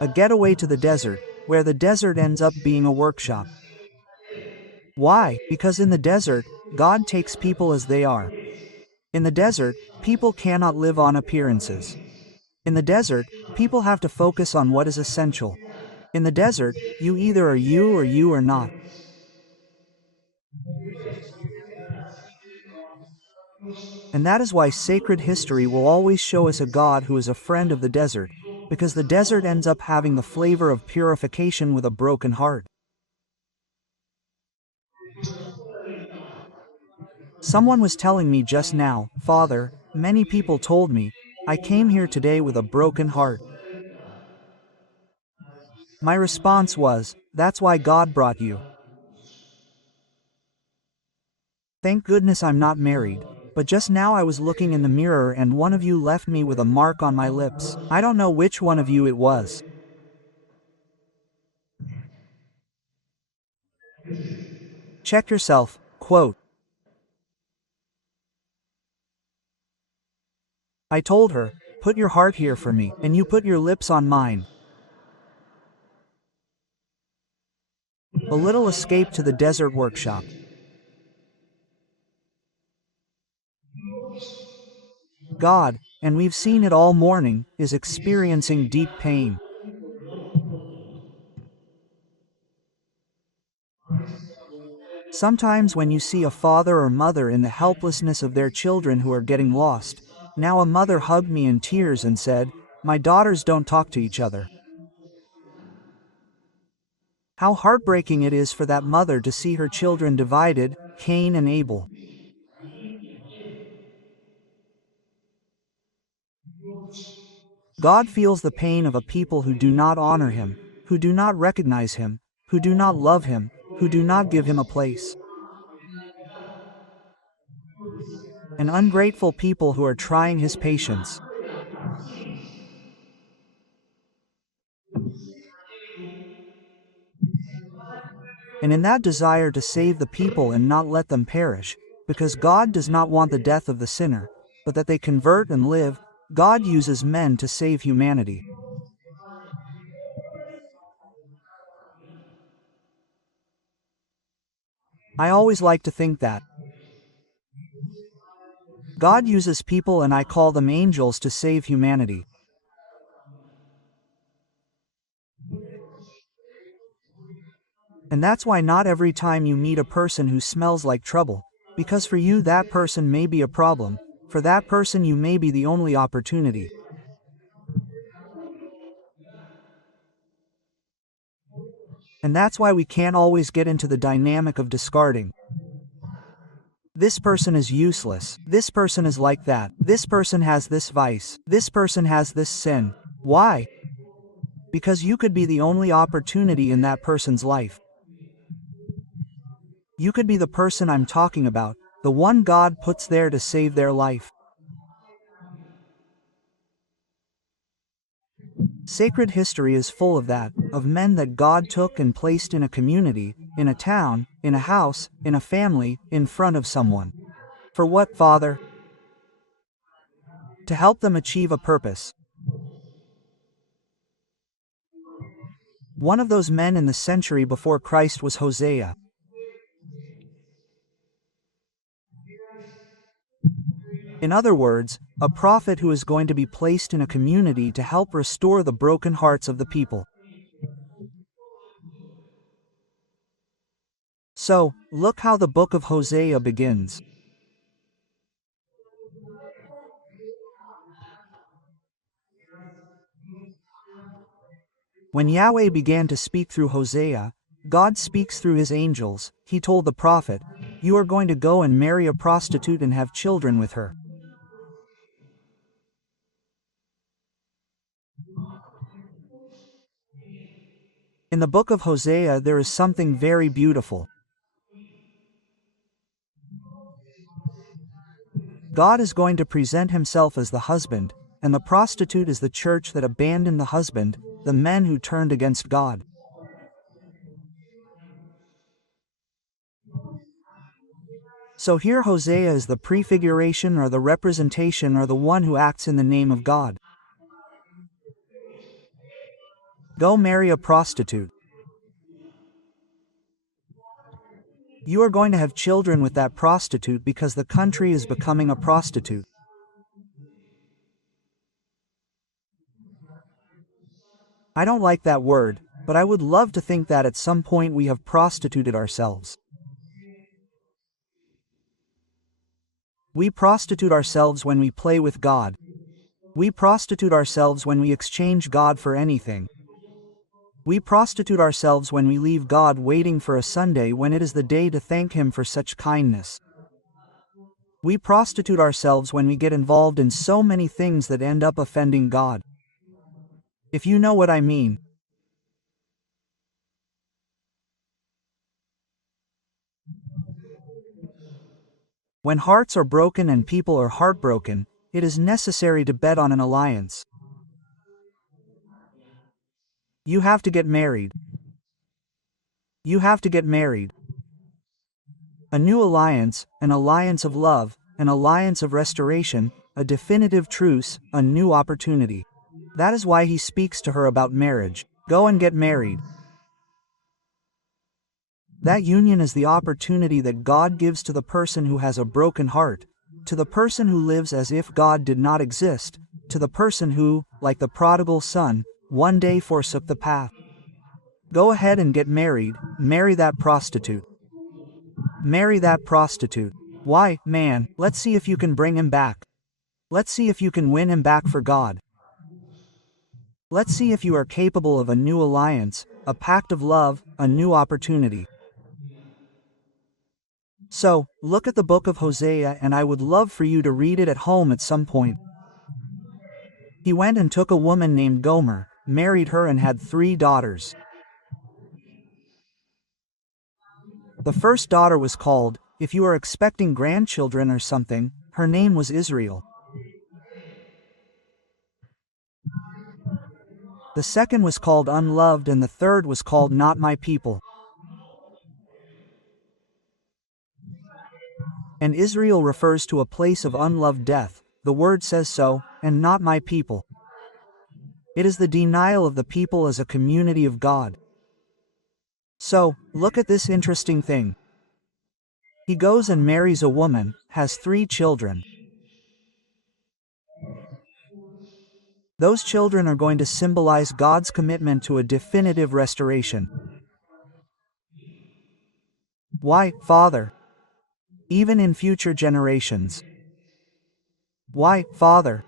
A getaway to the desert, where the desert ends up being a workshop. Why? Because in the desert, God takes people as they are. In the desert, people cannot live on appearances. In the desert, people have to focus on what is essential. In the desert, you either are you or you are not. And that is why sacred history will always show us a God who is a friend of the desert, because the desert ends up having the flavor of purification with a broken heart. Someone was telling me just now, Father, many people told me, I came here today with a broken heart. My response was, that's why God brought you. Thank goodness I'm not married, but just now I was looking in the mirror and one of you left me with a mark on my lips. I don't know which one of you it was. Check yourself, quote. I told her, put your heart here for me, and you put your lips on mine. A little escape to the desert workshop. God, and we've seen it all morning, is experiencing deep pain. Sometimes when you see a father or mother in the helplessness of their children who are getting lost, now a mother hugged me in tears and said, my daughters don't talk to each other. How heartbreaking it is for that mother to see her children divided, Cain and Abel. God feels the pain of a people who do not honor him, who do not recognize him, who do not love him, who do not give him a place. An ungrateful people who are trying his patience. And in that desire to save the people and not let them perish, because God does not want the death of the sinner, but that they convert and live, God uses men to save humanity. I always like to think that God uses people and I call them angels to save humanity. And that's why not every time you meet a person who smells like trouble, because for you that person may be a problem, for that person you may be the only opportunity. And that's why we can't always get into the dynamic of discarding. This person is useless, this person is like that, this person has this vice, this person has this sin. Why? Because you could be the only opportunity in that person's life. You could be the person I'm talking about, the one God puts there to save their life. Sacred history is full of that, of men that God took and placed in a community, in a town, in a house, in a family, in front of someone. For what, Father? To help them achieve a purpose. One of those men in the century before Christ was Hosea. In other words, a prophet who is going to be placed in a community to help restore the broken hearts of the people. So, look how the book of Hosea begins. When Yahweh began to speak through Hosea, God speaks through his angels. He told the prophet, you are going to go and marry a prostitute and have children with her. In the book of Hosea there is something very beautiful. God is going to present himself as the husband, and the prostitute is the church that abandoned the husband, the men who turned against God. So here Hosea is the prefiguration or the representation or the one who acts in the name of God. Go marry a prostitute. You are going to have children with that prostitute because the country is becoming a prostitute. I don't like that word, but I would love to think that at some point we have prostituted ourselves. We prostitute ourselves when we play with God. We prostitute ourselves when we exchange God for anything. We prostitute ourselves when we leave God waiting for a Sunday when it is the day to thank Him for such kindness. We prostitute ourselves when we get involved in so many things that end up offending God. If you know what I mean. When hearts are broken and people are heartbroken, it is necessary to bet on an alliance. You have to get married. You have to get married. A new alliance, an alliance of love, an alliance of restoration, a definitive truce, a new opportunity. That is why he speaks to her about marriage. Go and get married. That union is the opportunity that God gives to the person who has a broken heart, to the person who lives as if God did not exist, to the person who, like the prodigal son, one day forsook the path. Go ahead and get married, marry that prostitute. Marry that prostitute. Why, man, let's see if you can bring him back. Let's see if you can win him back for God. Let's see if you are capable of a new alliance, a pact of love, a new opportunity. So, look at the book of Hosea, and I would love for you to read it at home at some point. He went and took a woman named Gomer, married her and had 3 daughters. The first daughter was called, if you are expecting grandchildren or something, her name was Israel. The second was called Unloved and the third was called Not My People. And Israel refers to a place of unloved death, the word says so, and not my people. It is the denial of the people as a community of God. So, look at this interesting thing. He goes and marries a woman, has 3 children. Those children are going to symbolize God's commitment to a definitive restoration. Why, Father? Even in future generations. Why, Father?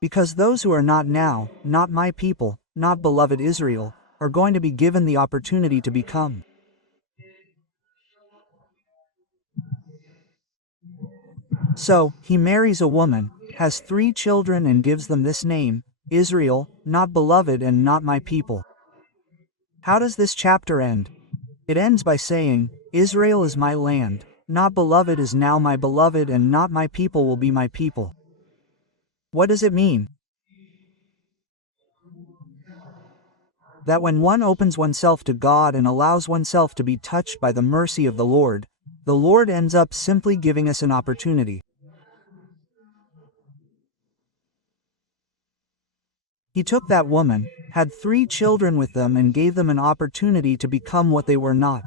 Because those who are not now, not my people, not beloved Israel, are going to be given the opportunity to become. So, he marries a woman, has 3 children and gives them this name, Israel, not beloved and not my people. How does this chapter end? It ends by saying, Israel is my land, not beloved is now my beloved and not my people will be my people. What does it mean? That when one opens oneself to God and allows oneself to be touched by the mercy of the Lord ends up simply giving us an opportunity. He took that woman, had 3 children with them and gave them an opportunity to become what they were not.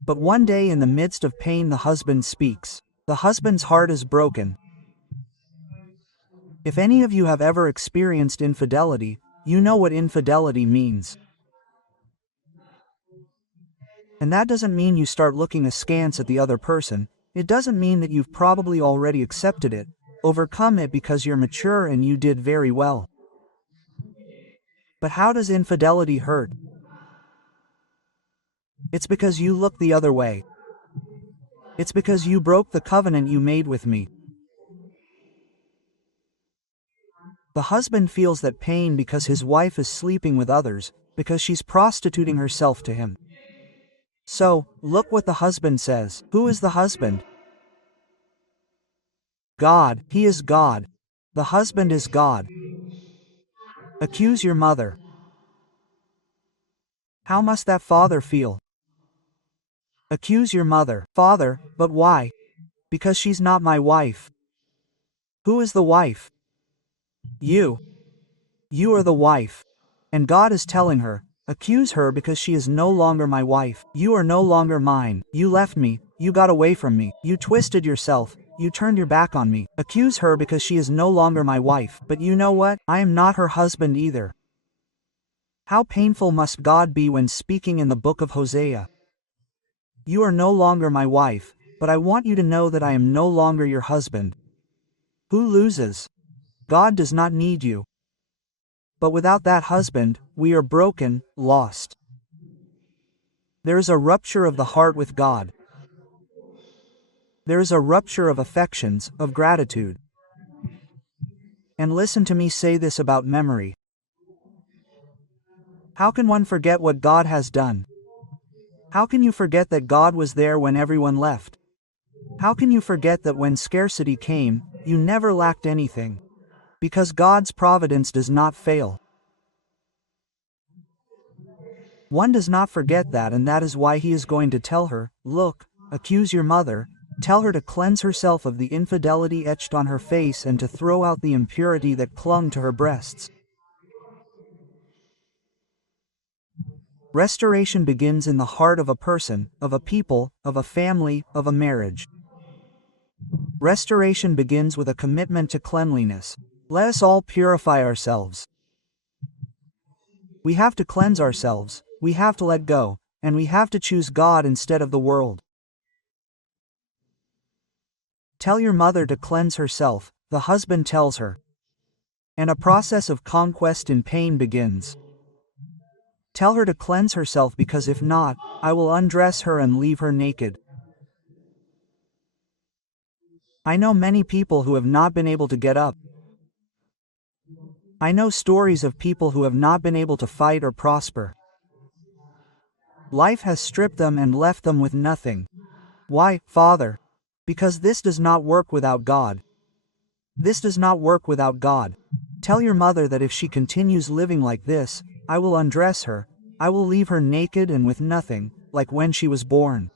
But one day in the midst of pain the husband speaks. The husband's heart is broken. If any of you have ever experienced infidelity, you know what infidelity means. And that doesn't mean you start looking askance at the other person. It doesn't mean that you've probably already accepted it, overcome it because you're mature and you did very well. But how does infidelity hurt? It's because you look the other way. It's because you broke the covenant you made with me. The husband feels that pain because his wife is sleeping with others, because she's prostituting herself to him. So, look what the husband says. Who is the husband? God. He is God. The husband is God. Accuse your mother. How must that father feel? Accuse your mother. Father, but why? Because she's not my wife. Who is the wife? You. You are the wife. And God is telling her, accuse her because she is no longer my wife. You are no longer mine. You left me, you got away from me, you twisted yourself, you turned your back on me. Accuse her because she is no longer my wife. But you know what? I am not her husband either. How painful must God be when speaking in the book of Hosea? You are no longer my wife, but I want you to know that I am no longer your husband. Who loses? God does not need you. But without that husband, we are broken, lost. There is a rupture of the heart with God. There is a rupture of affections, of gratitude. And listen to me say this about memory. How can one forget what God has done? How can you forget that God was there when everyone left? How can you forget that when scarcity came, you never lacked anything? Because God's providence does not fail. One does not forget that, and that is why he is going to tell her, look, accuse your mother, tell her to cleanse herself of the infidelity etched on her face and to throw out the impurity that clung to her breasts. Restoration begins in the heart of a person, of a people, of a family, of a marriage. Restoration begins with a commitment to cleanliness. Let us all purify ourselves. We have to cleanse ourselves, we have to let go, and we have to choose God instead of the world. Tell your mother to cleanse herself, the husband tells her. And a process of conquest in pain begins. Tell her to cleanse herself because if not, I will undress her and leave her naked. I know many people who have not been able to get up. I know stories of people who have not been able to fight or prosper. Life has stripped them and left them with nothing. Why, Father? Because this does not work without God. This does not work without God. Tell your mother that if she continues living like this, I will undress her, I will leave her naked and with nothing, like when she was born.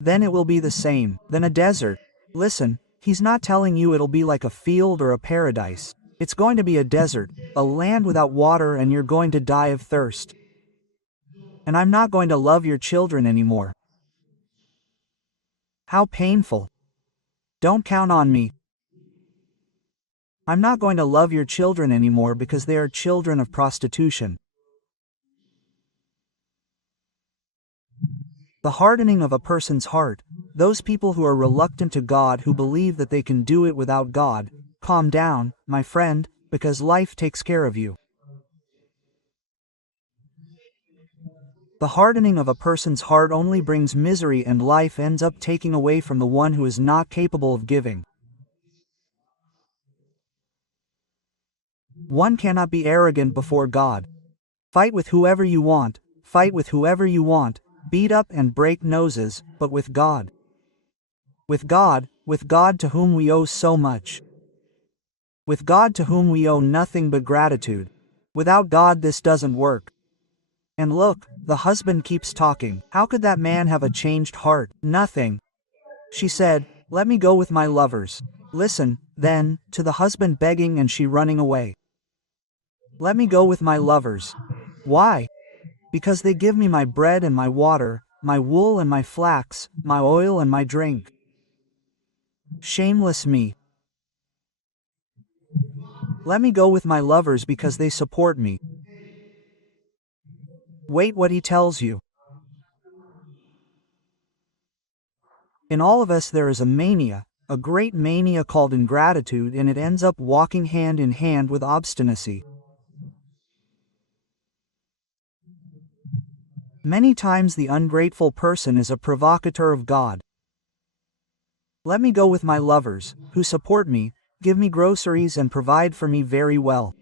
Then it will be the same, then a desert. Listen, he's not telling you it'll be like a field or a paradise. It's going to be a desert, a land without water, and you're going to die of thirst. And I'm not going to love your children anymore. How painful. Don't count on me. I'm not going to love your children anymore because they are children of prostitution. The hardening of a person's heart, those people who are reluctant to God, who believe that they can do it without God, calm down, my friend, because life takes care of you. The hardening of a person's heart only brings misery, and life ends up taking away from the one who is not capable of giving. One cannot be arrogant before God. Fight with whoever you want, fight with whoever you want, beat up and break noses, but with God. With God to whom we owe so much. With God to whom we owe nothing but gratitude. Without God this doesn't work. And look, the husband keeps talking. How could that man have a changed heart? Nothing. She said, let me go with my lovers. Listen, then, to the husband begging and she running away. Let me go with my lovers. Why? Because they give me my bread and my water, my wool and my flax, my oil and my drink. Shameless me. Let me go with my lovers because they support me. Wait what he tells you. In all of us there is a mania, a great mania called ingratitude, and it ends up walking hand in hand with obstinacy. Many times the ungrateful person is a provocateur of God. Let me go with my lovers, who support me, give me groceries and provide for me very well.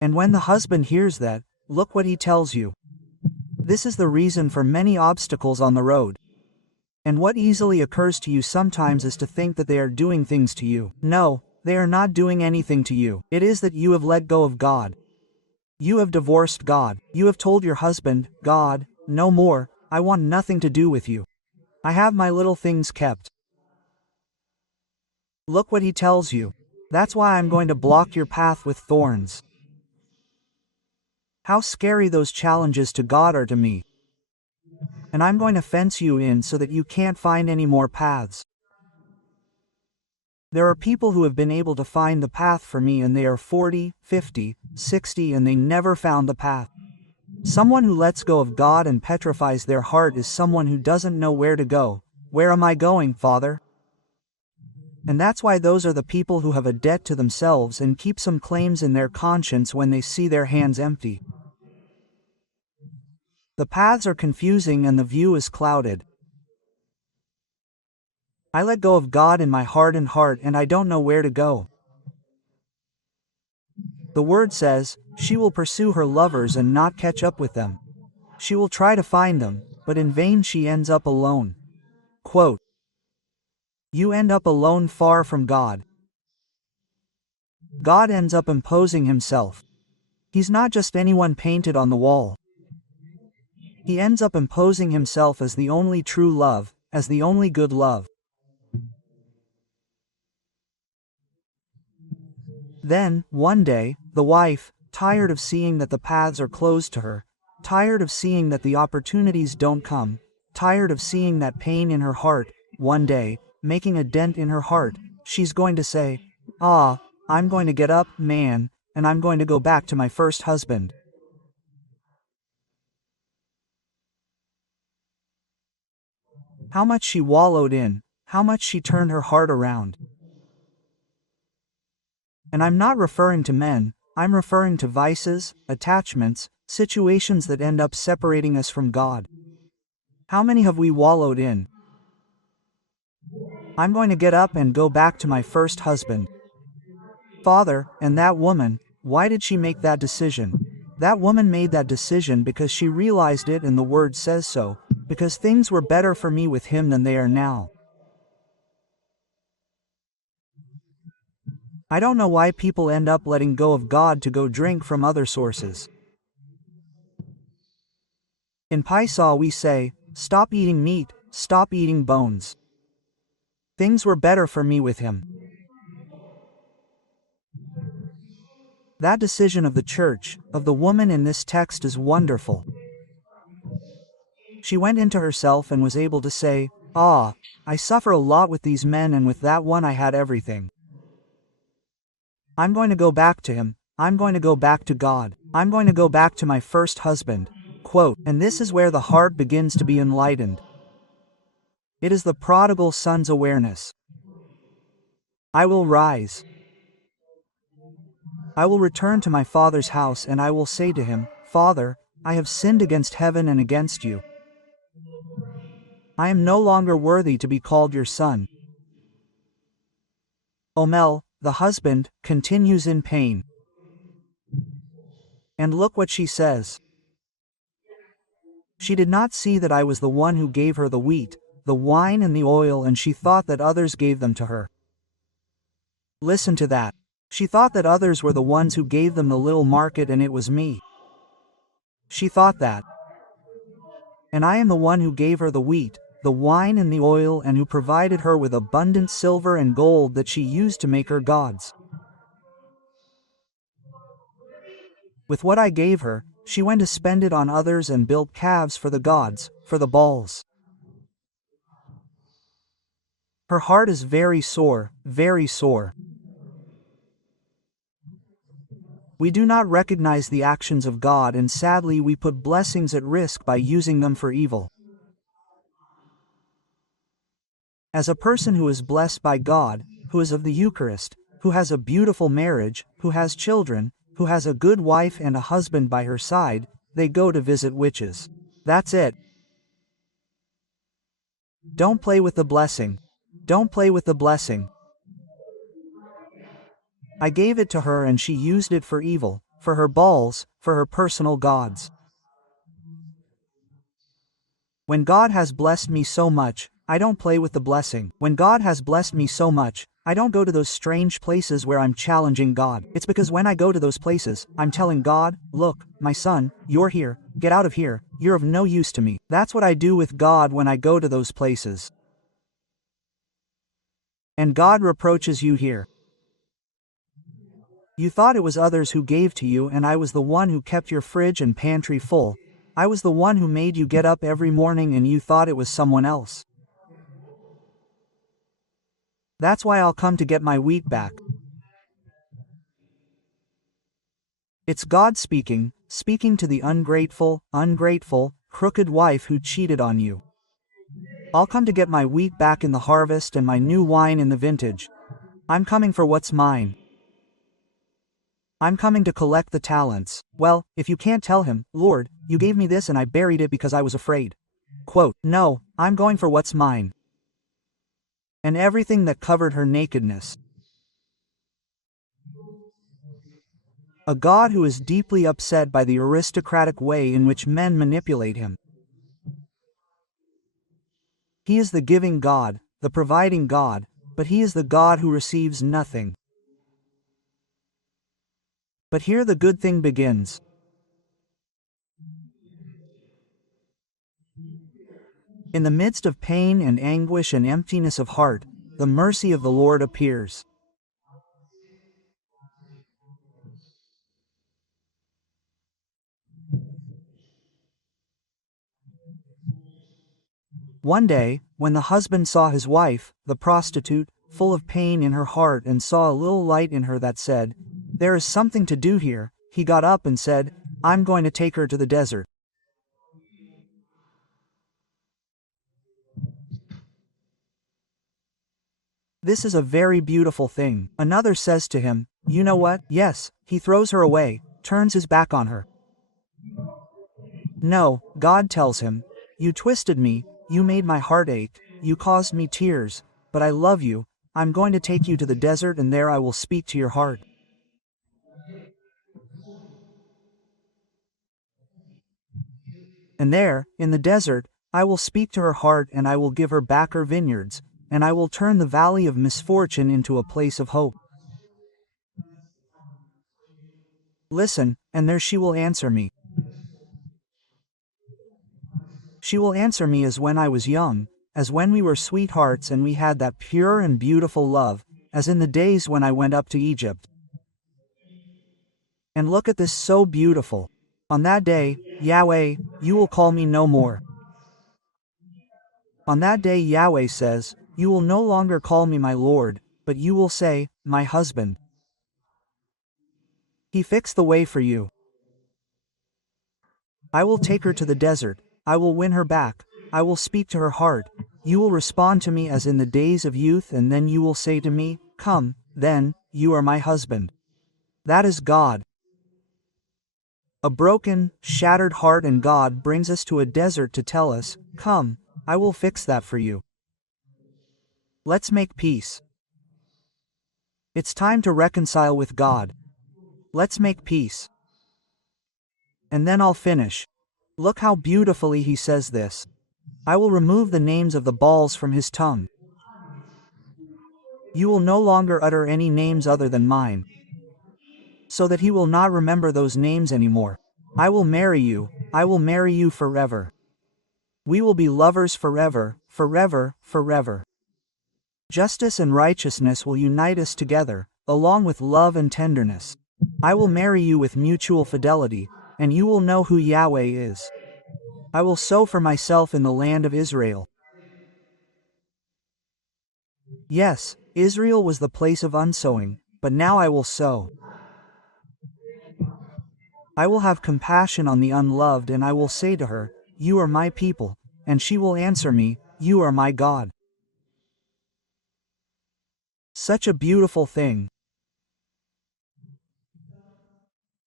And when the husband hears that, look what he tells you. This is the reason for many obstacles on the road. And what easily occurs to you sometimes is to think that they are doing things to you. No, they are not doing anything to you. It is that you have let go of God. You have divorced God. You have told your husband, God, no more, I want nothing to do with you. I have my little things kept. Look what he tells you. That's why I'm going to block your path with thorns. How scary those challenges to God are to me. And I'm going to fence you in so that you can't find any more paths. There are people who have been able to find the path for me and they are 40, 50, 60 and they never found the path. Someone who lets go of God and petrifies their heart is someone who doesn't know where to go. Where am I going, Father? And that's why those are the people who have a debt to themselves and keep some claims in their conscience when they see their hands empty. The paths are confusing and the view is clouded. I let go of God in my heart and I don't know where to go. The word says, she will pursue her lovers and not catch up with them. She will try to find them, but in vain she ends up alone. Quote, you end up alone far from God. God ends up imposing himself. He's not just anyone painted on the wall. He ends up imposing himself as the only true love, as the only good love. Then, one day, the wife, tired of seeing that the paths are closed to her, tired of seeing that the opportunities don't come, tired of seeing that pain in her heart, one day, making a dent in her heart, she's going to say, I'm going to get up, man, and I'm going to go back to my first husband. How much she wallowed in, how much she turned her heart around. And I'm not referring to men, I'm referring to vices, attachments, situations that end up separating us from God. How many have we wallowed in? I'm going to get up and go back to my first husband. Father, and that woman, why did she make that decision? That woman made that decision because she realized it and the word says so, because things were better for me with him than they are now. I don't know why people end up letting go of God to go drink from other sources. In Paisa we say, stop eating meat, stop eating bones. Things were better for me with him. That decision of the church, of the woman in this text is wonderful. She went into herself and was able to say, I suffer a lot with these men and with that one I had everything. I'm going to go back to him, I'm going to go back to God, I'm going to go back to my first husband. Quote, and this is where the heart begins to be enlightened. It is the prodigal son's awareness. I will rise. I will return to my father's house and I will say to him, Father, I have sinned against heaven and against you. I am no longer worthy to be called your son. Omel, the husband, continues in pain. And look what she says. She did not see that I was the one who gave her the wheat, the wine and the oil, and she thought that others gave them to her. Listen to that. She thought that others were the ones who gave them the little market and it was me. She thought that. And I am the one who gave her the wheat, the wine and the oil, and who provided her with abundant silver and gold that she used to make her gods. With what I gave her, she went to spend it on others and built calves for the gods, for the Baals. Her heart is very sore, very sore. We do not recognize the actions of God and sadly we put blessings at risk by using them for evil. As a person who is blessed by God, who is of the Eucharist, who has a beautiful marriage, who has children, who has a good wife and a husband by her side, they go to visit witches. That's it. Don't play with the blessing. Don't play with the blessing. I gave it to her and she used it for evil, for her Baals, for her personal gods. When God has blessed me so much, I don't play with the blessing. When God has blessed me so much, I don't go to those strange places where I'm challenging God. It's because when I go to those places, I'm telling God, look, my son, you're here, get out of here, you're of no use to me. That's what I do with God when I go to those places. And God reproaches you here. You thought it was others who gave to you, and I was the one who kept your fridge and pantry full. I was the one who made you get up every morning, and you thought it was someone else. That's why I'll come to get my wheat back. It's God speaking, speaking to the ungrateful, crooked wife who cheated on you. I'll come to get my wheat back in the harvest and my new wine in the vintage. I'm coming for what's mine. I'm coming to collect the talents. Well, if you can't tell him, Lord, you gave me this and I buried it because I was afraid. Quote, no, I'm going for what's mine. And everything that covered her nakedness. A God who is deeply upset by the aristocratic way in which men manipulate him. He is the giving God, the providing God, but he is the God who receives nothing. But here the good thing begins. In the midst of pain and anguish and emptiness of heart, the mercy of the Lord appears. One day, when the husband saw his wife, the prostitute, full of pain in her heart and saw a little light in her that said, there is something to do here, he got up and said, I'm going to take her to the desert. This is a very beautiful thing. Another says to him, you know what? Yes, he throws her away, turns his back on her. No, God tells him, you twisted me, you made my heart ache, you caused me tears, but I love you, I'm going to take you to the desert and there I will speak to your heart. And there, in the desert, I will speak to her heart and I will give her back her vineyards, and I will turn the valley of misfortune into a place of hope. Listen, and there she will answer me. She will answer me as when I was young, as when we were sweethearts and we had that pure and beautiful love, as in the days when I went up to Egypt. And look at this, so beautiful. On that day, Yahweh, you will call me no more. On that day Yahweh says, you will no longer call me my Lord, but you will say, my husband. He fixed the way for you. I will take her to the desert, I will win her back, I will speak to her heart, you will respond to me as in the days of youth, and then you will say to me, come, then, you are my husband. That is God. A broken, shattered heart, and God brings us to a desert to tell us, come, I will fix that for you. Let's make peace. It's time to reconcile with God. Let's make peace. And then I'll finish. Look how beautifully he says this. I will remove the names of the Baals from his tongue. You will no longer utter any names other than mine, so that he will not remember those names anymore. I will marry you forever. We will be lovers forever, forever, forever. Justice and righteousness will unite us together, along with love and tenderness. I will marry you with mutual fidelity, and you will know who Yahweh is. I will sow for myself in the land of Israel. Yes, Israel was the place of unsowing, but now I will sow. I will have compassion on the unloved, and I will say to her, you are my people, and she will answer me, you are my God. Such a beautiful thing.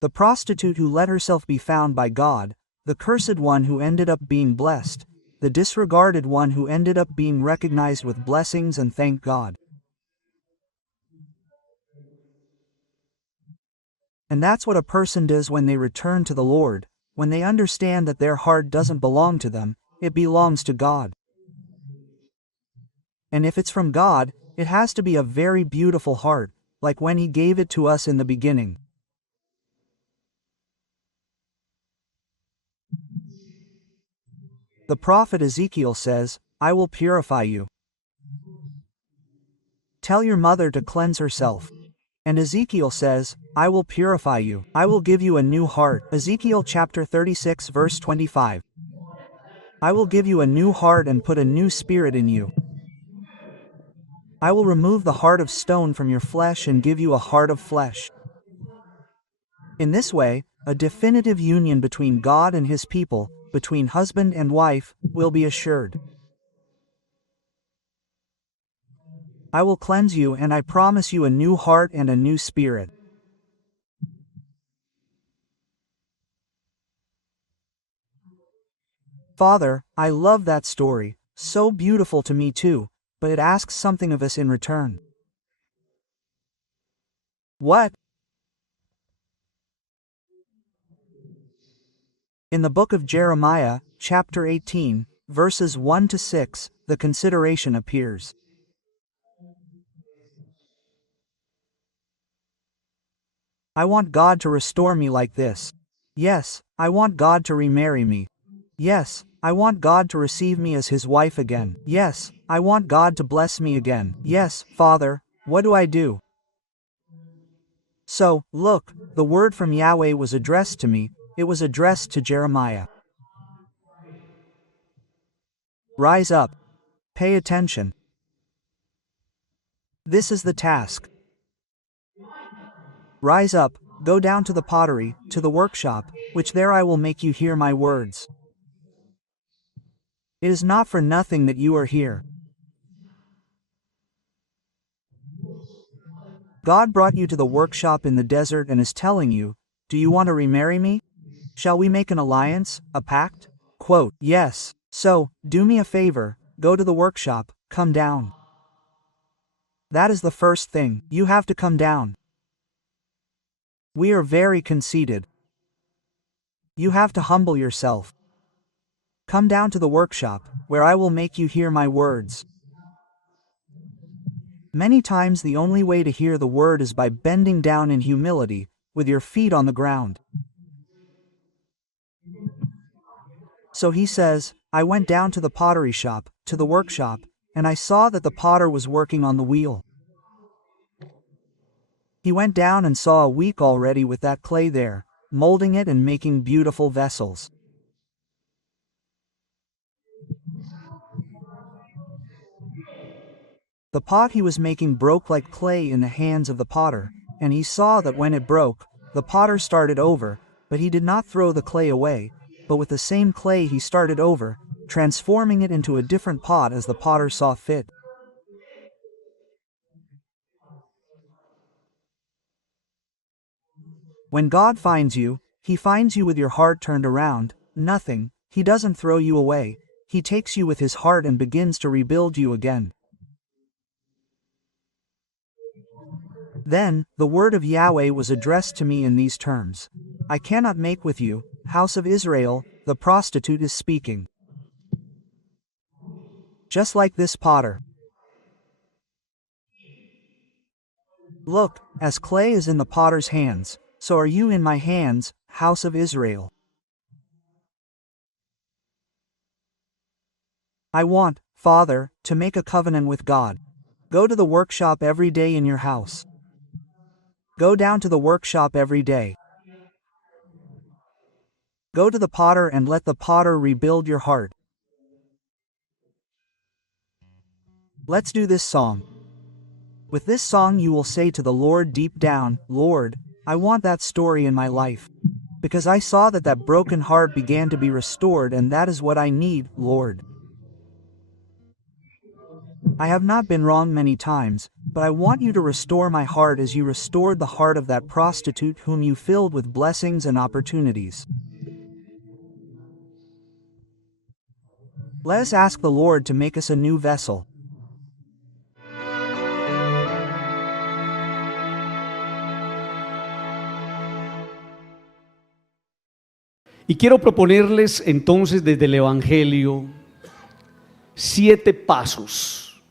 The prostitute who let herself be found by God, the cursed one who ended up being blessed, the disregarded one who ended up being recognized with blessings and thank God. And that's what a person does when they return to the Lord, when they understand that their heart doesn't belong to them, it belongs to God. And if it's from God, it has to be a very beautiful heart, like when He gave it to us in the beginning. The prophet Ezekiel says, I will purify you. Tell your mother to cleanse herself. And Ezekiel says, I will purify you. I will give you a new heart. Ezekiel chapter 36 verse 25. I will give you a new heart and put a new spirit in you. I will remove the heart of stone from your flesh and give you a heart of flesh. In this way, a definitive union between God and His people, between husband and wife, will be assured. I will cleanse you and I promise you a new heart and a new spirit. Father, I love that story, so beautiful to me too, but it asks something of us in return. What? In the book of Jeremiah, chapter 18, verses 1 to 6, the consideration appears. I want God to restore me like this. Yes, I want God to remarry me. Yes, I want God to receive me as His wife again. Yes, I want God to bless me again. Yes, Father, what do I do? So, look, the word from Yahweh was addressed to me, it was addressed to Jeremiah. Rise up. Pay attention. This is the task. Rise up, go down to the pottery, to the workshop, which there I will make you hear my words. It is not for nothing that you are here. God brought you to the workshop in the desert and is telling you, do you want to remarry me? Shall we make an alliance, a pact? Quote, yes. So, do me a favor, go to the workshop, come down. That is the first thing, you have to come down. We are very conceited. You have to humble yourself. Come down to the workshop, where I will make you hear my words. Many times the only way to hear the word is by bending down in humility, with your feet on the ground. So he says, I went down to the pottery shop, to the workshop, and I saw that the potter was working on the wheel. He went down and saw a week already with that clay there, molding it and making beautiful vessels. The pot he was making broke like clay in the hands of the potter, and he saw that when it broke, the potter started over, but he did not throw the clay away, but with the same clay he started over, transforming it into a different pot as the potter saw fit. When God finds you, He finds you with your heart turned around, nothing, He doesn't throw you away, He takes you with His heart and begins to rebuild you again. Then, the word of Yahweh was addressed to me in these terms. I cannot make with you, house of Israel, the prostitute is speaking. Just like this potter. Look, as clay is in the potter's hands, so are you in my hands, house of Israel. I want, Father, to make a covenant with God. Go to the workshop every day in your house. Go down to the workshop every day. Go to the potter and let the potter rebuild your heart. Let's do this song. With this song you will say to the Lord deep down, Lord, I want that story in my life. Because I saw that that broken heart began to be restored and that is what I need, Lord. I have not been wrong many times, but I want you to restore my heart as you restored the heart of that prostitute whom you filled with blessings and opportunities. Let us ask the Lord to make us a new vessel. Y quiero proponerles entonces desde el Evangelio 7 pasos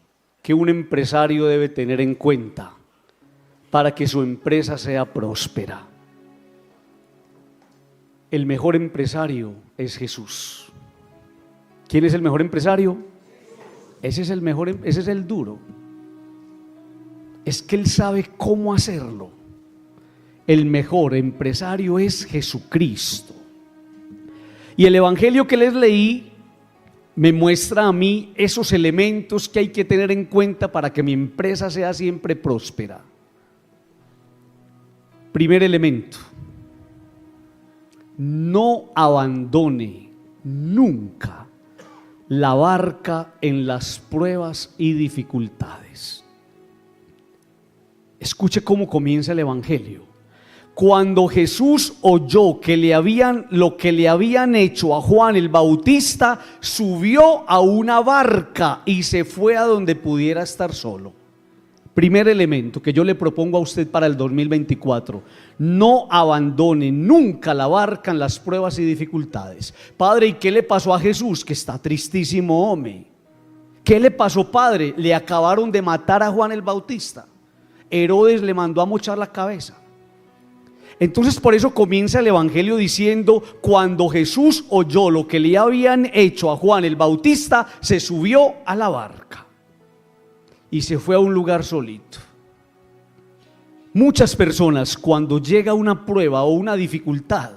que un empresario debe tener en cuenta para que su empresa sea próspera. El mejor empresario es Jesús. ¿Quién es el mejor empresario? Ese es el mejor, ese es el duro. es que Él sabe cómo hacerlo. El mejor empresario es Jesucristo. Y el evangelio que les leí me muestra a mí esos elementos que hay que tener en cuenta para que mi empresa sea siempre próspera. Primer elemento: no abandone nunca la barca en las pruebas y dificultades. Escuche cómo comienza el evangelio. Cuando Jesús oyó que lo que le habían hecho a Juan el Bautista, subió a una barca y se fue a donde pudiera estar solo. Primer elemento que yo le propongo a usted para el 2024: no abandone nunca la barca en las pruebas y dificultades. Padre, ¿y qué le pasó a Jesús? Que está tristísimo, hombre. ¿Qué le pasó, padre? Le acabaron de matar a Juan el Bautista. Herodes le mandó a mochar la cabeza. Entonces por eso comienza el evangelio diciendo: cuando Jesús oyó lo que le habían hecho a Juan el Bautista, se subió a la barca y se fue a un lugar solito. Muchas personas, cuando llega una prueba o una dificultad,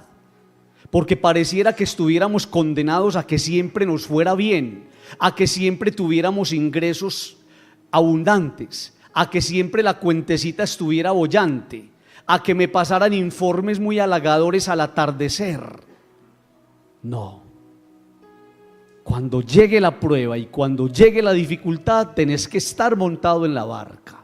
porque pareciera que estuviéramos condenados a que siempre nos fuera bien, a que siempre tuviéramos ingresos abundantes, a que siempre la cuentecita estuviera bollante, a que me pasaran informes muy halagadores al atardecer. No. Cuando llegue la prueba y cuando llegue la dificultad, tenés que estar montado en la barca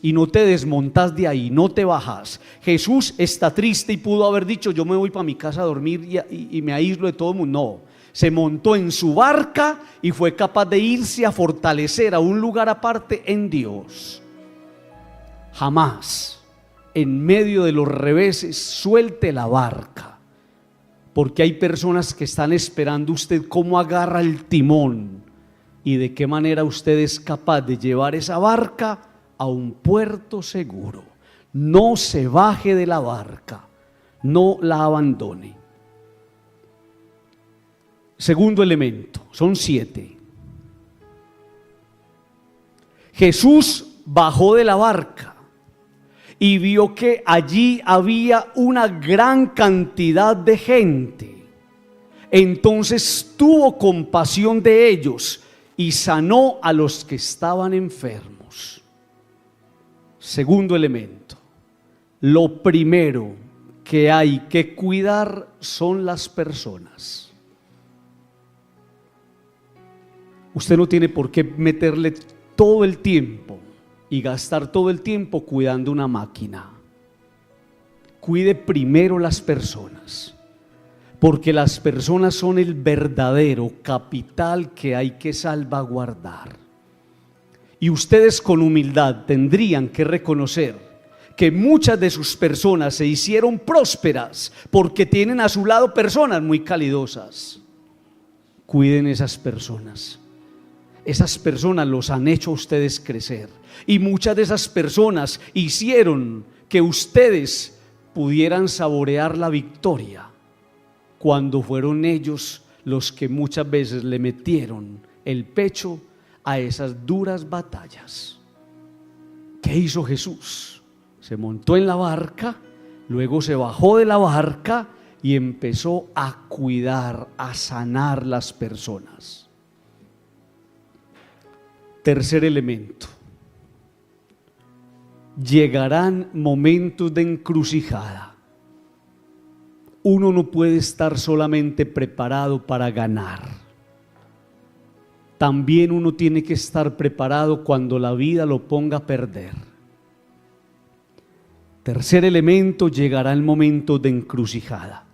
y no te desmontas de ahí, no te bajas. Jesús está triste y pudo haber dicho: yo me voy para mi casa a dormir y me aíslo de todo el mundo. No, se montó en su barca y fue capaz de irse a fortalecer a un lugar aparte en Dios. Jamás en medio de los reveses suelte la barca, porque hay personas que están esperando usted cómo agarra el timón y de qué manera usted es capaz de llevar esa barca a un puerto seguro. No se baje de la barca, no la abandone. Segundo elemento, son 7. Jesús bajó de la barca y vio que allí había una gran cantidad de gente. Entonces tuvo compasión de ellos y sanó a los que estaban enfermos. Segundo elemento: lo primero que hay que cuidar son las personas. Usted no tiene por qué meterle todo el tiempo y gastar todo el tiempo cuidando una máquina. Cuide primero las personas, porque las personas son el verdadero capital que hay que salvaguardar. Y ustedes con humildad tendrían que reconocer que muchas de sus personas se hicieron prósperas porque tienen a su lado personas muy calidosas. Cuiden esas personas. Esas personas los han hecho a ustedes crecer. Y muchas de esas personas hicieron que ustedes pudieran saborear la victoria cuando fueron ellos los que muchas veces le metieron el pecho a esas duras batallas. ¿Qué hizo Jesús? Se montó en la barca, luego se bajó de la barca y empezó a cuidar, a sanar las personas. Tercer elemento: llegarán momentos de encrucijada. Uno no puede estar solamente preparado para ganar. También uno tiene que estar preparado cuando la vida lo ponga a perder. Tercer elemento: llegará el momento de encrucijada.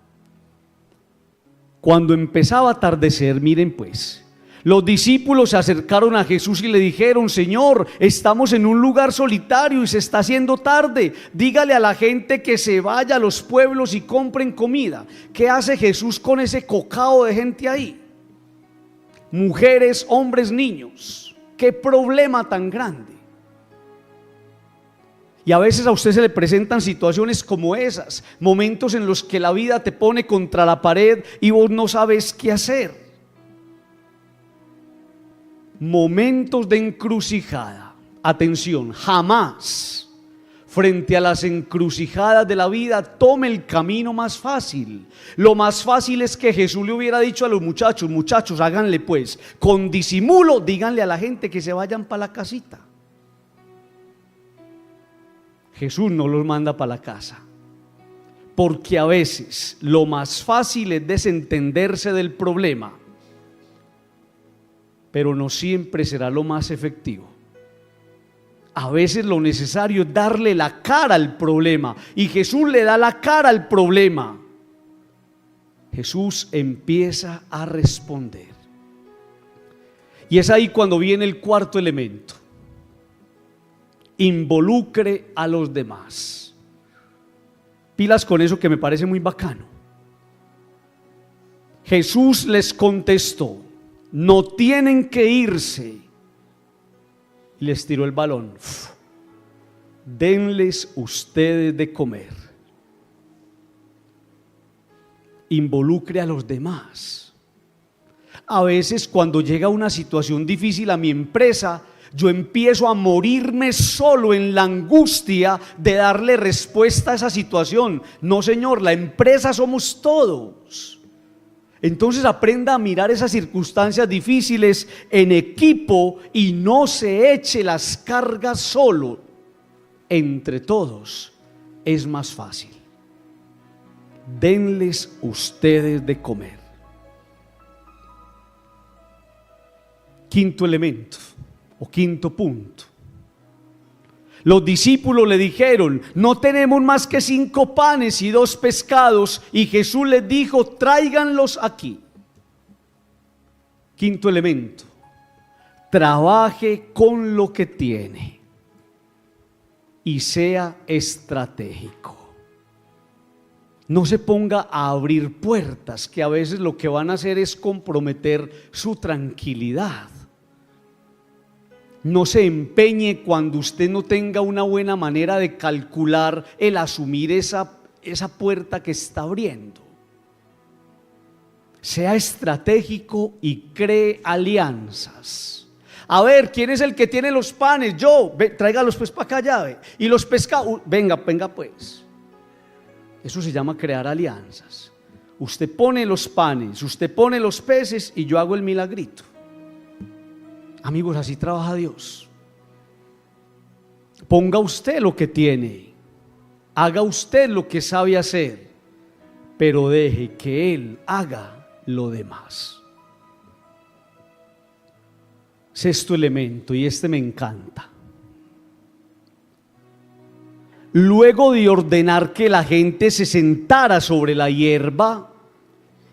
Cuando empezaba a atardecer, miren pues, los discípulos se acercaron a Jesús y le dijeron: Señor, estamos en un lugar solitario y se está haciendo tarde. Dígale a la gente que se vaya a los pueblos y compren comida. ¿Qué hace Jesús con ese cocao de gente ahí? Mujeres, hombres, niños. ¿Qué problema tan grande? Y a veces a usted se le presentan situaciones como esas, momentos en los que la vida te pone contra la pared y vos no sabes qué hacer. Momentos de encrucijada. atención, jamás frente a las encrucijadas de la vida tome el camino más fácil. Lo más fácil es que Jesús le hubiera dicho a los muchachos: muchachos, háganle pues, con disimulo, díganle a la gente que se vayan para la casita. Jesús no los manda para la casa, porque a veces lo más fácil es desentenderse del problema, pero no siempre será lo más efectivo. A veces lo necesario es darle la cara al problema, y Jesús le da la cara al problema. Jesús empieza a responder. Y es ahí cuando viene el cuarto elemento: involucre a los demás. Pilas con eso, que me parece muy bacano. Jesús les contestó: no tienen que irse. Y les tiró el balón: denles ustedes de comer. Involucre a los demás. A veces, cuando llega una situación difícil a mi empresa, yo empiezo a morirme solo en la angustia de darle respuesta a esa situación. No, señor, la empresa somos todos. Entonces aprenda a mirar esas circunstancias difíciles en equipo y no se eche las cargas solo. Entre todos es más fácil. Denles ustedes de comer. Quinto elemento o quinto punto. Los discípulos le dijeron: no tenemos más que 5 panes y 2 pescados. Y Jesús les dijo: tráiganlos aquí. Quinto elemento: trabaje con lo que tiene y sea estratégico. No se ponga a abrir puertas que a veces lo que van a hacer es comprometer su tranquilidad. No se empeñe cuando usted no tenga una buena manera de calcular el asumir esa puerta que está abriendo. Sea estratégico y cree alianzas. A ver, ¿quién es el que tiene los panes? Yo. Tráigalos pues para acá, llave. Y los pescados, venga pues. Eso se llama crear alianzas. Usted pone los panes, usted pone los peces y yo hago el milagrito. Amigos, así trabaja Dios. Ponga usted lo que tiene, haga usted lo que sabe hacer, pero deje que Él haga lo demás. Sexto elemento, y este me encanta. Luego de ordenar que la gente se sentara sobre la hierba,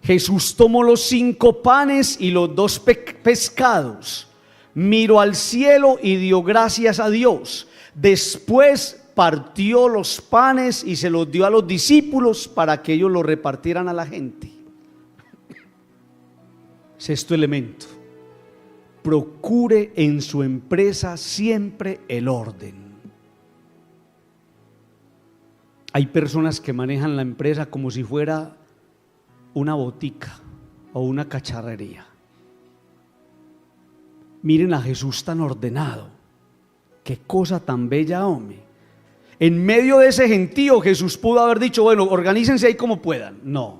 Jesús tomó los 5 panes y los 2 pescados. Miró al cielo y dio gracias a Dios. Después partió los panes y se los dio a los discípulos para que ellos los repartieran a la gente. Sexto elemento: procure en su empresa siempre el orden. Hay personas que manejan la empresa como si fuera una botica o una cacharrería. Miren a Jesús tan ordenado. Qué cosa tan bella, hombre. En medio de ese gentío Jesús pudo haber dicho: bueno, organícense ahí como puedan. No.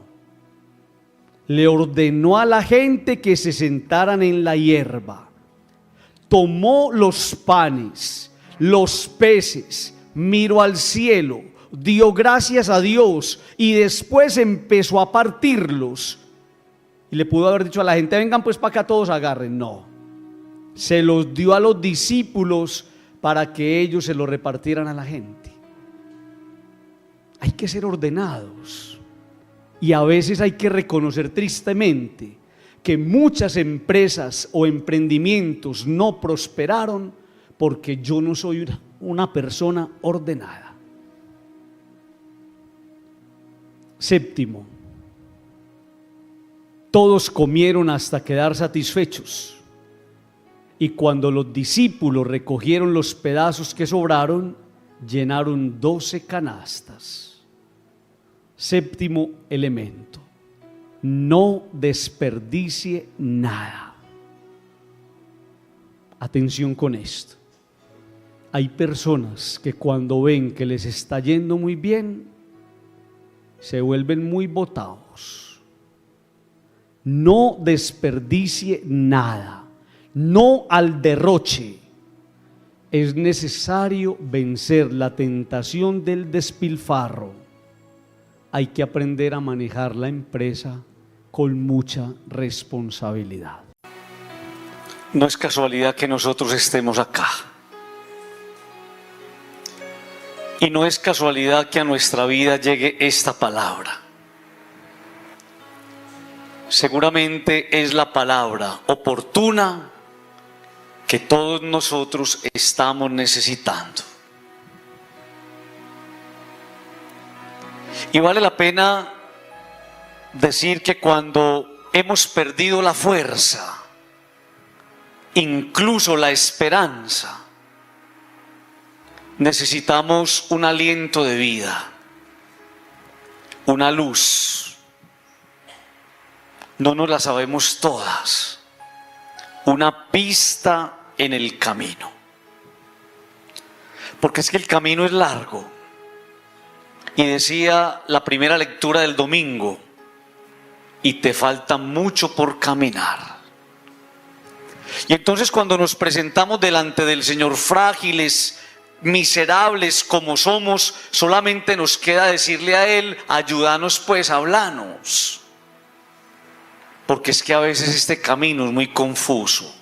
Le ordenó a la gente que se sentaran en la hierba. Tomó los panes, los peces, miró al cielo, dio gracias a Dios y después empezó a partirlos. Y le pudo haber dicho a la gente: vengan pues para acá todos, agarren. No. Se los dio a los discípulos para que ellos se los repartieran a la gente. Hay que ser ordenados. Y a veces hay que reconocer tristemente que muchas empresas o emprendimientos no prosperaron porque yo no soy una persona ordenada. Séptimo: todos comieron hasta quedar satisfechos. Y cuando los discípulos recogieron los pedazos que sobraron, llenaron 12 canastas. Séptimo elemento: no desperdicie nada. Atención con esto. Hay personas que cuando ven que les está yendo muy bien, se vuelven muy botados. No desperdicie nada, no al derroche. Es necesario vencer la tentación del despilfarro. Hay que aprender a manejar la empresa con mucha responsabilidad. No es casualidad que nosotros estemos acá. Y no es casualidad que a nuestra vida llegue esta palabra. Seguramente es la palabra oportuna que todos nosotros estamos necesitando. Y vale la pena decir que cuando hemos perdido la fuerza, incluso la esperanza, necesitamos un aliento de vida, una luz. No nos la sabemos todas, una pista en el camino. Porque es que el camino es largo. Y decía la primera lectura del domingo, y te falta mucho por caminar. Y entonces cuando nos presentamos delante del Señor frágiles, miserables como somos, solamente nos queda decirle a Él: ayúdanos pues, háblanos. Porque es que a veces este camino es muy confuso.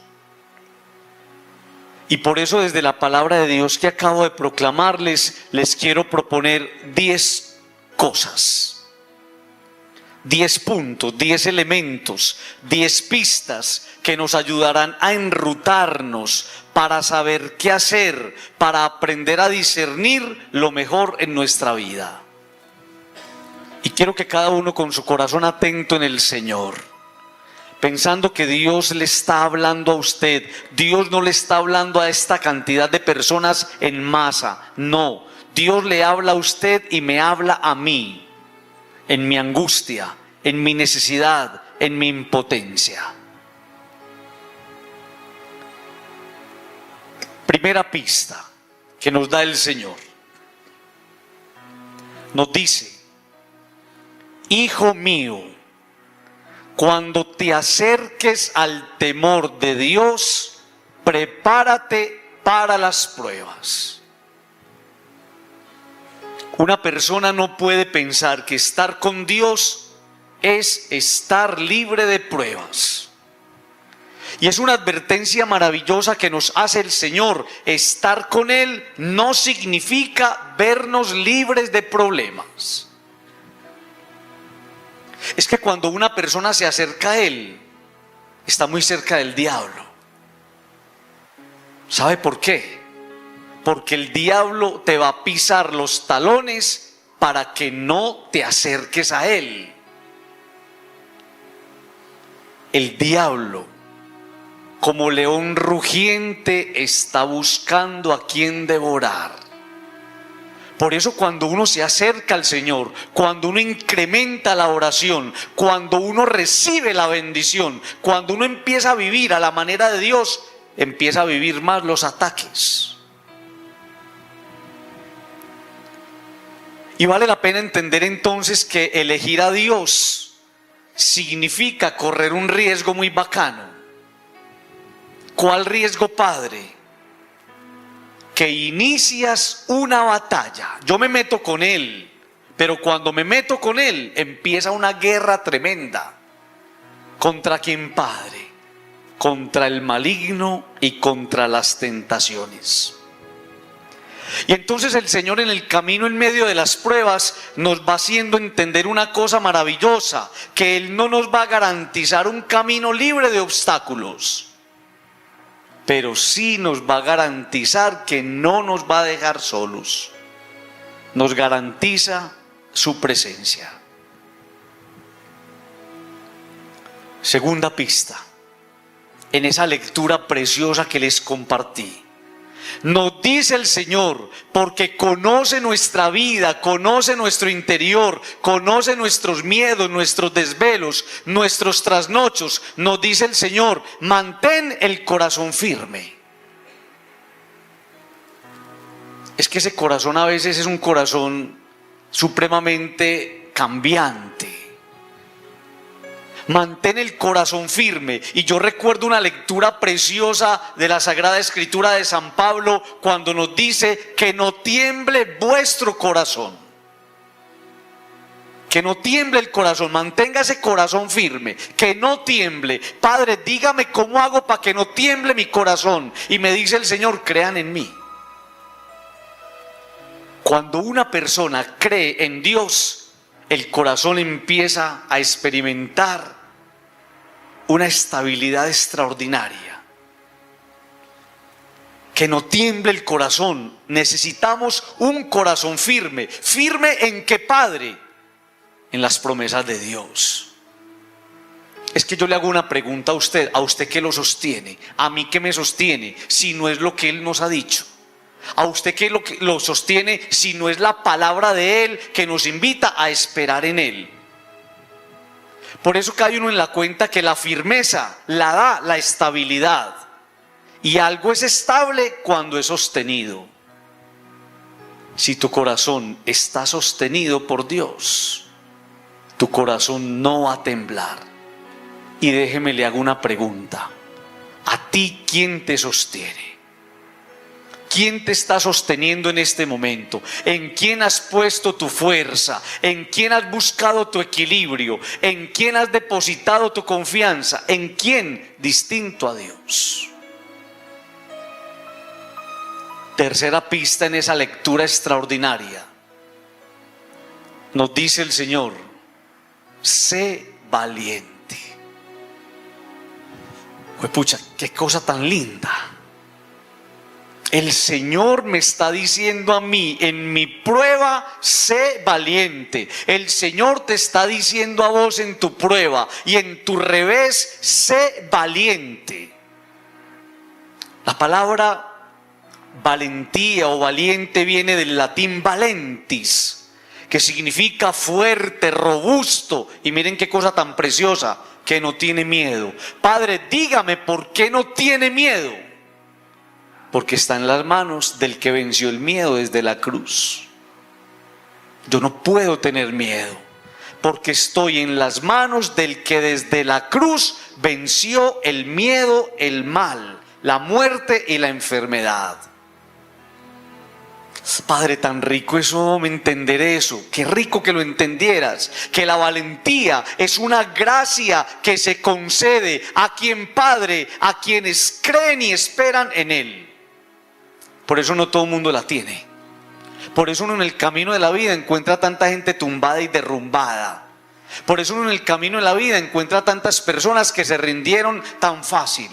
Y por eso desde la palabra de Dios que acabo de proclamarles, les quiero proponer 10 cosas, 10 puntos, 10 elementos, 10 pistas que nos ayudarán a enrutarnos para saber qué hacer, para aprender a discernir lo mejor en nuestra vida. Y quiero que cada uno con su corazón atento en el Señor, pensando que Dios le está hablando a usted. Dios no le está hablando a esta cantidad de personas en masa, no. Dios le habla a usted y me habla a mí, en mi angustia, en mi necesidad, en mi impotencia. Primera pista que nos da el Señor. Nos dice: hijo mío, cuando te acerques al temor de Dios, prepárate para las pruebas. Una persona no puede pensar que estar con Dios es estar libre de pruebas. Y es una advertencia maravillosa que nos hace el Señor. Estar con Él no significa vernos libres de problemas. Es que cuando una persona se acerca a Él, está muy cerca del diablo. ¿Sabe por qué? Porque el diablo te va a pisar los talones para que no te acerques a Él. El diablo, como león rugiente, está buscando a quien devorar. Por eso cuando uno se acerca al Señor, cuando uno incrementa la oración, cuando uno recibe la bendición, cuando uno empieza a vivir a la manera de Dios, empieza a vivir más los ataques. Y vale la pena entender entonces que elegir a Dios significa correr un riesgo muy bacano. ¿Cuál riesgo, Padre? Que inicias una batalla. Yo me meto con Él, pero cuando me meto con Él empieza una guerra tremenda. ¿Contra quién, Padre? Contra el maligno y contra las tentaciones. Y entonces el Señor en el camino, en medio de las pruebas, nos va haciendo entender una cosa maravillosa: que Él no nos va a garantizar un camino libre de obstáculos, pero sí nos va a garantizar que no nos va a dejar solos. Nos garantiza su presencia. Segunda pista, en esa lectura preciosa que les compartí, nos dice el Señor, porque conoce nuestra vida, conoce nuestro interior, conoce nuestros miedos, nuestros desvelos, nuestros trasnochos. Nos dice el Señor: mantén el corazón firme. es que ese corazón a veces es un corazón supremamente cambiante. Mantén el corazón firme. Y yo recuerdo una lectura preciosa de la Sagrada Escritura de San Pablo cuando nos dice que no tiemble vuestro corazón. Que no tiemble el corazón, mantenga ese corazón firme, que no tiemble. Padre, dígame cómo hago para que no tiemble mi corazón. Y me dice el Señor, crean en mí. Cuando una persona cree en Dios, el corazón empieza a experimentar una estabilidad extraordinaria. Que no tiemble el corazón. Necesitamos un corazón firme. ¿Firme en qué, Padre? En las promesas de Dios. Es que yo le hago una pregunta a usted que lo sostiene, a mí que me sostiene, si no es lo que Él nos ha dicho. A usted que lo sostiene, si no es la palabra de Él que nos invita a esperar en Él. Por eso cae uno en la cuenta que la firmeza la da la estabilidad. Y algo es estable cuando es sostenido. Si tu corazón está sostenido por Dios, tu corazón no va a temblar. Y déjeme le hago una pregunta. ¿A ti quién te sostiene? ¿Quién te está sosteniendo en este momento? ¿En quién has puesto tu fuerza? ¿En quién has buscado tu equilibrio? ¿En quién has depositado tu confianza? ¿En quién distinto a Dios? Tercera pista en esa lectura extraordinaria. Nos dice el Señor, sé valiente. Pucha, qué cosa tan linda. El Señor me está diciendo a mí, en mi prueba, sé valiente. El Señor te está diciendo a vos en tu prueba y en tu revés, sé valiente. La palabra valentía o valiente viene del latín valentis, que significa fuerte, robusto. Y miren qué cosa tan preciosa, que no tiene miedo. Padre, dígame por qué no tiene miedo. Porque está en las manos del que venció el miedo desde la cruz. Yo no puedo tener miedo, porque estoy en las manos del que desde la cruz venció el miedo, el mal, la muerte y la enfermedad. Padre, tan rico eso, entender eso. Qué rico que lo entendieras, que la valentía es una gracia que se concede a quien, Padre, a quienes creen y esperan en Él. Por eso no todo el mundo la tiene. Por eso uno en el camino de la vida encuentra tanta gente tumbada y derrumbada. Por eso uno en el camino de la vida encuentra tantas personas que se rindieron tan fácil.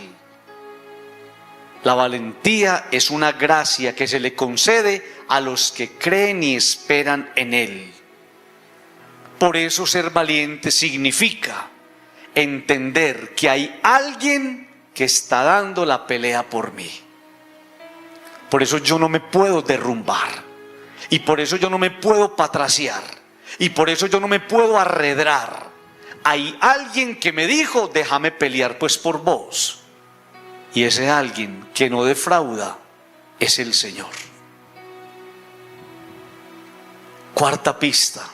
La valentía es una gracia que se le concede a los que creen y esperan en Él. Por eso ser valiente significa entender que hay alguien que está dando la pelea por mí. Por eso yo no me puedo derrumbar. Y por eso yo no me puedo patraciar. Y por eso yo no me puedo arredrar. Hay alguien que me dijo, déjame pelear pues por vos. Y ese alguien que no defrauda es el Señor. Cuarta pista.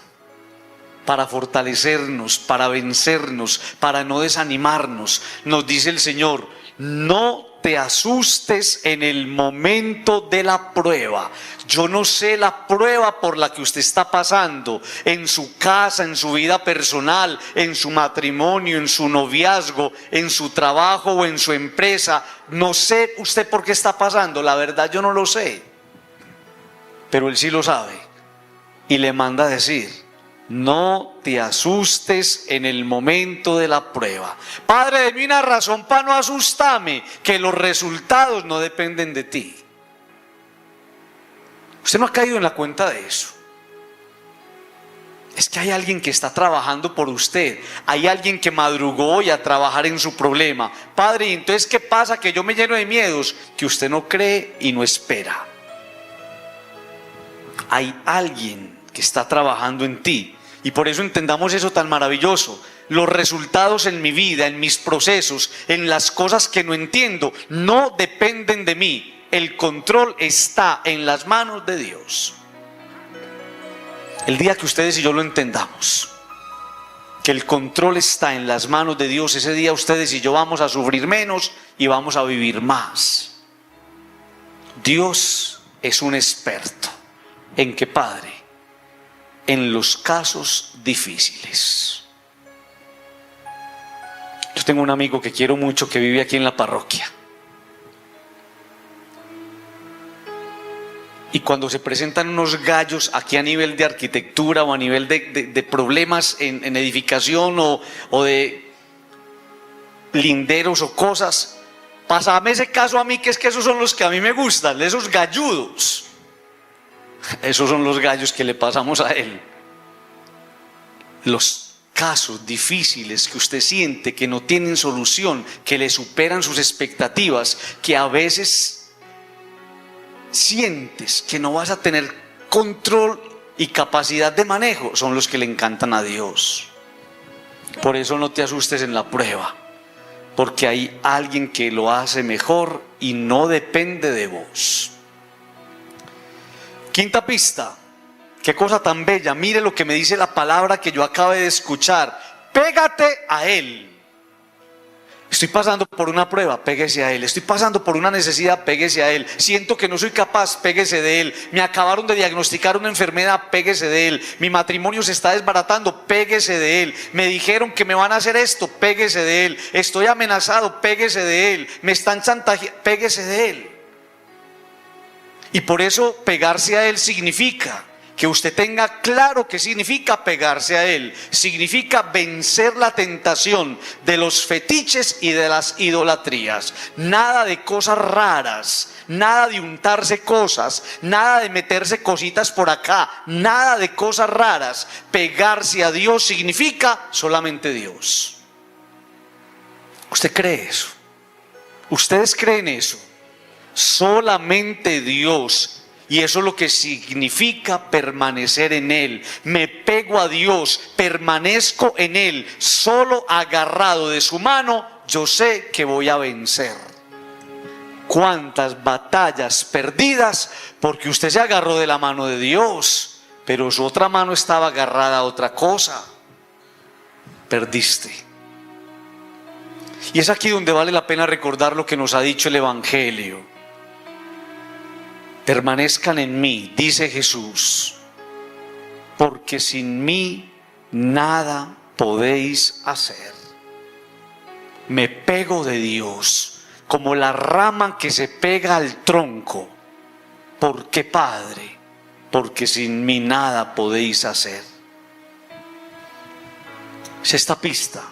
Para fortalecernos, para vencernos, para no desanimarnos, nos dice el Señor, no te asustes en el momento de la prueba. Yo no sé la prueba por la que usted está pasando, en su casa, en su vida personal, en su matrimonio, en su noviazgo, en su trabajo o en su empresa. No sé usted por qué está pasando, la verdad yo no lo sé. Pero Él sí lo sabe y le manda a decir, no te asustes en el momento de la prueba. Padre, deme una razón para no asustarme, que los resultados no dependen de ti. Usted no ha caído en la cuenta de eso. Es que hay alguien que está trabajando por usted. Hay alguien que madrugó hoy a trabajar en su problema. Padre, ¿y entonces qué pasa? Que yo me lleno de miedos, que usted no cree y no espera. Hay alguien que está trabajando en ti. Y por eso entendamos eso tan maravilloso. Los resultados en mi vida, en mis procesos, en las cosas que no entiendo, no dependen de mí. el control está en las manos de Dios. El día que ustedes y yo lo entendamos, que el control está en las manos de Dios, ese día ustedes y yo vamos a sufrir menos y vamos a vivir más. Dios es un experto. ¿En qué, Padre? En los casos difíciles. Yo tengo un amigo que quiero mucho que vive aquí en la parroquia. Y cuando se presentan unos gallos aquí a nivel de arquitectura o a nivel de problemas en edificación o de linderos o cosas, pásame ese caso a mí, que es que esos son los que a mí me gustan, esos galludos. Esos son los gallos que le pasamos a él. Los casos difíciles que usted siente que no tienen solución, que le superan sus expectativas, que a veces sientes que no vas a tener control y capacidad de manejo, son los que le encantan a Dios. Por eso no te asustes en la prueba, porque hay alguien que lo hace mejor y no depende de vos. Quinta pista, qué cosa tan bella. Mire lo que me dice la palabra que yo acabé de escuchar: pégate a Él. Estoy pasando por una prueba, péguese a Él. Estoy pasando por una necesidad, péguese a Él. Siento que no soy capaz, péguese de Él. Me acabaron de diagnosticar una enfermedad, péguese de Él. Mi matrimonio se está desbaratando, péguese de Él. Me dijeron que me van a hacer esto, péguese de Él. Estoy amenazado, péguese de Él. Me están chantajeando, péguese de Él. Y por eso pegarse a Él significa que usted tenga claro qué significa pegarse a Él. Significa vencer la tentación de los fetiches y de las idolatrías. Nada de cosas raras, nada de untarse cosas, nada de meterse cositas por acá, nada de cosas raras. Pegarse a Dios significa solamente Dios. ¿Usted cree eso? ¿Ustedes creen eso? Solamente Dios. Y eso es lo que significa permanecer en Él. Me pego a Dios, permanezco en Él, solo agarrado de su mano, yo sé que voy a vencer. ¿Cuántas batallas perdidas porque usted se agarró de la mano de Dios, pero su otra mano estaba agarrada a otra cosa? Perdiste. Y es aquí donde vale la pena recordar lo que nos ha dicho el Evangelio. Permanezcan en mí, dice Jesús, porque sin mí nada podéis hacer. Me pego de Dios como la rama que se pega al tronco. ¿Por qué, Padre? Porque sin mí nada podéis hacer. Sexta pista,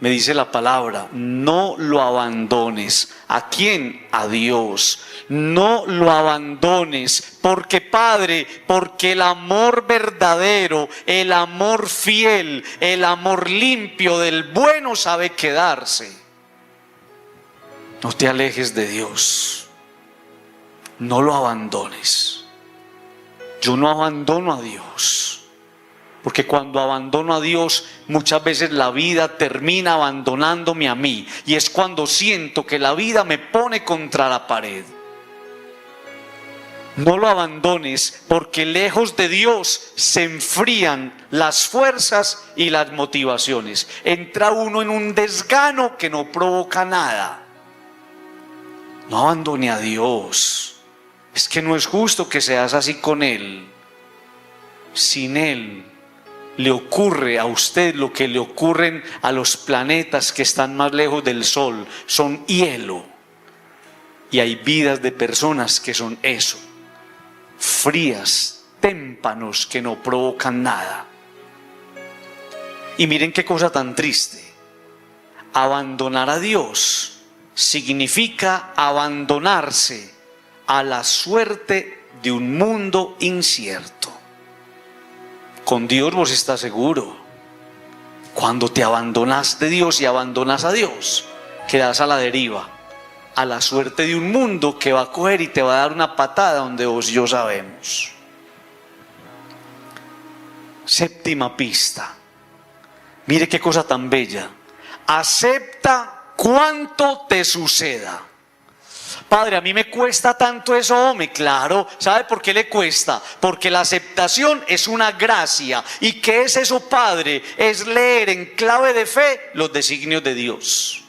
me dice la palabra: no lo abandones. ¿A quién? A Dios. No lo abandones. Porque, Padre, porque el amor verdadero, el amor fiel, el amor limpio del bueno sabe quedarse. No te alejes de Dios. No lo abandones. Yo no abandono a Dios. Porque cuando abandono a Dios, muchas veces la vida termina abandonándome a mí. Y es cuando siento que la vida me pone contra la pared. No lo abandones, porque lejos de Dios se enfrían las fuerzas y las motivaciones. Entra uno en un desgano que no provoca nada. No abandone a Dios. Es que no es justo que seas así con Él. Sin Él le ocurre a usted lo que le ocurren a los planetas que están más lejos del Sol. Son hielo. Y hay vidas de personas que son eso. Frías, témpanos que no provocan nada. Y miren qué cosa tan triste. Abandonar a Dios significa abandonarse a la suerte de un mundo incierto. Con Dios vos estás seguro. Cuando te abandonas de Dios y abandonas a Dios, quedas a la deriva, a la suerte de un mundo que va a coger y te va a dar una patada donde vos y yo sabemos. Séptima pista. Mire qué cosa tan bella. Acepta cuanto te suceda. Padre, a mí me cuesta tanto eso, hombre. Claro, ¿sabe por qué le cuesta? Porque la aceptación es una gracia. ¿Y qué es eso, Padre? Es leer en clave de fe los designios de Dios.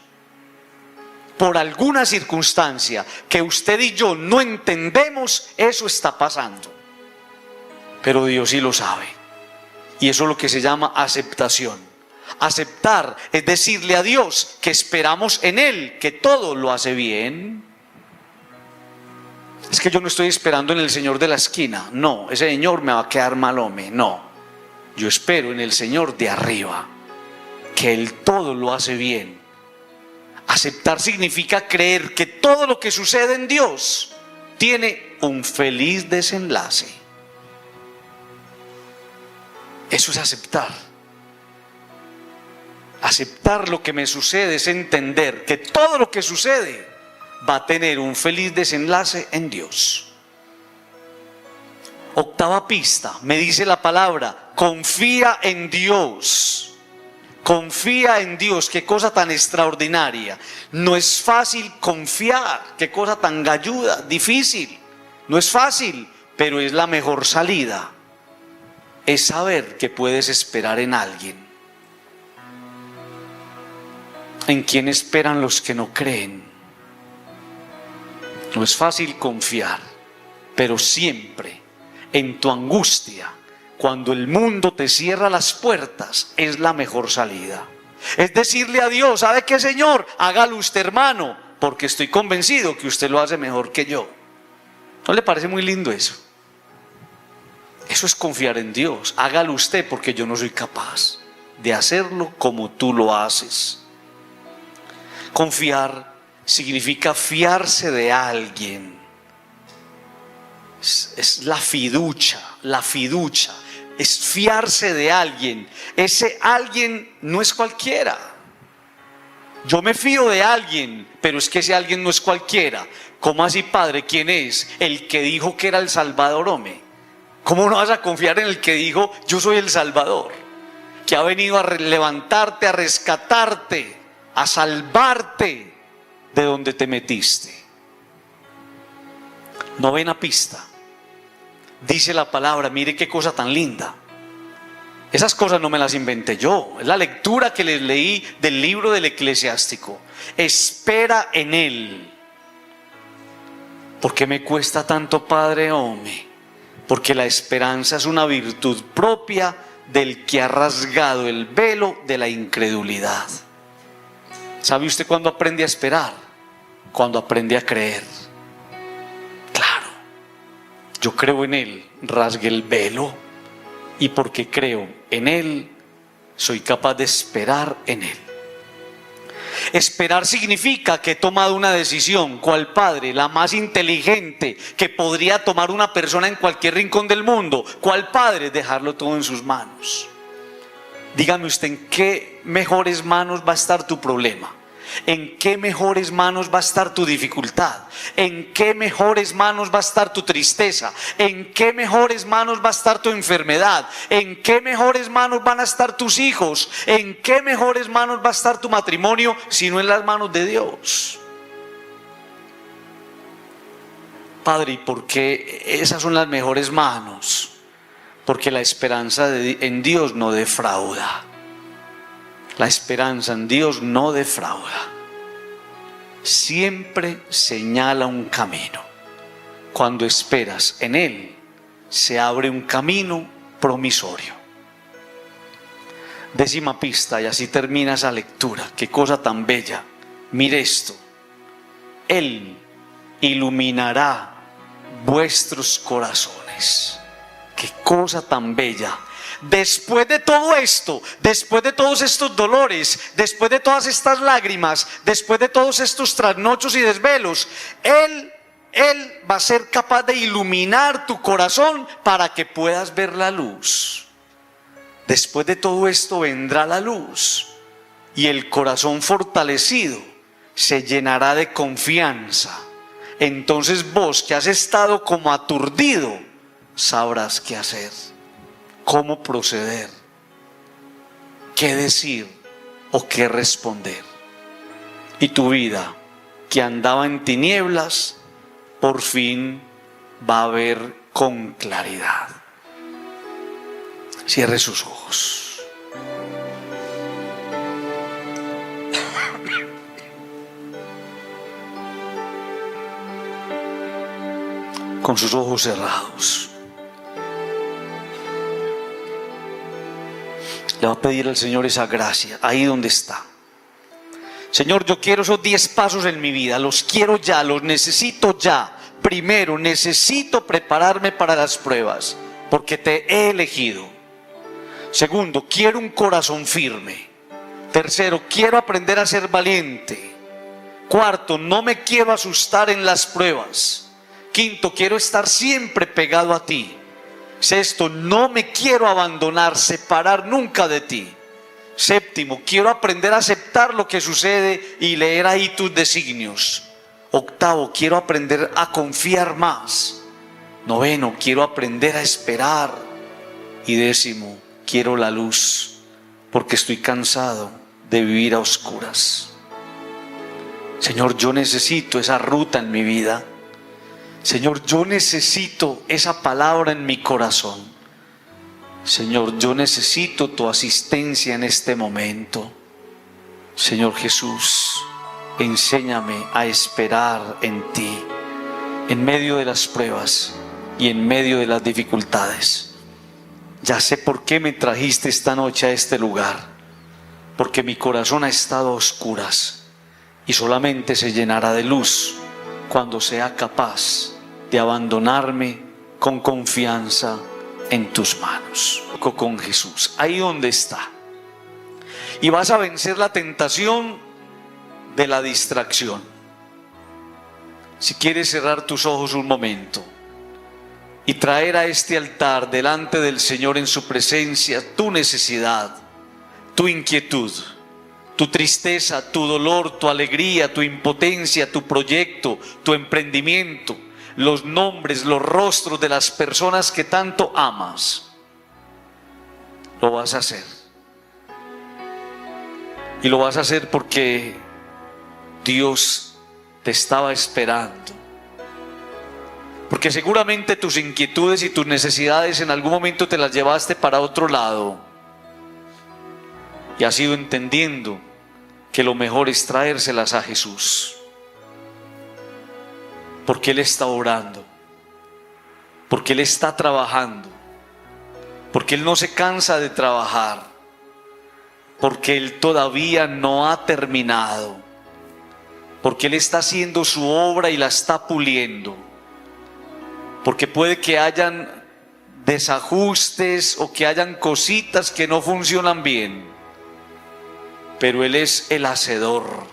Por alguna circunstancia que usted y yo no entendemos, eso está pasando. Pero Dios sí lo sabe. Y eso es lo que se llama aceptación. Aceptar es decirle a Dios que esperamos en Él, que todo lo hace bien. Es que yo no estoy esperando en el Señor de la esquina. No, ese Señor me va a quedar mal, hombre. No, yo espero en el Señor de arriba, que Él todo lo hace bien. Aceptar significa creer que todo lo que sucede en Dios tiene un feliz desenlace. Eso es aceptar. Aceptar lo que me sucede es entender que todo lo que sucede va a tener un feliz desenlace en Dios. Octava pista, me dice la palabra, confía en Dios. Confía en Dios, qué cosa tan extraordinaria. No es fácil confiar, qué cosa tan galluda, difícil. No es fácil, pero es la mejor salida. Es saber que puedes esperar en alguien. ¿En quién esperan los que no creen? No es fácil confiar, pero siempre en tu angustia, cuando el mundo te cierra las puertas, es la mejor salida. Es decirle a Dios, ¿sabe qué, Señor? Hágalo usted, hermano, porque estoy convencido que usted lo hace mejor que yo. ¿No le parece muy lindo eso? Eso es confiar en Dios. Hágalo usted porque yo no soy capaz de hacerlo como tú lo haces. Confiar significa fiarse de alguien. Es la fiducia, es fiarse de alguien. Ese alguien no es cualquiera. Yo me fío de alguien, pero es que ese alguien no es cualquiera. ¿Cómo así, Padre? ¿Quién es? El que dijo que era el Salvador, hombre. ¿Cómo no vas a confiar en el que dijo, yo soy el Salvador? Que ha venido a levantarte, a rescatarte, a salvarte de donde te metiste. Novena pista. Dice la palabra, mire qué cosa tan linda. Esas cosas no me las inventé yo. Es la lectura que les leí del libro del Eclesiástico. Espera en Él. ¿Por qué me cuesta tanto, Padre? Hombre, porque la esperanza es una virtud propia del que ha rasgado el velo de la incredulidad. ¿Sabe usted cuándo aprende a esperar? Cuando aprende a creer. Claro, yo creo en Él, rasgué el velo, y porque creo en Él, soy capaz de esperar en Él. Esperar significa que he tomado una decisión, ¿cuál, Padre? La más inteligente que podría tomar una persona en cualquier rincón del mundo. ¿Cuál, Padre? Dejarlo todo en sus manos. Dígame usted, ¿en qué mejores manos va a estar tu problema? ¿En qué mejores manos va a estar tu dificultad? ¿En qué mejores manos va a estar tu tristeza? ¿En qué mejores manos va a estar tu enfermedad? ¿En qué mejores manos van a estar tus hijos? ¿En qué mejores manos va a estar tu matrimonio si no en las manos de Dios? Padre, ¿y por qué esas son las mejores manos? Porque la esperanza en Dios no defrauda. La esperanza en Dios no defrauda. Siempre señala un camino. Cuando esperas en Él, se abre un camino promisorio. Décima pista, y así termina esa lectura. Qué cosa tan bella. Mire esto. Él iluminará vuestros corazones. Qué cosa tan bella. Después de todo esto, después de todos estos dolores, después de todas estas lágrimas, después de todos estos trasnochos y desvelos, Él va a ser capaz de iluminar tu corazón para que puedas ver la luz. Después de todo esto vendrá la luz y el corazón fortalecido se llenará de confianza. Entonces vos, que has estado como aturdido, sabrás qué hacer, cómo proceder, qué decir o qué responder. Y tu vida, que andaba en tinieblas, por fin va a ver con claridad. Cierre sus ojos. Con sus ojos cerrados. Le va a pedir al Señor esa gracia, ahí donde está. Señor, yo quiero esos 10 pasos en mi vida, los quiero ya, los necesito ya. Primero, necesito prepararme para las pruebas, porque te he elegido. Segundo, quiero un corazón firme. Tercero, quiero aprender a ser valiente. Cuarto, no me quiero asustar en las pruebas. Quinto, quiero estar siempre pegado a ti. Sexto, no me quiero abandonar, separar nunca de ti. Séptimo, quiero aprender a aceptar lo que sucede y leer ahí tus designios. Octavo, quiero aprender a confiar más. Noveno, quiero aprender a esperar. Y décimo, quiero la luz, porque estoy cansado de vivir a oscuras. Señor, yo necesito esa ruta en mi vida. Señor, yo necesito esa palabra en mi corazón. Señor, yo necesito tu asistencia en este momento. Señor Jesús, enséñame a esperar en ti, en medio de las pruebas y en medio de las dificultades. Ya sé por qué me trajiste esta noche a este lugar, porque mi corazón ha estado a oscuras y solamente se llenará de luz cuando sea capaz de abandonarme con confianza en tus manos, con Jesús, ahí donde está. Y vas a vencer la tentación de la distracción. Si quieres cerrar tus ojos un momento y traer a este altar delante del Señor en su presencia tu necesidad, tu inquietud, tu tristeza, tu dolor, tu alegría, tu impotencia, tu proyecto, tu emprendimiento, los nombres, los rostros de las personas que tanto amas, lo vas a hacer. Y lo vas a hacer porque Dios te estaba esperando. Porque seguramente tus inquietudes y tus necesidades en algún momento te las llevaste para otro lado. Y has ido entendiendo que lo mejor es traérselas a Jesús. Porque Él está orando, porque Él está trabajando, porque Él no se cansa de trabajar, porque Él todavía no ha terminado, porque Él está haciendo su obra y la está puliendo, porque puede que hayan desajustes o que hayan cositas que no funcionan bien, pero Él es el hacedor,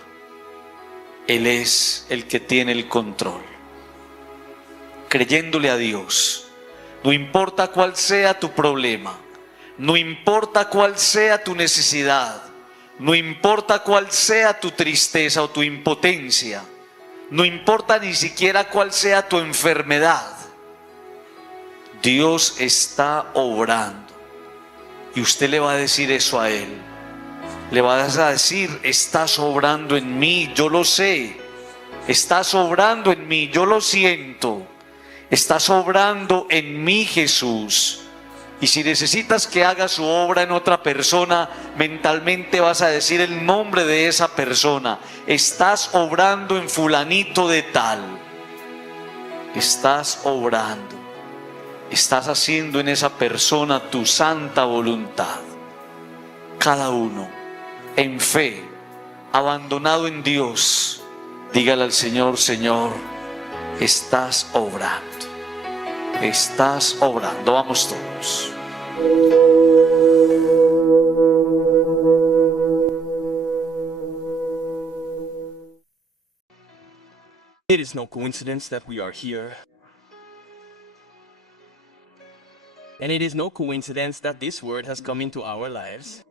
Él es el que tiene el control. Creyéndole a Dios, no importa cuál sea tu problema, no importa cuál sea tu necesidad, no importa cuál sea tu tristeza o tu impotencia, no importa ni siquiera cuál sea tu enfermedad, Dios está obrando. Y usted le va a decir eso a Él, le vas a decir: estás obrando en mí, yo lo sé, estás obrando en mí, yo lo siento. Estás obrando en mí, Jesús. Y si necesitas que haga su obra en otra persona, mentalmente vas a decir el nombre de esa persona. Estás obrando en fulanito de tal. Estás obrando. Estás haciendo en esa persona tu santa voluntad. Cada uno, en fe, abandonado en Dios, dígale al Señor: Señor, estás obrando. Estás obrando. Vamos todos. It is no coincidence that we are here. And it is no coincidence that this word has come into our lives.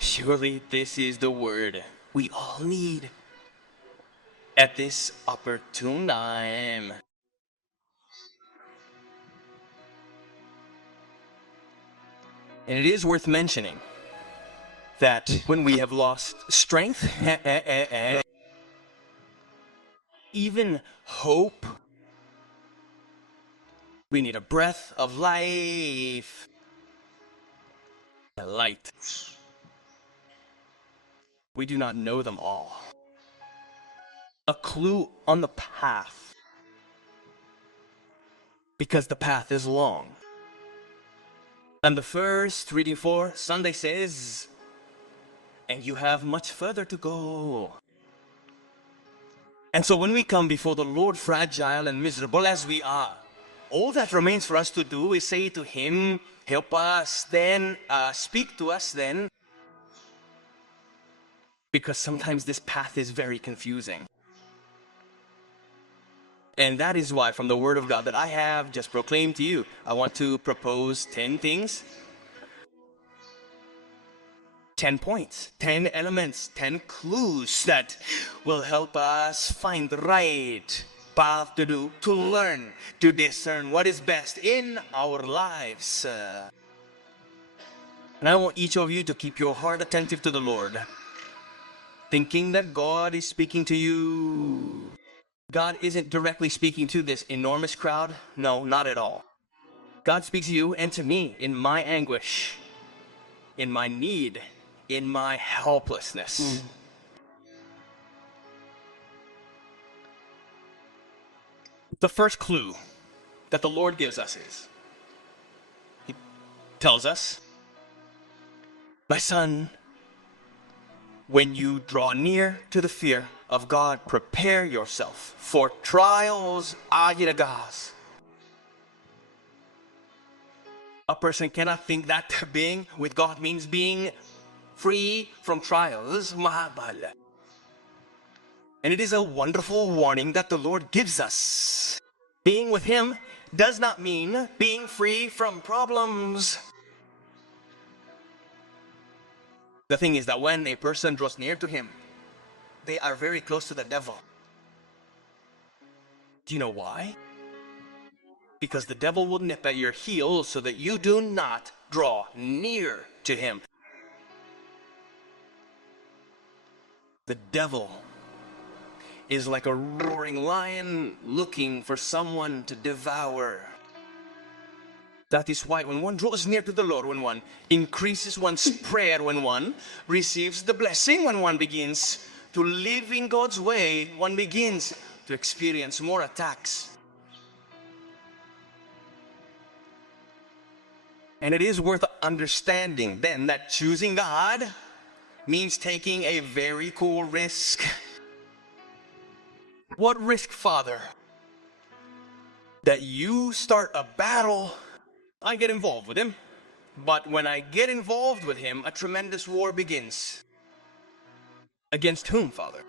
Surely this is the word we all need at this opportune time. And it is worth mentioning that when we have lost strength even hope. We need a breath of life, a light. We do not know them all. A clue on the path, because the path is long. And the first reading for Sunday says, and you have much further to go. And so when we come before the Lord fragile and miserable as we are, all that remains for us to do is say to Him, help us then, speak to us then. Because sometimes this path is very confusing. And that is why from the Word of God that I have just proclaimed to you, I want to propose 10 things, 10 points, 10 elements, 10 clues that will help us find the right path to do, to learn, to discern what is best in our lives. And I want each of you to keep your heart attentive to the Lord, thinking that God is speaking to you. God isn't directly speaking to this enormous crowd. No, not at all. God speaks to you and to me in my anguish, in my need, in my helplessness. The first clue that the Lord gives us is, He tells us, my son, when you draw near to the fear of God, prepare yourself for trials. Ayiragas. A person cannot think that being with God means being free from trials. Mahabala. And it is a wonderful warning that the Lord gives us. Being with Him does not mean being free from problems. The thing is that when a person draws near to Him, they are very close to the devil. Do you know why? Because the devil will nip at your heels so that you do not draw near to Him. The devil is like a roaring lion looking for someone to devour. That is why when one draws near to the Lord, when one increases one's prayer, when one receives the blessing, when one begins to live in God's way, one begins to experience more attacks. And it is worth understanding then that choosing God means taking a very cool risk. What risk, Father? That you start a battle. I get involved with Him. But when I get involved with Him, a tremendous war begins. Against whom, Father?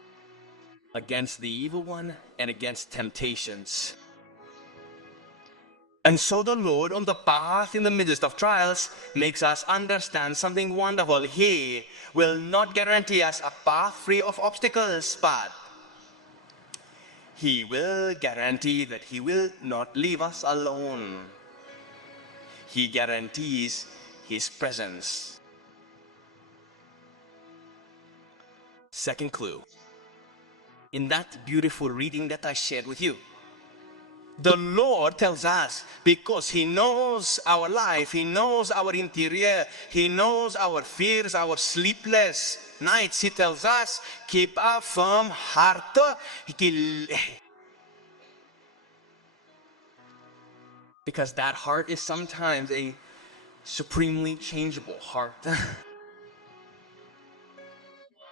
Against the evil one and against temptations. And so the Lord, on the path in the midst of trials, makes us understand something wonderful. He will not guarantee us a path free of obstacles, but He will guarantee that He will not leave us alone. He guarantees His presence. Second clue. In that beautiful reading that I shared with you, the Lord tells us, because He knows our life, He knows our interior, He knows our fears, our sleepless nights, He tells us, keep a firm heart. Because that heart is sometimes a supremely changeable heart.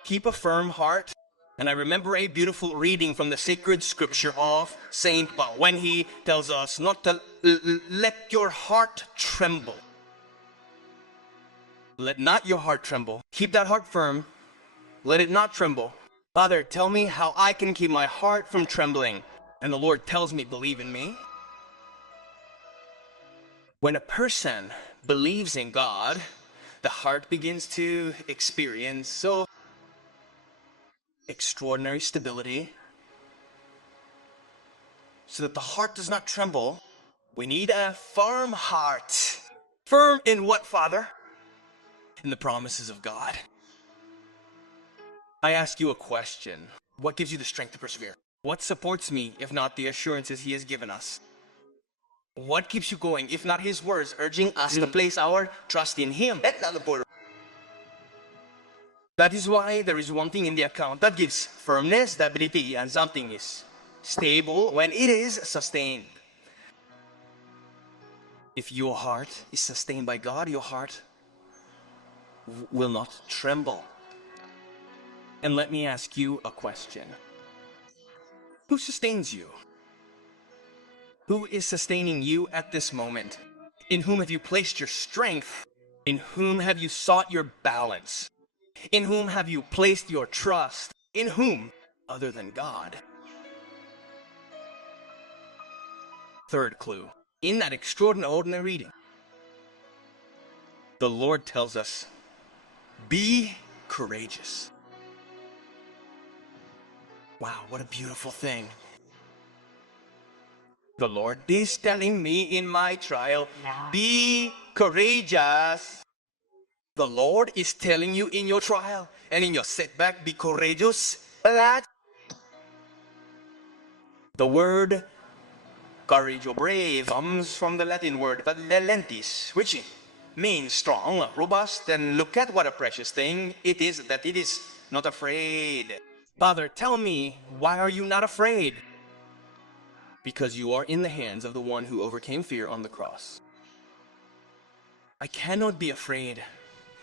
Keep a firm heart. And I remember a beautiful reading from the sacred scripture of Saint Paul when he tells us not to let your heart tremble. Let not your heart tremble. Keep that heart firm. Let it not tremble. Father, tell me how I can keep my heart from trembling. And the Lord tells me, believe in me. When a person believes in God, the heart begins to experience so extraordinary stability. So that the heart does not tremble, we need a firm heart. Firm in what, Father? In the promises of God. I ask you a question. What gives you the strength to persevere? What supports me if not the assurances He has given us? What keeps you going if not His words urging us to place our trust in Him? That is why there is one thing in the account that gives firmness, stability, and something is stable when it is sustained. If your heart is sustained by God, your heart will not tremble. And let me ask you a question. Who sustains you? Who is sustaining you at this moment? In whom have you placed your strength? In whom have you sought your balance? In whom have you placed your trust? In whom other than God? Third clue. In that extraordinary reading, the Lord tells us, be courageous. Wow, what a beautiful thing. The Lord is telling me in my trial, be courageous. The Lord is telling you in your trial and in your setback, be courageous. That the word courage or brave comes from the Latin word valentis, which means strong, robust, and look at what a precious thing it is that it is not afraid. Father, tell me, why are you not afraid? Because you are in the hands of the one who overcame fear on the cross. I cannot be afraid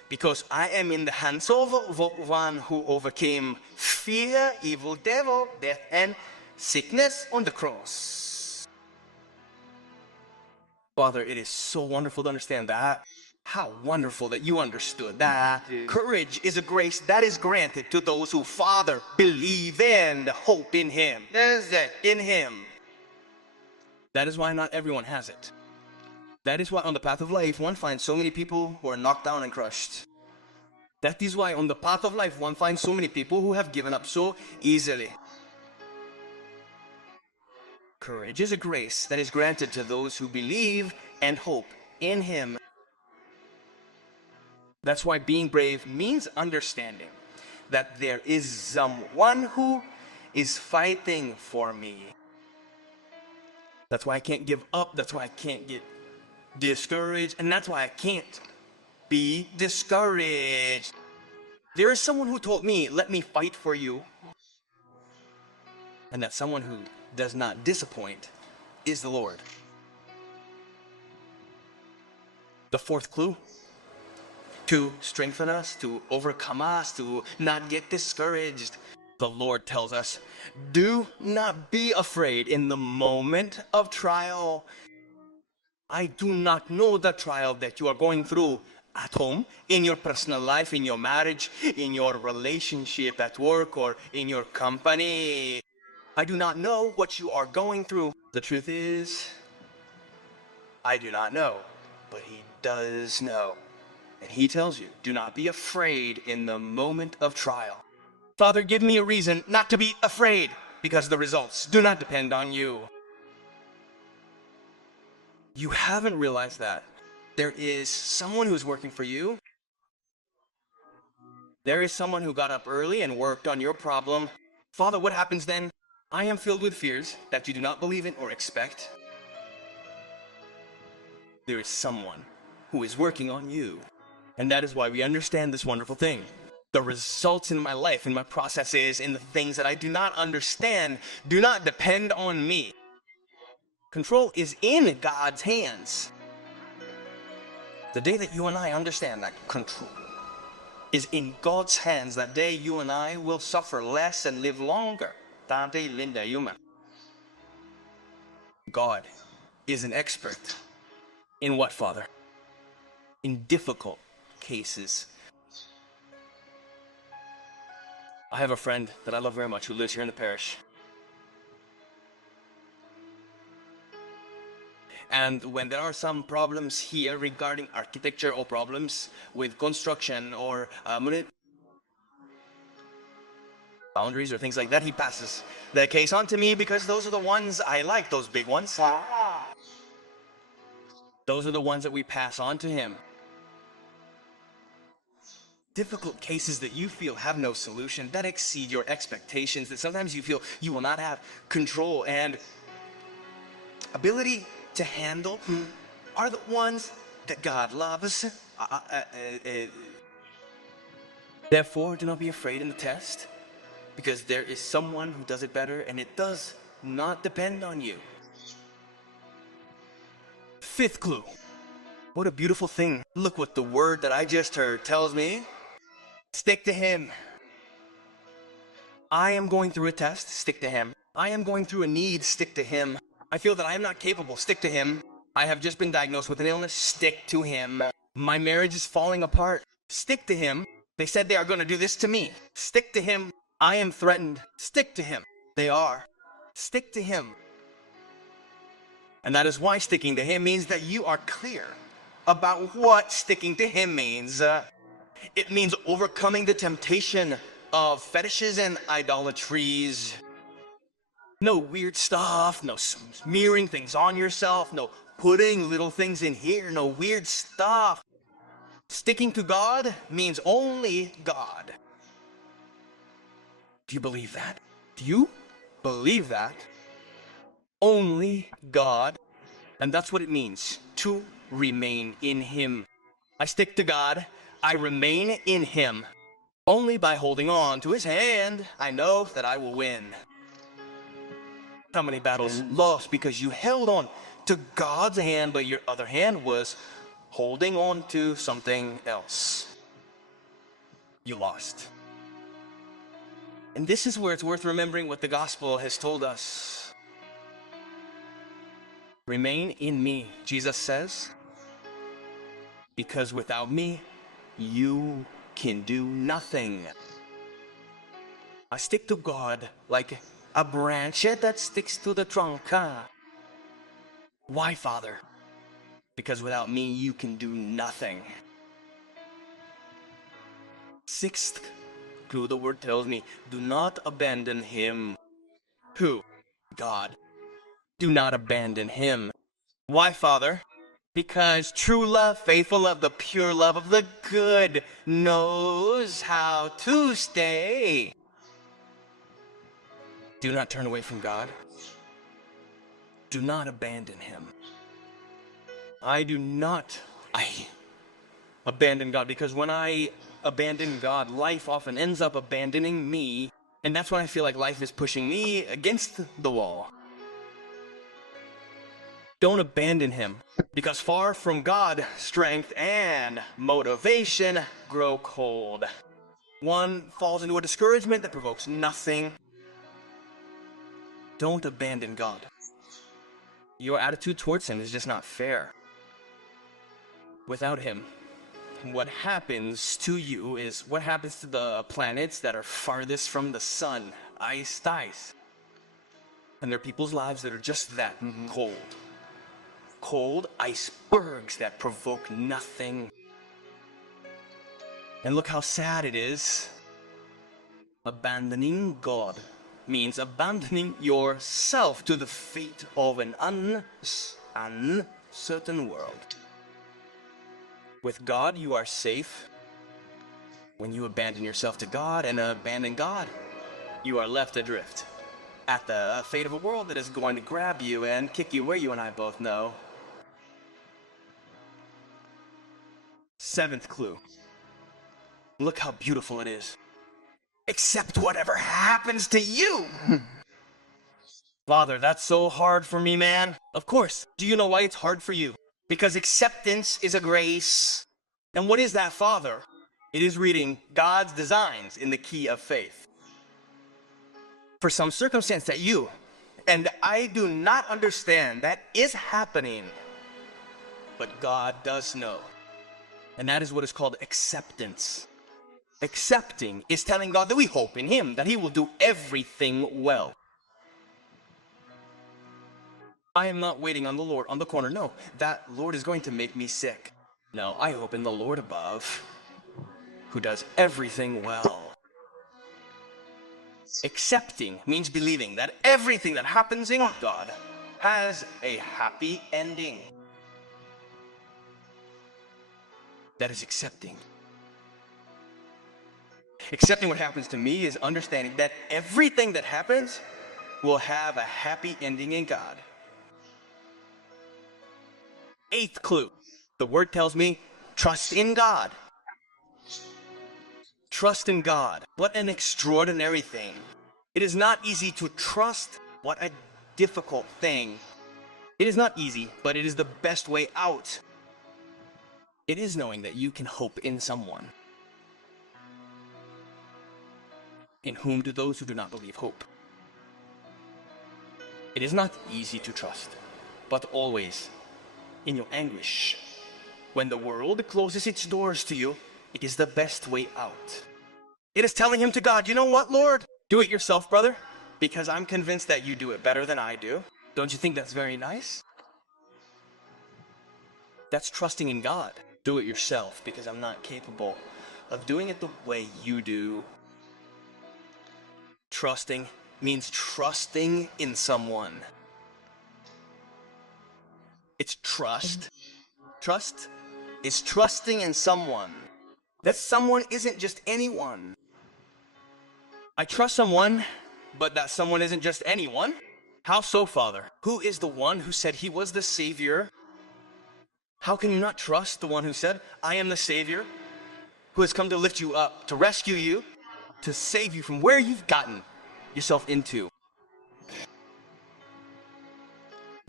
because I am in the hands of one who overcame fear, evil, devil, death, and sickness on the cross. Father, it is so wonderful to understand that. How wonderful that you understood that. Courage is a grace that is granted to those who, Father, believe and hope in Him. That's it, in Him. That is why not everyone has it. That is why on the path of life one finds so many people who are knocked down and crushed. That is why on the path of life one finds so many people who have given up so easily. Courage is a grace that is granted to those who believe and hope in Him. That's why being brave means understanding that there is someone who is fighting for me. That's why I can't give up. That's why I can't get discouraged. And that's why I can't be discouraged. There is someone who told me, let me fight for you. And that someone who does not disappoint is the Lord. The fourth clue, to strengthen us, to overcome us, to not get discouraged. The Lord tells us, do not be afraid in the moment of trial. I do not know the trial that you are going through at home, in your personal life, in your marriage, in your relationship at work, or in your company. I do not know what you are going through. The truth is, I do not know, but He does know. And He tells you, do not be afraid in the moment of trial. Father, give me a reason not to be afraid, because the results do not depend on you. You haven't realized that. There is someone who's working for you. There is someone who got up early and worked on your problem. Father, what happens then? I am filled with fears that you do not believe in or expect. There is someone who is working on you. And that is why we understand this wonderful thing. The results in my life, in my processes, in the things that I do not understand, do not depend on me. Control is in God's hands. The day that you and I understand that control is in God's hands, that day you and I will suffer less and live longer. God is an expert in what, Father? In difficult cases. I have a friend that I love very much who lives here in the parish. And when there are some problems here regarding architecture or problems with construction or boundaries or things like that, he passes the case on to me because those are the ones I like, those big ones. Those are the ones that we pass on to him. difficult cases that you feel have no solution, that exceed your expectations, that sometimes you feel you will not have control and ability to handle, are the ones that God loves. Therefore, do not be afraid in the test, because there is someone who does it better, and it does not depend on you. Fifth clue. What a beautiful thing. Look what the word that I just heard tells me. Stick to him. I am going through a test, stick to him. I am going through a need, stick to him. I feel that I am not capable, stick to him. I have just been diagnosed with an illness, stick to him. My marriage is falling apart, stick to him. They said they are going to do this to me, stick to him. I am threatened, stick to him. They are, stick to him. And that is why sticking to him means that you are clear about what sticking to him means. It means overcoming the temptation of fetishes and idolatries. No weird stuff, no smearing things on yourself, no putting little things in here, no weird stuff. Sticking to God means only God. Do you believe that? Do you believe that? Only God. And that's what it means to remain in him. I stick to God. I remain in him. Only by holding on to his hand, I know that I will win. How many battles lost because you held on to God's hand, but your other hand was holding on to something else? You lost. And this is where it's worth remembering what the gospel has told us. Remain in me, Jesus says, because without me, you can do nothing. I stick to God like a branch that sticks to the trunk. Why, Father? Because without me, you can do nothing. Sixth clue, the word tells me, do not abandon him. Who? God. Do not abandon him. Why, Father? Because true love, faithful love, the pure love of the good knows how to stay. Do not turn away from God. Do not abandon him. I abandon God, because when I abandon God, life often ends up abandoning me, and that's when I feel like life is pushing me against the wall. Don't abandon him, because far from God, strength and motivation grow cold. One falls into a discouragement that provokes nothing. Don't abandon God. Your attitude towards him is just not fair. Without him, what happens to you is what happens to the planets that are farthest from the sun. Ice dies. And there are people's lives that are just that, cold. Cold icebergs that provoke nothing. And look how sad it is. Abandoning God means abandoning yourself to the fate of an uncertain world. With God, you are safe. When you abandon yourself to God and abandon God, you are left adrift at the fate of a world that is going to grab you and kick you where you and I both know. Seventh clue. Look how beautiful it is. Accept whatever happens to you. Father, that's so hard for me, man. Of course. Do you know why it's hard for you? Because acceptance is a grace. And what is that, Father? It is reading God's designs in the key of faith. For some circumstance that you and I do not understand, that is happening. But God does know. And that is what is called acceptance. Accepting is telling God that we hope in him, that he will do everything well. I am not waiting on the Lord on the corner. No, that Lord is going to make me sick. No, I hope in the Lord above, who does everything well. Accepting means believing that everything that happens in God has a happy ending. That is accepting. Accepting what happens to me is understanding that everything that happens will have a happy ending in God. 8th clue. The word tells me, trust in God. Trust in God. What an extraordinary thing. It is not easy to trust. What a difficult thing. It is not easy, but it is the best way out. It is knowing that you can hope in someone. In whom do those who do not believe hope? It is not easy to trust, but always in your anguish. When the world closes its doors to you, it is the best way out. It is telling him to God, you know what, Lord? Do it yourself, brother, because I'm convinced that you do it better than I do. Don't you think that's very nice? That's trusting in God. Do it yourself, because I'm not capable of doing it the way you do. Trusting means trusting in someone. It's trust. Trust is trusting in someone. That someone isn't just anyone. I trust someone, but that someone isn't just anyone. How so, Father? Who is the one who said he was the Savior? How can you not trust the one who said, I am the Savior, who has come to lift you up, to rescue you, to save you from where you've gotten yourself into?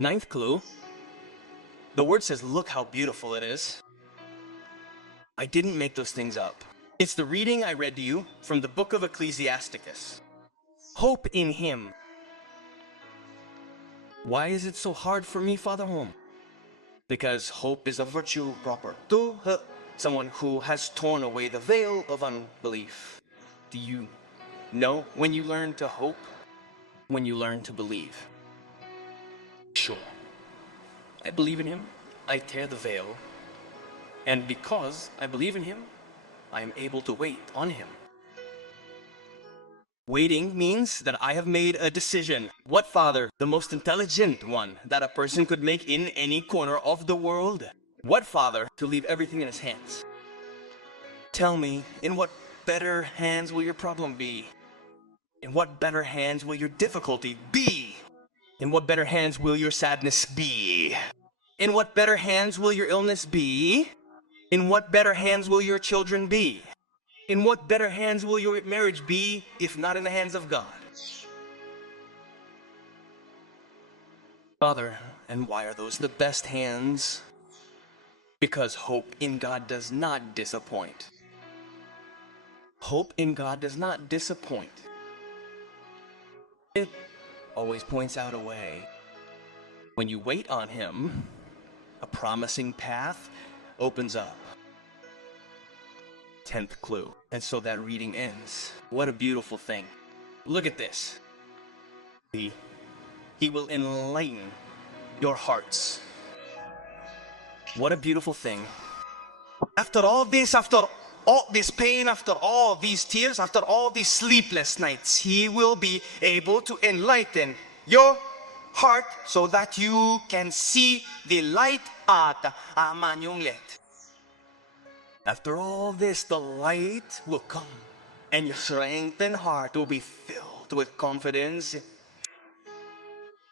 9th clue. The word says, look how beautiful it is. I didn't make those things up. It's the reading I read to you from the book of Ecclesiasticus. Hope in him. Why is it so hard for me, Father Home? Because hope is a virtue proper to someone who has torn away the veil of unbelief. Do you know when you learn to hope? When you learn to believe. Sure. I believe in him. I tear the veil. And because I believe in him, I am able to wait on him. Waiting means that I have made a decision. What, Father? The most intelligent one that a person could make in any corner of the world. What, Father? To leave everything in his hands. Tell me, in what better hands will your problem be? In what better hands will your difficulty be? In what better hands will your sadness be? In what better hands will your illness be? In what better hands will your children be? In what better hands will your marriage be, if not in the hands of God? Father, and why are those the best hands? Because hope in God does not disappoint. Hope in God does not disappoint. It always points out a way. When you wait on him, a promising path opens up. 10th clue. And so that reading ends. What a beautiful thing. Look at this. He will enlighten your hearts. What a beautiful thing. After all this pain, after all these tears, after all these sleepless nights, he will be able to enlighten your heart so that you can see the light at Amanyunglet. After all this, the light will come, and your strengthened heart will be filled with confidence.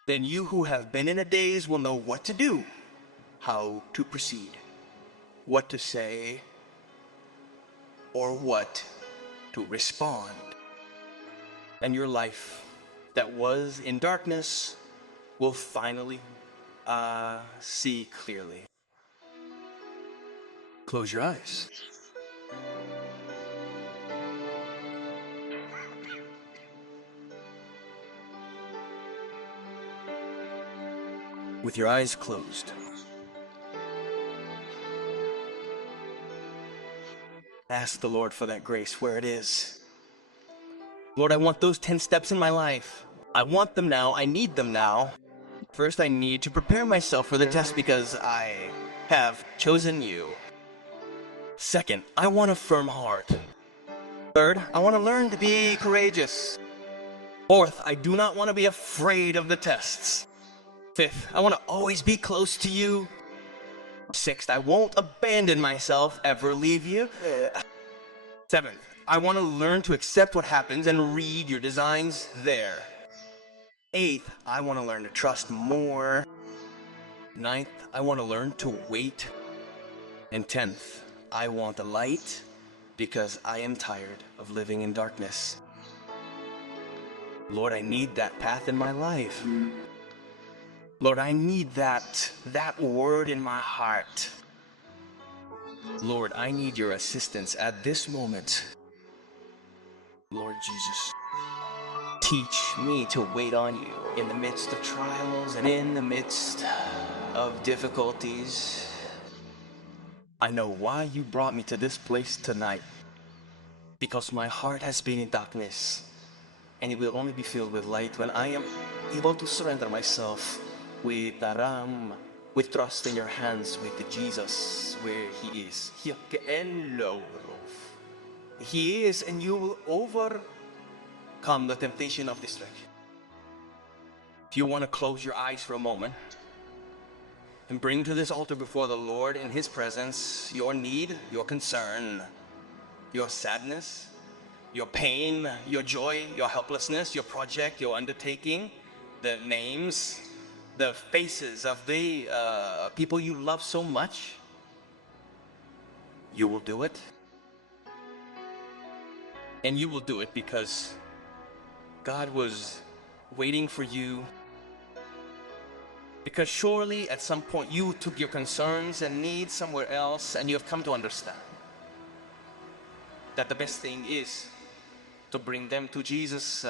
Then you who have been in a daze will know what to do, how to proceed, what to say, or what to respond. And your life that was in darkness will finally see clearly. Close your eyes. With your eyes closed, ask the Lord for that grace where it is. Lord, I want those 10 steps in my life. I want them now. I need them now. First, I need to prepare myself for the test because I have chosen you. Second, I want a firm heart. Third, I want to learn to be courageous. Fourth, I do not want to be afraid of the tests. Fifth, I want to always be close to you. Sixth, I won't abandon myself, ever leave you. Seventh, I want to learn to accept what happens and read your designs there. 8th, I want to learn to trust more. 9th, I want to learn to wait. And 10th, I want the light because I am tired of living in darkness. Lord, I need that path in my life. Lord, I need that word in my heart. Lord, I need your assistance at this moment. Lord Jesus, teach me to wait on you in the midst of trials and in the midst of difficulties. I know why you brought me to this place tonight, because my heart has been in darkness, and it will only be filled with light when I am able to surrender myself with trust in your hands, with Jesus where he is. He is, and you will overcome the temptation of distraction. If you want to close your eyes for a moment and bring to this altar before the Lord in his presence your need, your concern, your sadness, your pain, your joy, your helplessness, your project, your undertaking, the names, the faces of the people you love so much, you will do it. And you will do it because God was waiting for you. Because surely at some point you took your concerns and needs somewhere else, and you have come to understand that the best thing is to bring them to Jesus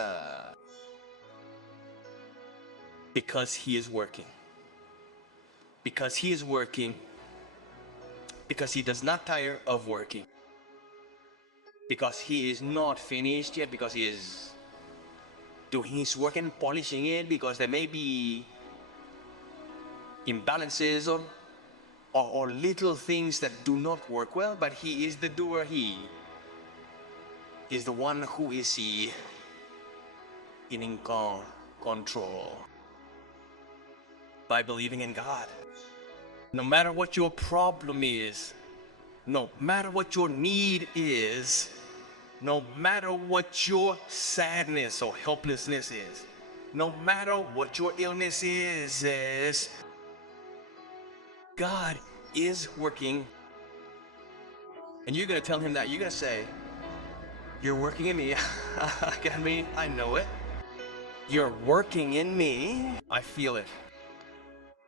because he is working. Because he is working. Because he does not tire of working. Because he is not finished yet, because he is doing his work and polishing it, because there may be imbalances or little things that do not work well, but he is the doer. He is the one who is in control. By believing in God, no matter what your problem is, no matter what your need is, no matter what your sadness or helplessness is, no matter what your illness is, God is working. And you're going to tell him that. You're going to say, you're working in me. I know it. You're working in me. I feel it.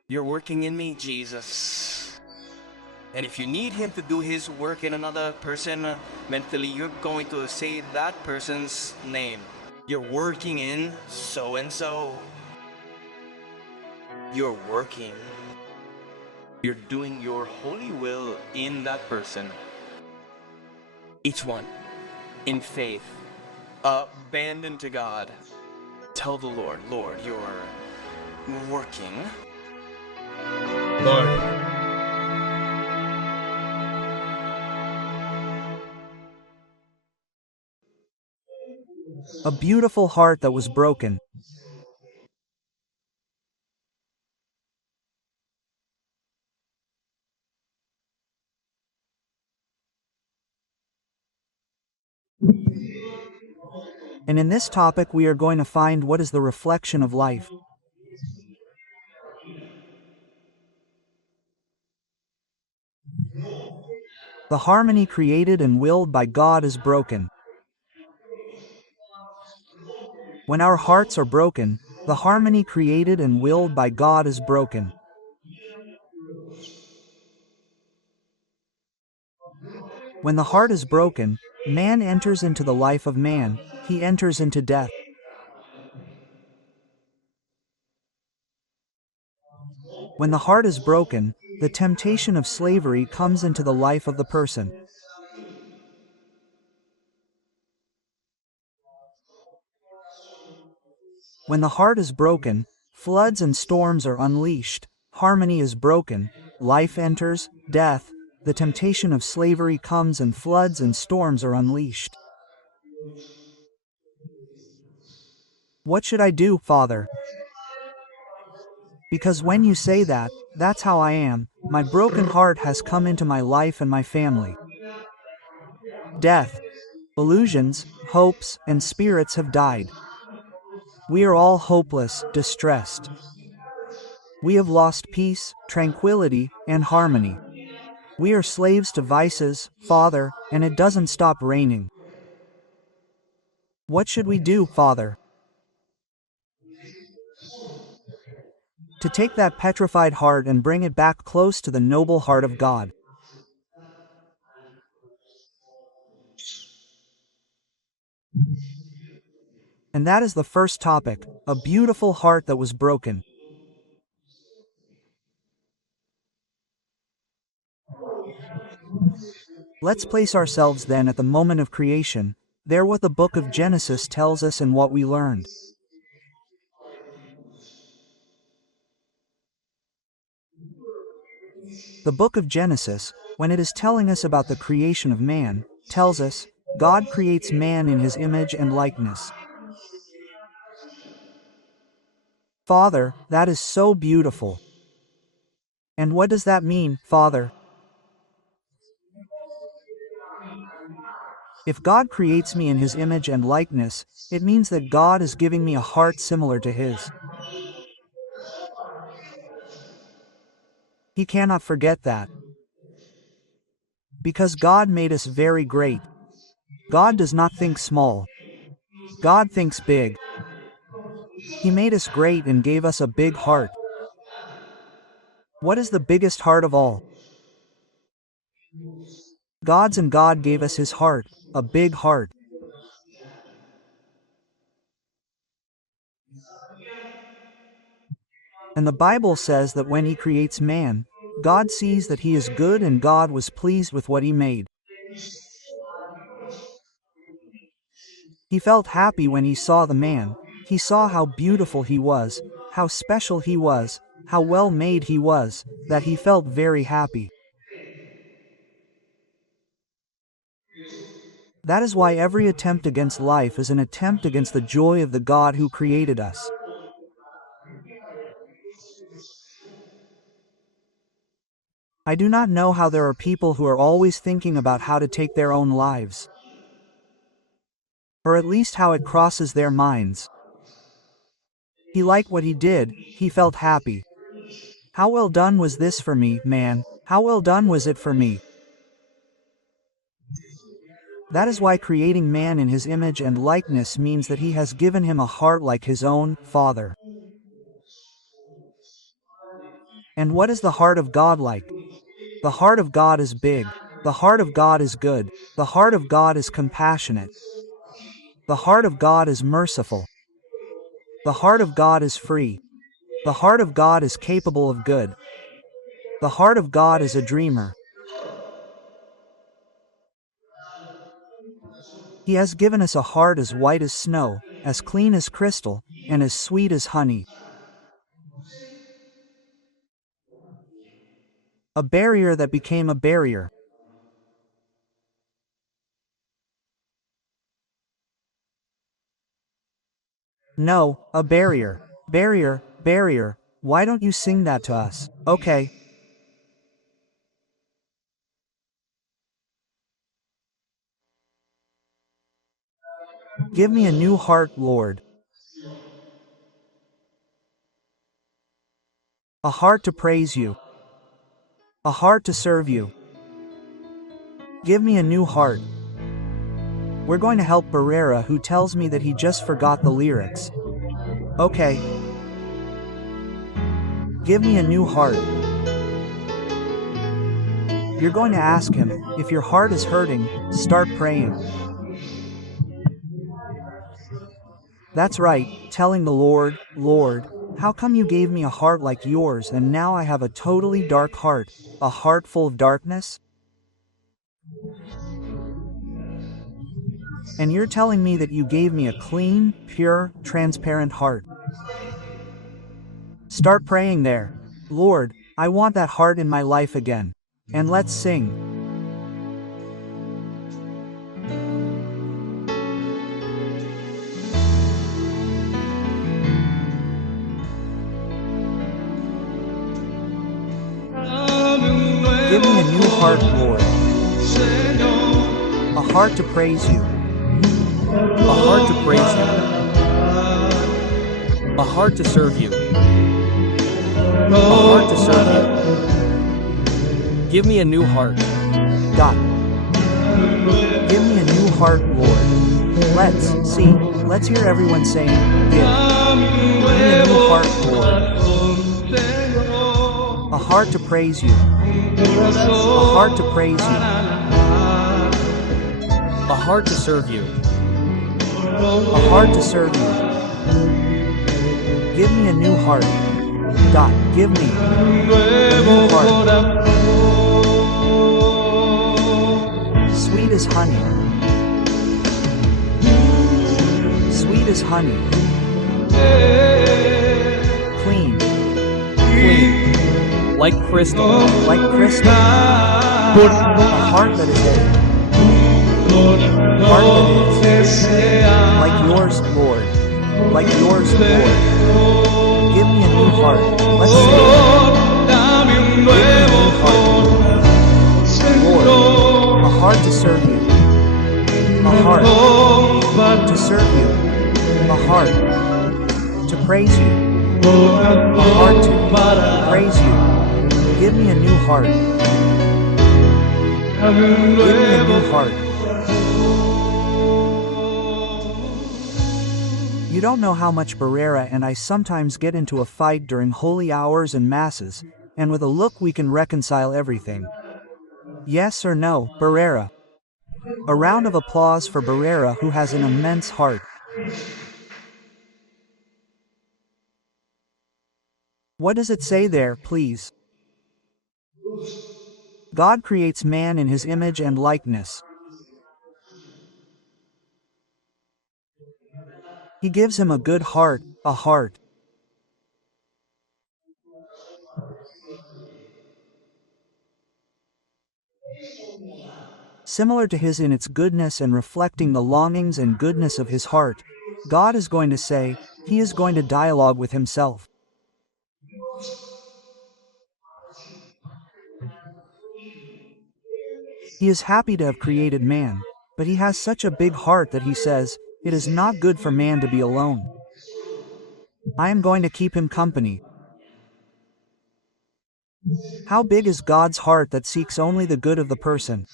You're working in me, Jesus. And if you need him to do his work in another person mentally, you're going to say that person's name. You're working in so and so. You're working. You're doing your holy will in that person. Each one in faith, abandoned to God. Tell the Lord, Lord, you're working. Lord. A beautiful heart that was broken. And in this topic we are going to find what is the reflection of life. The harmony created and willed by God is broken. When our hearts are broken, the harmony created and willed by God is broken. When the heart is broken, man enters into the life of man, he enters into death. When the heart is broken, the temptation of slavery comes into the life of the person. When the heart is broken, floods and storms are unleashed, harmony is broken, life enters, death, the temptation of slavery comes and floods and storms are unleashed. What should I do, Father? Because when you say that, that's how I am, my broken heart has come into my life and my family. Death. Illusions, hopes, and spirits have died. We are all hopeless, distressed. We have lost peace, tranquility, and harmony. We are slaves to vices, Father, and it doesn't stop raining. What should we do, Father? To take that petrified heart and bring it back close to the noble heart of God. And that is the first topic, a beautiful heart that was broken. Let's place ourselves then at the moment of creation, there what the book of Genesis tells us and what we learned. The book of Genesis, when it is telling us about the creation of man, tells us, God creates man in his image and likeness. Father, that is so beautiful. And what does that mean, Father? If God creates me in his image and likeness, it means that God is giving me a heart similar to his. He cannot forget that. Because God made us very great. God does not think small. God thinks big. He made us great and gave us a big heart. What is the biggest heart of all? God's, and God gave us his heart, a big heart. And the Bible says that when he creates man, God sees that he is good and God was pleased with what he made. He felt happy when he saw the man. He saw how beautiful he was, how special he was, how well made he was, that he felt very happy. That is why every attempt against life is an attempt against the joy of the God who created us. I do not know how there are people who are always thinking about how to take their own lives. Or at least how it crosses their minds. He liked what he did, he felt happy. How well done was this for me, man? How well done was it for me? That is why creating man in his image and likeness means that he has given him a heart like his own, Father. And what is the heart of God like? The heart of God is big. The heart of God is good. The heart of God is compassionate. The heart of God is merciful. The heart of God is free. The heart of God is capable of good. The heart of God is a dreamer. He has given us a heart as white as snow, as clean as crystal, and as sweet as honey. A barrier that became a barrier. No, a barrier. Barrier, barrier. Why don't you sing that to us? Okay. Give me a new heart, Lord. A heart to praise you. A heart to serve you. Give me a new heart. We're going to help Barrera, who tells me that he just forgot the lyrics. Okay. Give me a new heart. You're going to ask him, if your heart is hurting, start praying. That's right, telling the Lord, Lord, how come you gave me a heart like yours and now I have a totally dark heart, a heart full of darkness? And you're telling me that you gave me a clean, pure, transparent heart. Start praying there. Lord, I want that heart in my life again. And let's sing. Give me a new heart, Lord. A heart to praise you. a heart to praise you, a heart to serve you, a heart to serve you. Give me a new heart. God. Give me a new heart, Lord. Let's hear everyone saying, give. Give me a new heart, Lord. A heart to praise you. A heart to praise you. A heart to serve you. A heart to serve you. Give me a new heart. God, give me a new heart. Sweet as honey. Sweet as honey. Clean. Clean. Like crystal. Like crystal. A heart that is there. Heart that is like yours, Lord. Like yours, Lord. Give me a new heart. Let's sing. Give me a new heart. Lord, a heart to serve you. A heart to serve you. A heart to praise you. A heart to praise you. Give me a new heart. Give me a new heart. You don't know how much Barrera and I sometimes get into a fight during holy hours and masses, and with a look we can reconcile everything. Yes or no, Barrera? A round of applause for Barrera, who has an immense heart. What does it say there, please? God creates man in his image and likeness. He gives him a good heart, a heart similar to his in its goodness and reflecting the longings and goodness of his heart. God is going to say, he is going to dialogue with himself. He is happy to have created man, but he has such a big heart that he says, it is not good for man to be alone. I am going to keep him company. How big is God's heart that seeks only the good of the person?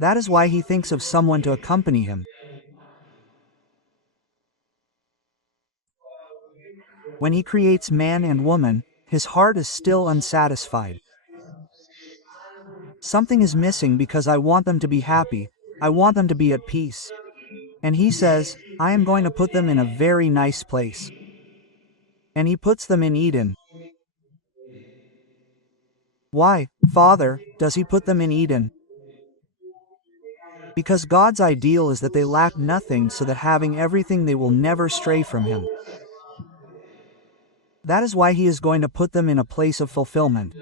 That is why he thinks of someone to accompany him. When he creates man and woman, his heart is still unsatisfied. Something is missing because I want them to be happy, I want them to be at peace. And he says, I am going to put them in a very nice place. And he puts them in Eden. Why, Father, does he put them in Eden? Because God's ideal is that they lack nothing, so that having everything they will never stray from him. That is why he is going to put them in a place of fulfillment.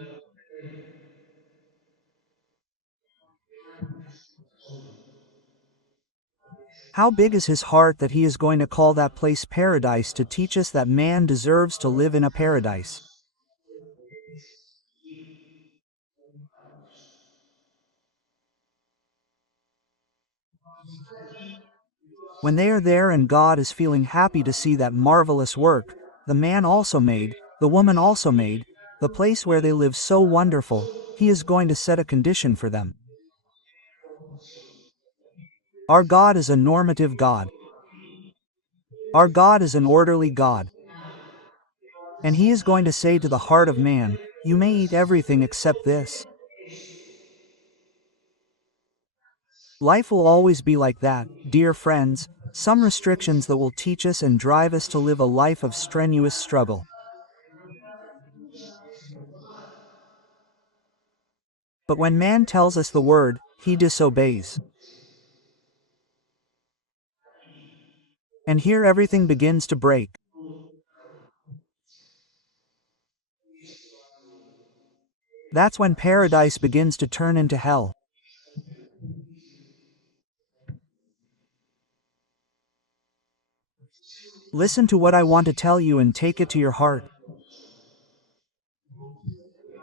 How big is his heart that he is going to call that place paradise, to teach us that man deserves to live in a paradise. When they are there and God is feeling happy to see that marvelous work, the man also made, the woman also made, the place where they live so wonderful, he is going to set a condition for them. Our God is a normative God. Our God is an orderly God. And he is going to say to the heart of man, you may eat everything except this. Life will always be like that, dear friends, some restrictions that will teach us and drive us to live a life of strenuous struggle. But when man tells us the word, he disobeys. And here everything begins to break. That's when paradise begins to turn into hell. Listen to what I want to tell you and take it to your heart.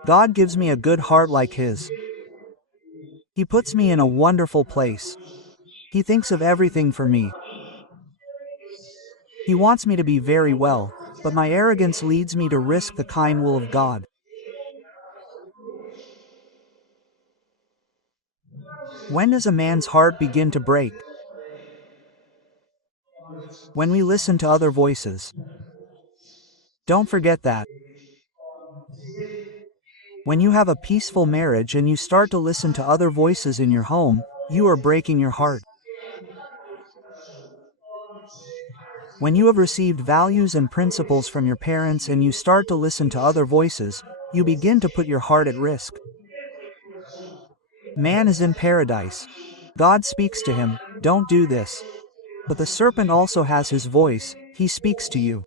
God gives me a good heart like his. He puts me in a wonderful place. He thinks of everything for me. He wants me to be very well, but my arrogance leads me to risk the kind will of God. When does a man's heart begin to break? When we listen to other voices. Don't forget that. When you have a peaceful marriage and you start to listen to other voices in your home, you are breaking your heart. When you have received values and principles from your parents and you start to listen to other voices, you begin to put your heart at risk. Man is in paradise. God speaks to him, "Don't do this." But the serpent also has his voice, he speaks to you.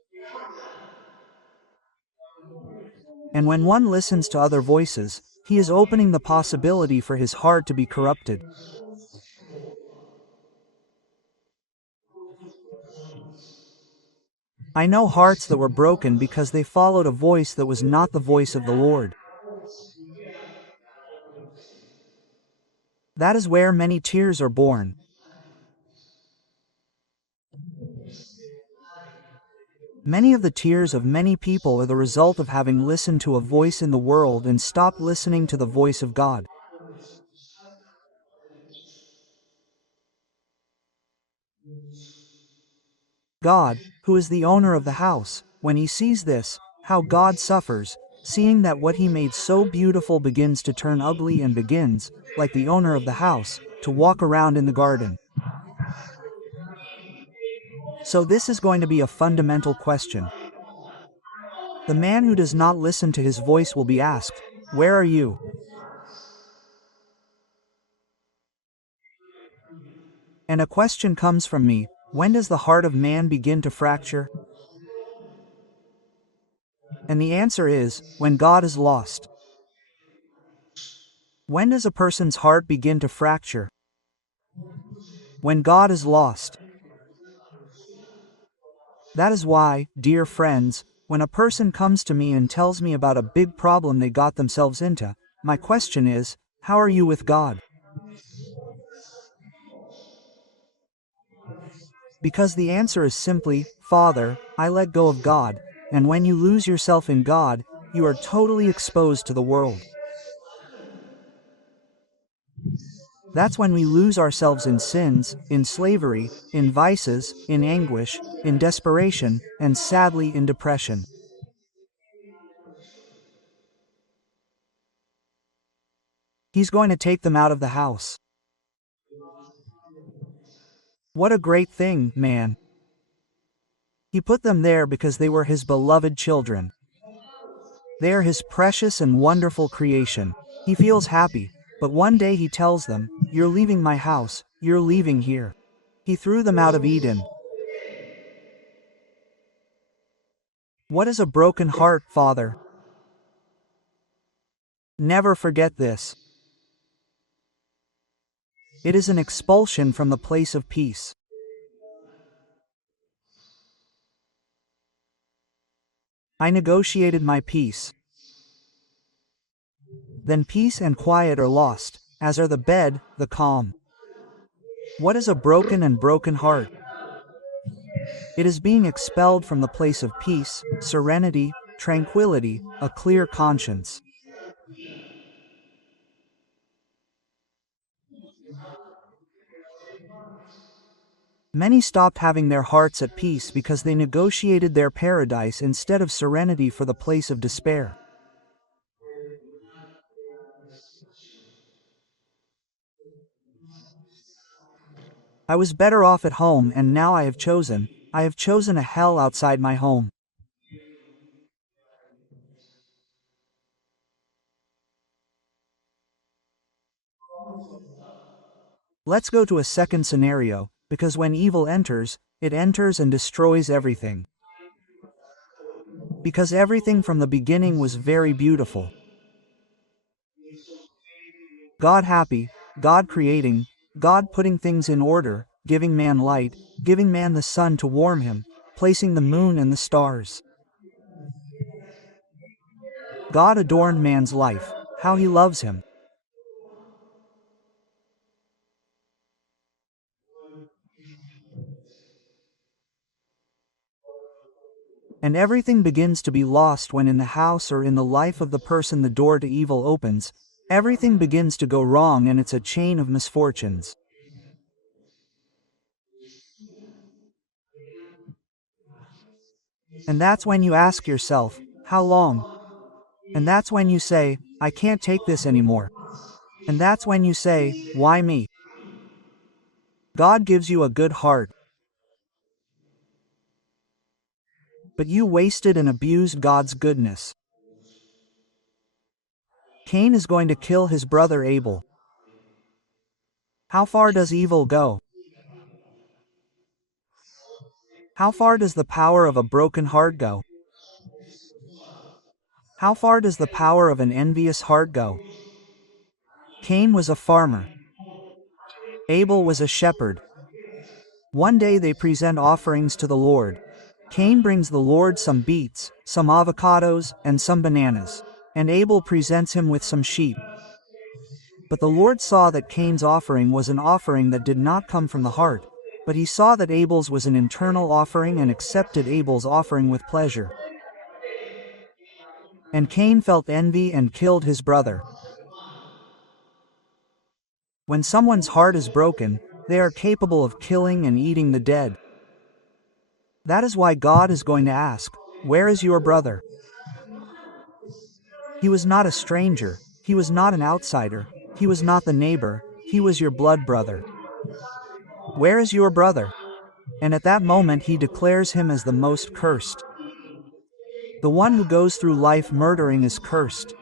And when one listens to other voices, he is opening the possibility for his heart to be corrupted. I know hearts that were broken because they followed a voice that was not the voice of the Lord. That is where many tears are born. Many of the tears of many people are the result of having listened to a voice in the world and stopped listening to the voice of God. God, who is the owner of the house, when he sees this, how God suffers, seeing that what he made so beautiful begins to turn ugly and begins, like the owner of the house, to walk around in the garden. So this is going to be a fundamental question. The man who does not listen to his voice will be asked, "Where are you?" And a question comes from me, when does the heart of man begin to fracture? And the answer is, when God is lost. When does a person's heart begin to fracture? When God is lost. That is why, dear friends, when a person comes to me and tells me about a big problem they got themselves into, my question is, how are you with God? Because the answer is simply, Father, I let go of God, and when you lose yourself in God, you are totally exposed to the world. That's when we lose ourselves in sins, in slavery, in vices, in anguish, in desperation, and sadly in depression. He's going to take them out of the house. What a great thing, man. He put them there because they were his beloved children. They are his precious and wonderful creation. He feels happy, but one day he tells them, "You're leaving my house, you're leaving here." He threw them out of Eden. What is a broken heart, Father? Never forget this. It is an expulsion from the place of peace. I negotiated my peace. Then peace and quiet are lost, as are the bed, the calm. What is a broken and broken heart? It is being expelled from the place of peace, serenity, tranquility, a clear conscience. Many stopped having their hearts at peace because they negotiated their paradise instead of serenity for the place of despair. I was better off at home and now I have chosen a hell outside my home. Let's go to a second scenario, because when evil enters, it enters and destroys everything. Because everything from the beginning was very beautiful. God happy, God creating, God putting things in order, giving man light, giving man the sun to warm him, placing the moon and the stars. God adorned man's life, how he loves him. And everything begins to be lost when in the house or in the life of the person the door to evil opens. Everything begins to go wrong and it's a chain of misfortunes. And that's when you ask yourself, how long? And that's when you say, I can't take this anymore. And that's when you say, why me? God gives you a good heart, but you wasted and abused God's goodness. Cain is going to kill his brother Abel. How far does evil go? How far does the power of a broken heart go? How far does the power of an envious heart go? Cain was a farmer. Abel was a shepherd. One day they present offerings to the Lord. Cain brings the Lord some beets, some avocados, and some bananas. And Abel presents him with some sheep. But the Lord saw that Cain's offering was an offering that did not come from the heart, but he saw that Abel's was an internal offering and accepted Abel's offering with pleasure. And Cain felt envy and killed his brother. When someone's heart is broken, they are capable of killing and eating the dead. That is why God is going to ask, where is your brother? He was not a stranger, he was not an outsider, he was not the neighbor, he was your blood brother. Where is your brother? And at that moment he declares him as the most cursed. The one who goes through life murdering is cursed.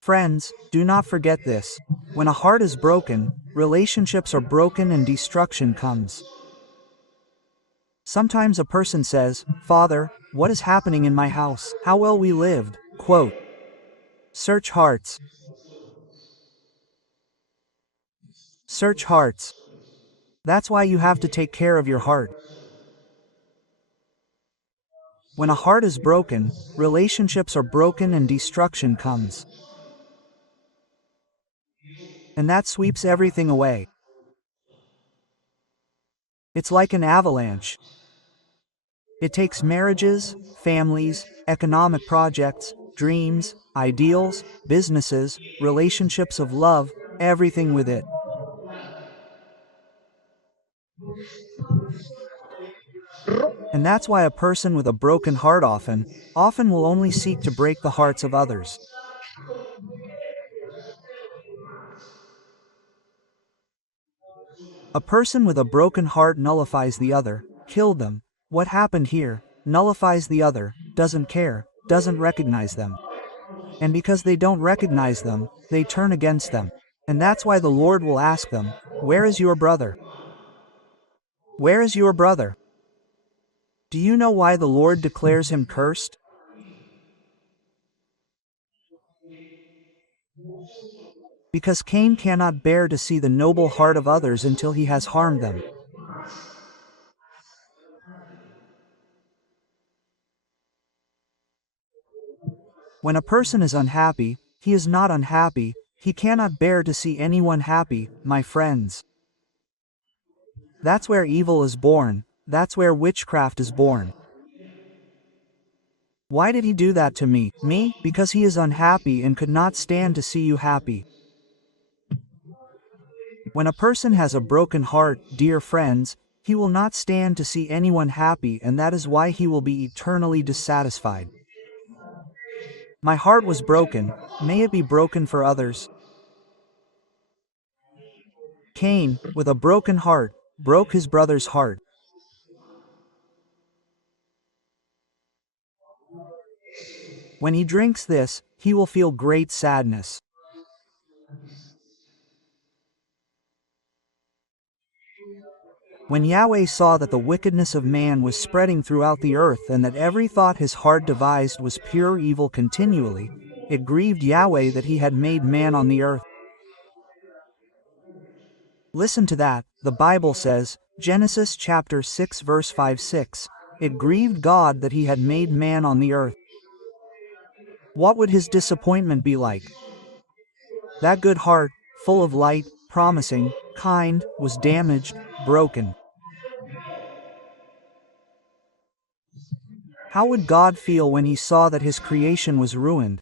Friends, do not forget this. When a heart is broken, relationships are broken and destruction comes. Sometimes a person says, Father, what is happening in my house? How well we lived. Quote, search hearts. Search hearts. That's why you have to take care of your heart. When a heart is broken, relationships are broken and destruction comes. And that sweeps everything away. It's like an avalanche. It takes marriages, families, economic projects, dreams, ideals, businesses, relationships of love, everything with it. And that's why a person with a broken heart often will only seek to break the hearts of others. A person with a broken heart nullifies the other, killed them. What happened here? Nullifies the other, doesn't care, doesn't recognize them. And because they don't recognize them, they turn against them. And that's why the Lord will ask them, where is your brother? Where is your brother? Do you know why the Lord declares him cursed? Because Cain cannot bear to see the noble heart of others until he has harmed them. When a person is unhappy, he is not unhappy, he cannot bear to see anyone happy, my friends. That's where evil is born, that's where witchcraft is born. Why did he do that to me? Me? Because he is unhappy and could not stand to see you happy. When a person has a broken heart, dear friends, he will not stand to see anyone happy, and that is why he will be eternally dissatisfied. My heart was broken, may it be broken for others. Cain, with a broken heart, broke his brother's heart. When he drinks this, he will feel great sadness. When Yahweh saw that the wickedness of man was spreading throughout the earth and that every thought his heart devised was pure evil continually, it grieved Yahweh that he had made man on the earth. Listen to that, the Bible says, Genesis chapter 6 verse 5-6, it grieved God that he had made man on the earth. What would his disappointment be like? That good heart, full of light, promising, kind, was damaged, broken. How would God feel when he saw that his creation was ruined?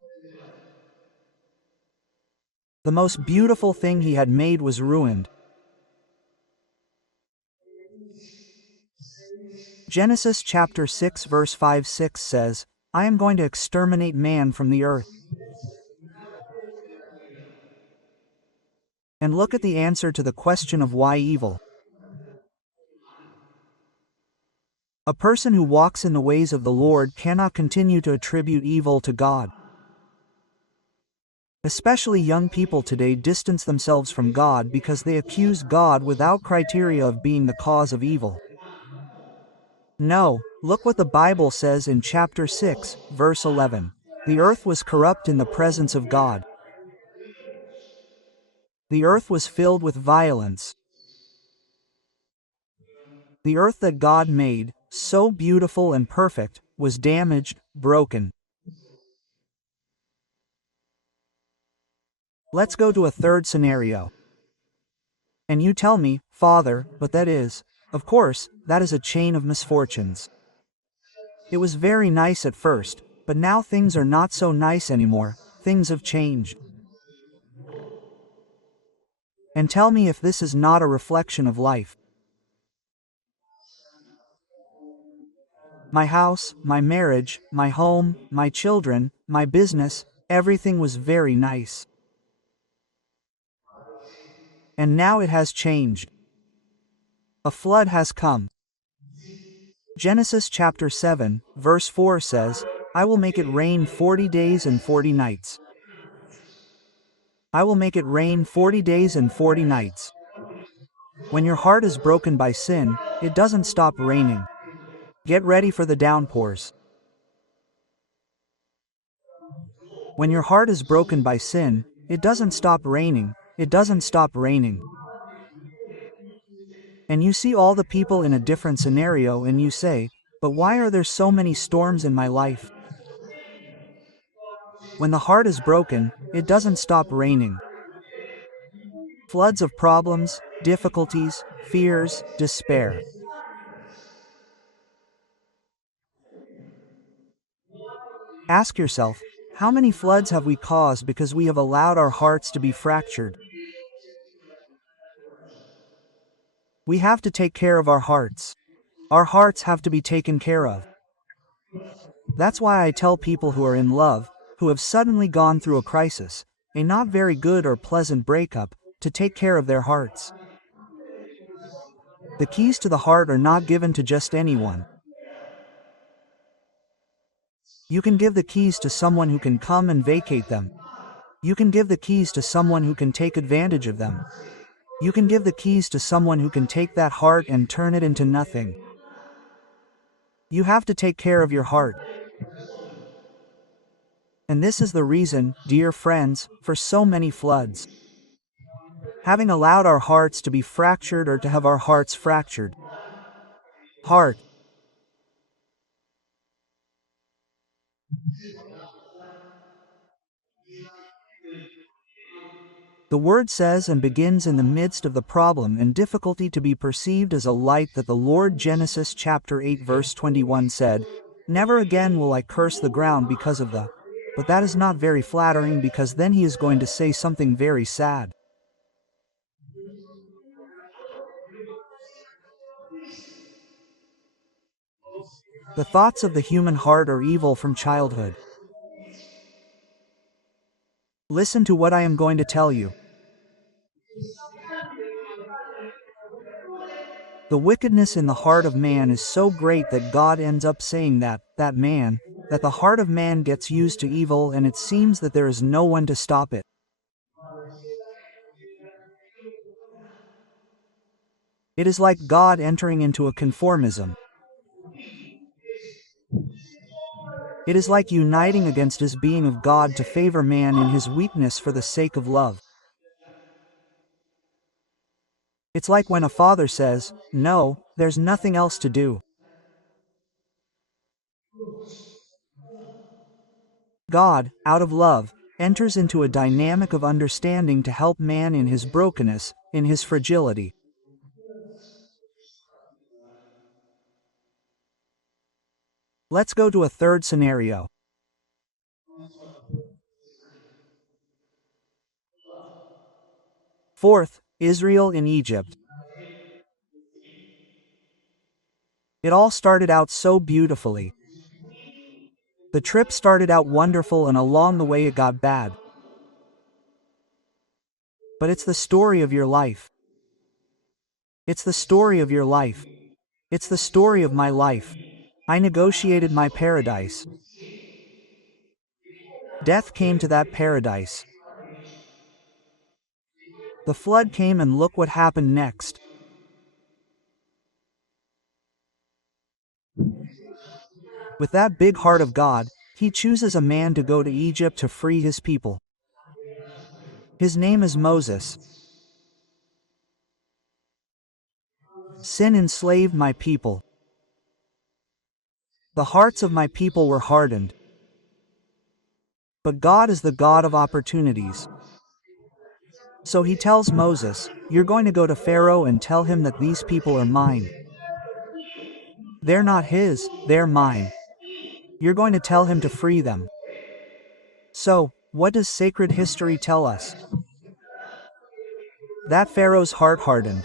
The most beautiful thing he had made was ruined. Genesis chapter 6 verse 5-6 says, I am going to exterminate man from the earth. And look at the answer to the question of why evil. A person who walks in the ways of the Lord cannot continue to attribute evil to God. Especially young people today distance themselves from God because they accuse God without criteria of being the cause of evil. No, look what the Bible says in chapter 6, verse 11. The earth was corrupt in the presence of God. The earth was filled with violence. The earth that God made, so beautiful and perfect, was damaged, broken. Let's go to a third scenario. And you tell me, Father, but that is, of course, that is a chain of misfortunes. It was very nice at first, but now things are not so nice anymore, things have changed. And tell me if this is not a reflection of life. My house, my marriage, my home, my children, my business, everything was very nice. And now it has changed. A flood has come. Genesis chapter 7, verse 4 says, I will make it rain 40 days and 40 nights. I will make it rain 40 days and 40 nights. When your heart is broken by sin, it doesn't stop raining. Get ready for the downpours. When your heart is broken by sin, it doesn't stop raining, it doesn't stop raining. And you see all the people in a different scenario and you say, but why are there so many storms in my life? When the heart is broken, it doesn't stop raining. Floods of problems, difficulties, fears, despair. Ask yourself, how many floods have we caused because we have allowed our hearts to be fractured? We have to take care of our hearts. Our hearts have to be taken care of. That's why I tell people who are in love, who have suddenly gone through a crisis, a not very good or pleasant breakup, to take care of their hearts. The keys to the heart are not given to just anyone. You can give the keys to someone who can come and vacate them. You can give the keys to someone who can take advantage of them. You can give the keys to someone who can take that heart and turn it into nothing. You have to take care of your heart. And this is the reason, dear friends, for so many floods. Having allowed our hearts to be fractured or to have our hearts fractured. Heart. The word says and begins in the midst of the problem and difficulty to be perceived as a light that the Lord Genesis chapter 8 verse 21 said, Never again will I curse the ground because of the. But that is not very flattering because then he is going to say something very sad. The thoughts of the human heart are evil from childhood. Listen to what I am going to tell you. The wickedness in the heart of man is so great that God ends up saying that the heart of man gets used to evil and it seems that there is no one to stop it. It is like God entering into a conformism. It is like uniting against his being of God to favor man in his weakness for the sake of love. It's like when a father says, no, there's nothing else to do. God, out of love, enters into a dynamic of understanding to help man in his brokenness, in his fragility. Let's go to a third scenario. Fourth, Israel in Egypt. It all started out so beautifully. The trip started out wonderful and along the way it got bad. But it's the story of your life. It's the story of your life. It's the story of my life. I negotiated my paradise. Death came to that paradise. The flood came and look what happened next. With that big heart of God, he chooses a man to go to Egypt to free his people. His name is Moses. Sin enslaved my people. The hearts of my people were hardened. But God is the God of opportunities. So he tells Moses, "You're going to go to Pharaoh and tell him that these people are mine. They're not his, they're mine. You're going to tell him to free them." So, what does sacred history tell us? That Pharaoh's heart hardened.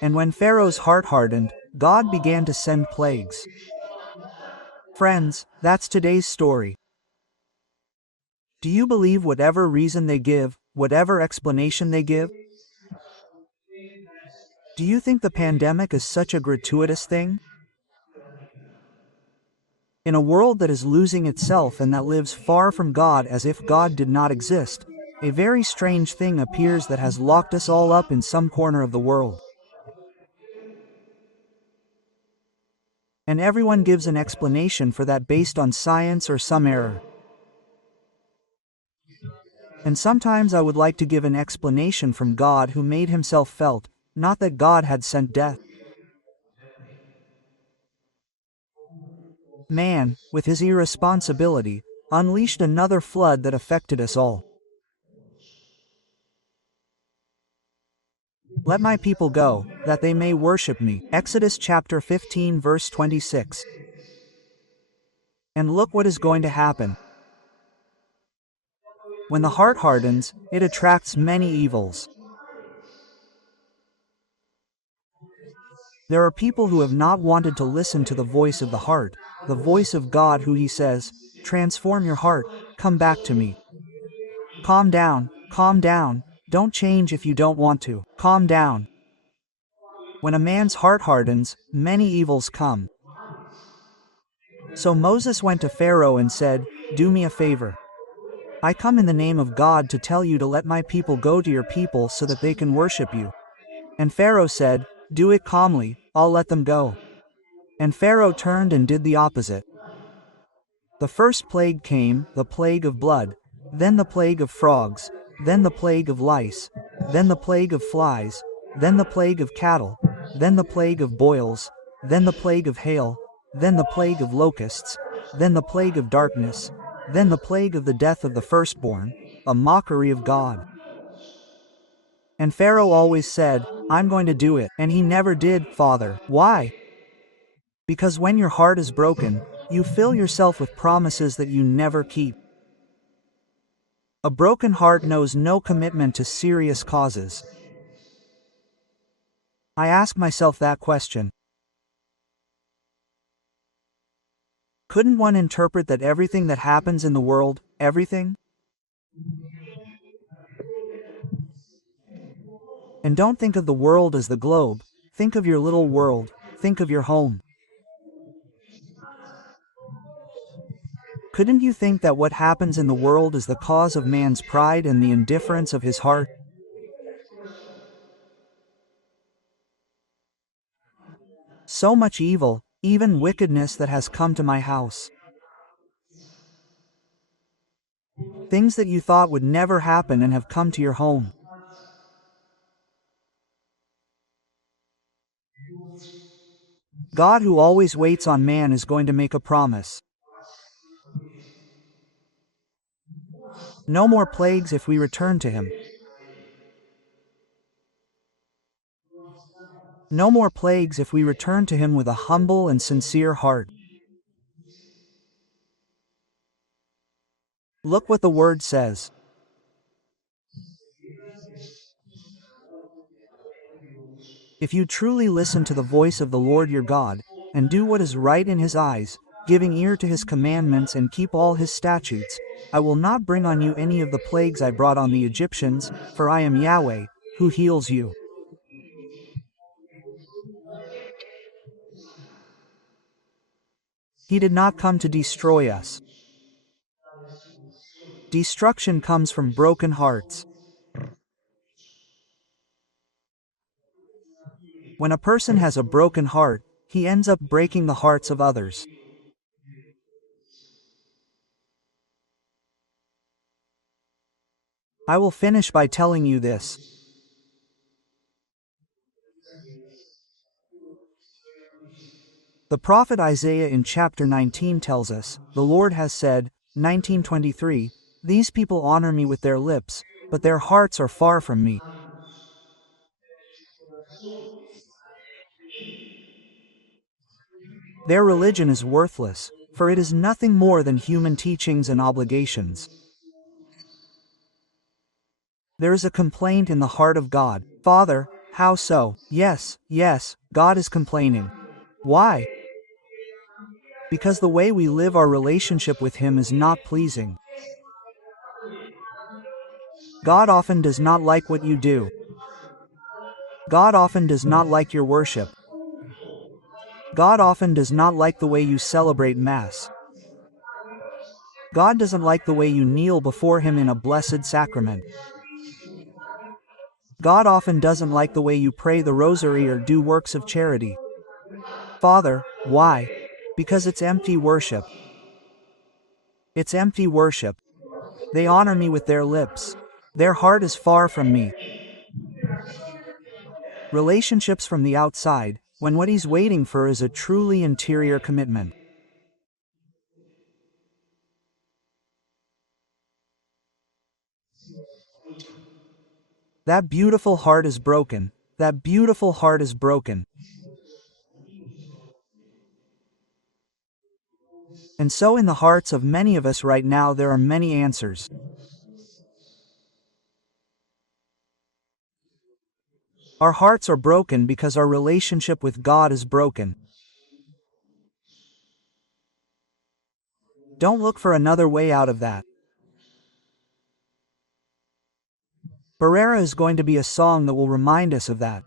And when Pharaoh's heart hardened, God began to send plagues. Friends, that's today's story. Do you believe whatever reason they give, whatever explanation they give? Do you think the pandemic is such a gratuitous thing? In a world that is losing itself and that lives far from God as if God did not exist, a very strange thing appears that has locked us all up in some corner of the world. And everyone gives an explanation for that based on science or some error. And sometimes I would like to give an explanation from God who made himself felt, not that God had sent death. Man, with his irresponsibility, unleashed another flood that affected us all. Let my people go, that they may worship me. Exodus chapter 15 verse 26. And look what is going to happen. When the heart hardens, it attracts many evils. There are people who have not wanted to listen to the voice of the heart, the voice of God who he says, "Transform your heart, come back to me. Calm down, don't change if you don't want to. Calm down." When a man's heart hardens, many evils come. So Moses went to Pharaoh and said, "Do me a favor. I come in the name of God to tell you to let my people go to your people so that they can worship you." And Pharaoh said, "Do it calmly, I'll let them go." And Pharaoh turned and did the opposite. The first plague came, the plague of blood, then the plague of frogs, then the plague of lice, then the plague of flies, then the plague of cattle, then the plague of boils, then the plague of hail, then the plague of locusts, then the plague of darkness, then the plague of the death of the firstborn, a mockery of God. And Pharaoh always said, "I'm going to do it," and he never did, Father. Why? Because when your heart is broken, you fill yourself with promises that you never keep. A broken heart knows no commitment to serious causes. I ask myself that question. Couldn't one interpret that everything that happens in the world, everything? And don't think of the world as the globe, think of your little world, think of your home. Couldn't you think that what happens in the world is the cause of man's pride and the indifference of his heart? So much evil, even wickedness that has come to my house. Things that you thought would never happen and have come to your home. God who always waits on man is going to make a promise. No more plagues if we return to him. No more plagues if we return to Him with a humble and sincere heart. Look what the Word says. If you truly listen to the voice of the Lord your God, and do what is right in His eyes, giving ear to His commandments and keep all His statutes, I will not bring on you any of the plagues I brought on the Egyptians, for I am Yahweh, who heals you. He did not come to destroy us. Destruction comes from broken hearts. When a person has a broken heart, he ends up breaking the hearts of others. I will finish by telling you this. The prophet Isaiah in chapter 19 tells us, the Lord has said, 19:23, these people honor me with their lips, but their hearts are far from me. Their religion is worthless, for it is nothing more than human teachings and obligations. There is a complaint in the heart of God. Father, how so? Yes, God is complaining. Why? Because the way we live our relationship with Him is not pleasing. God often does not like what you do. God often does not like your worship. God often does not like the way you celebrate Mass. God doesn't like the way you kneel before Him in a blessed sacrament. God often doesn't like the way you pray the rosary or do works of charity. Father, why? Because it's empty worship. It's empty worship. They honor me with their lips. Their heart is far from me. Relationships from the outside, when what He's waiting for is a truly interior commitment. That beautiful heart is broken. That beautiful heart is broken. And so in the hearts of many of us right now there are many answers. Our hearts are broken because our relationship with God is broken. Don't look for another way out of that. Barrera is going to be a song that will remind us of that.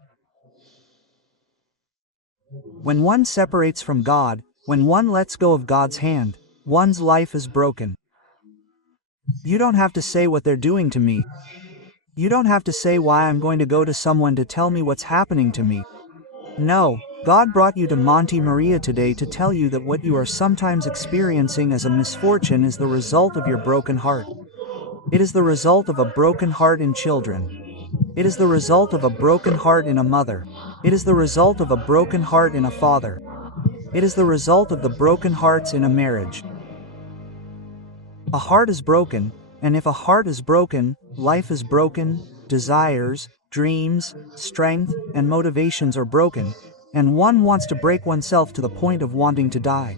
When one separates from God, when one lets go of God's hand, one's life is broken. You don't have to say what they're doing to me. You don't have to say why I'm going to go to someone to tell me what's happening to me. No, God brought you to Monte Maria today to tell you that what you are sometimes experiencing as a misfortune is the result of your broken heart. It is the result of a broken heart in children. It is the result of a broken heart in a mother. It is the result of a broken heart in a father. It is the result of the broken hearts in a marriage. A heart is broken, and if a heart is broken, life is broken, desires, dreams, strength, and motivations are broken, and one wants to break oneself to the point of wanting to die.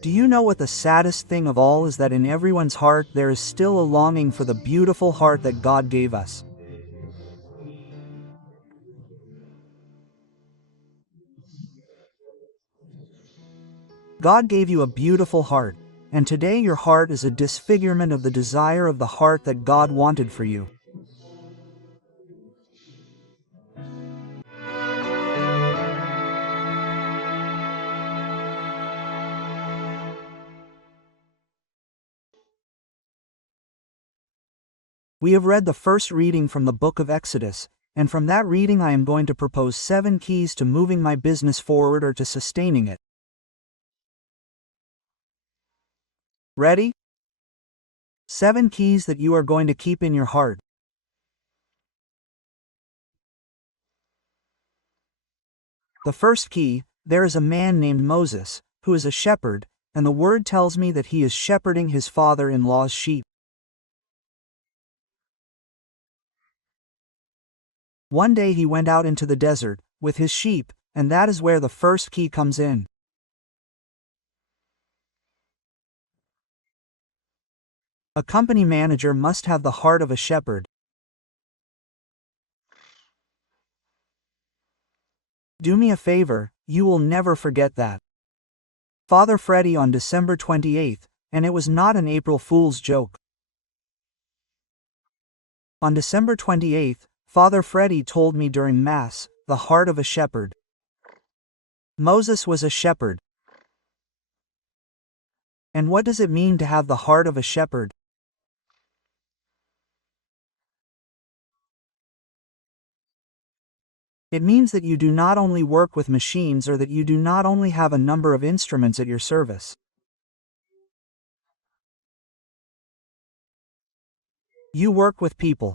Do you know what the saddest thing of all is? That in everyone's heart there is still a longing for the beautiful heart that God gave us. God gave you a beautiful heart, and today your heart is a disfigurement of the desire of the heart that God wanted for you. We have read the first reading from the book of Exodus, and from that reading I am going to propose 7 keys to moving my business forward or to sustaining it. Ready? 7 keys that you are going to keep in your heart. The first key, there is a man named Moses, who is a shepherd, and the word tells me that he is shepherding his father-in-law's sheep. One day he went out into the desert with his sheep, and that is where the first key comes in. A company manager must have the heart of a shepherd. Do me a favor, you will never forget that. Father Freddy on December 28th, and it was not an April Fool's joke. On December 28th, Father Freddy told me during Mass, the heart of a shepherd. Moses was a shepherd. And what does it mean to have the heart of a shepherd? It means that you do not only work with machines or that you do not only have a number of instruments at your service. You work with people.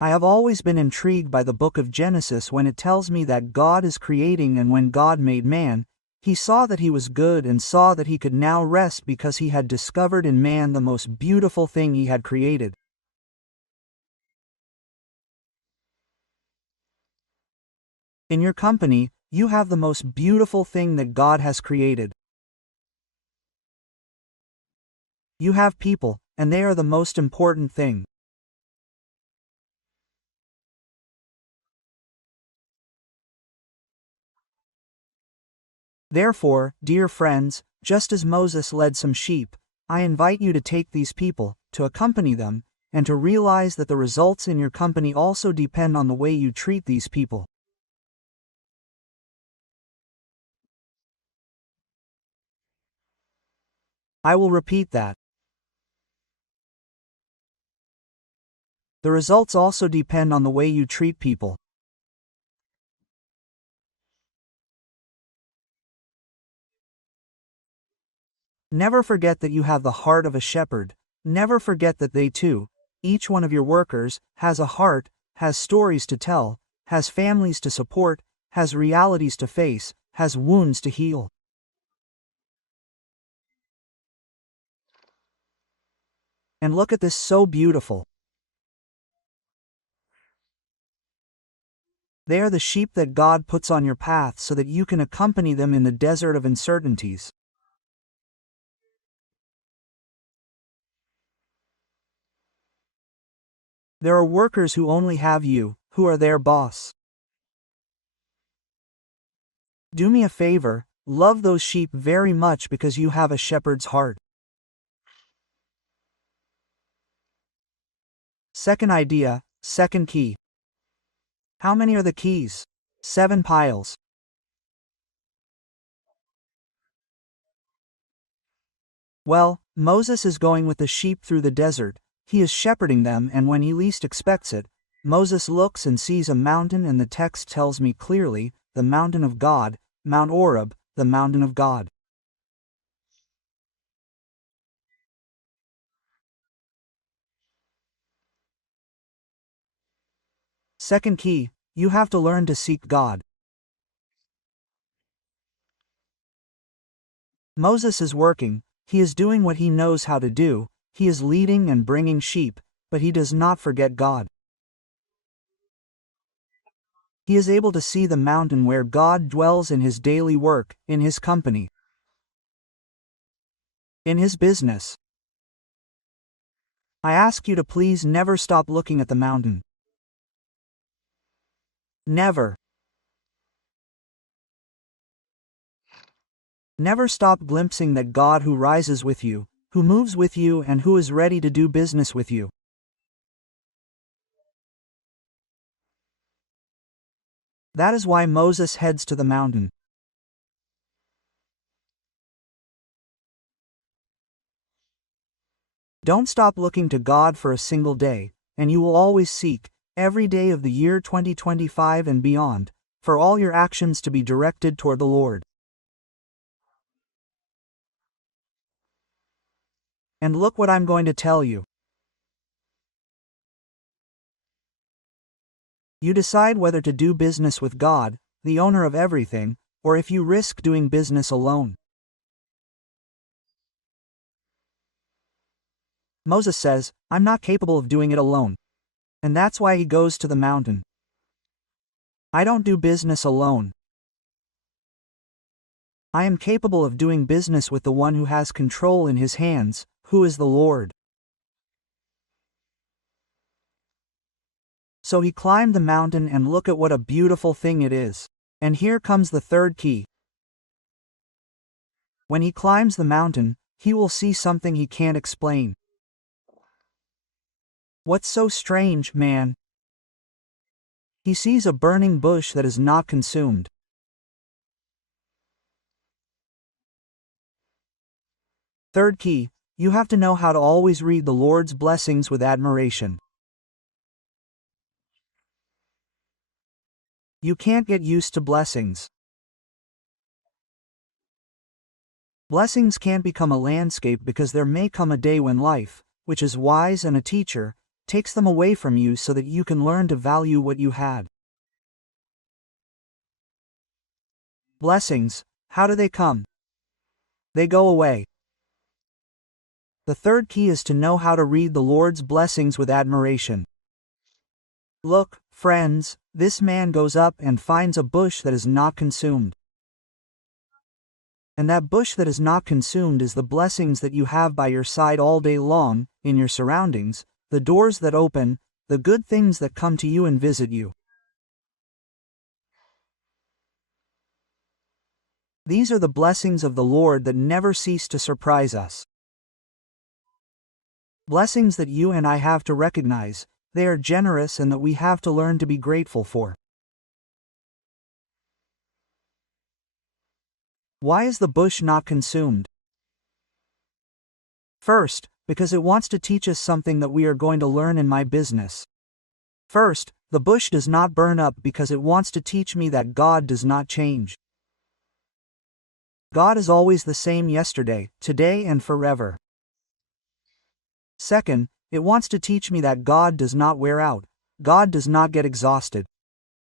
I have always been intrigued by the book of Genesis when it tells me that God is creating, and when God made man, he saw that he was good and saw that he could now rest because he had discovered in man the most beautiful thing he had created. In your company, you have the most beautiful thing that God has created. You have people, and they are the most important thing. Therefore, dear friends, just as Moses led some sheep, I invite you to take these people, to accompany them, and to realize that the results in your company also depend on the way you treat these people. I will repeat that. The results also depend on the way you treat people. Never forget that you have the heart of a shepherd. Never forget that they too, each one of your workers, has a heart, has stories to tell, has families to support, has realities to face, has wounds to heal. And look at this, so beautiful. They are the sheep that God puts on your path so that you can accompany them in the desert of uncertainties. There are workers who only have you, who are their boss. Do me a favor, love those sheep very much because you have a shepherd's heart. Second idea, second key. How many are the keys? 7 piles. Well, Moses is going with the sheep through the desert. He is shepherding them, and when he least expects it, Moses looks and sees a mountain, and the text tells me clearly, the mountain of God, Mount Oreb, the mountain of God. Second key, you have to learn to seek God. Moses is working, he is doing what he knows how to do, he is leading and bringing sheep, but he does not forget God. He is able to see the mountain where God dwells in his daily work, in his company, in his business. I ask you to please never stop looking at the mountain. Never. Never stop glimpsing that God who rises with you, who moves with you, and who is ready to do business with you. That is why Moses heads to the mountain. Don't stop looking to God for a single day, and you will always seek, every day of the year 2025 and beyond, for all your actions to be directed toward the Lord. And look what I'm going to tell you. You decide whether to do business with God, the owner of everything, or if you risk doing business alone. Moses says, "I'm not capable of doing it alone." And that's why he goes to the mountain. I don't do business alone. I am capable of doing business with the one who has control in his hands, who is the Lord. So he climbed the mountain, and look at what a beautiful thing it is. And here comes the third key. When he climbs the mountain, he will see something he can't explain. What's so strange, man? He sees a burning bush that is not consumed. Third key, you have to know how to always read the Lord's blessings with admiration. You can't get used to blessings. Blessings can't become a landscape because there may come a day when life, which is wise and a teacher, takes them away from you so that you can learn to value what you had. Blessings, how do they come? They go away. The third key is to know how to read the Lord's blessings with admiration. Look, friends, this man goes up and finds a bush that is not consumed. And that bush that is not consumed is the blessings that you have by your side all day long, in your surroundings, the doors that open, the good things that come to you and visit you. These are the blessings of the Lord that never cease to surprise us. Blessings that you and I have to recognize, they are generous and that we have to learn to be grateful for. Why is the bush not consumed? First, because it wants to teach us something that we are going to learn in my business. First, the bush does not burn up because it wants to teach me that God does not change. God is always the same yesterday, today, and forever. Second, it wants to teach me that God does not wear out, God does not get exhausted.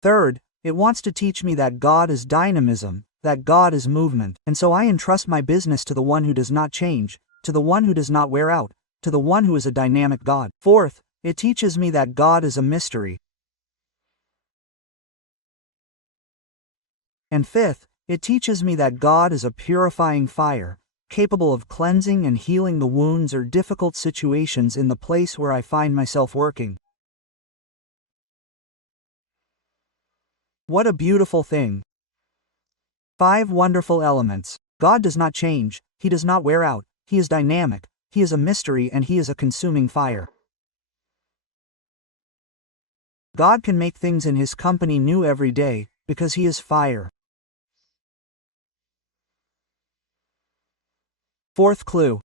Third, it wants to teach me that God is dynamism, that God is movement, and so I entrust my business to the one who does not change, to the one who does not wear out, to the one who is a dynamic God. Fourth, it teaches me that God is a mystery. And fifth, it teaches me that God is a purifying fire, capable of cleansing and healing the wounds or difficult situations in the place where I find myself working. What a beautiful thing! 5 wonderful elements. God does not change, He does not wear out, He is dynamic, He is a mystery, and He is a consuming fire. God can make things in His company new every day, because He is fire. Fourth clue.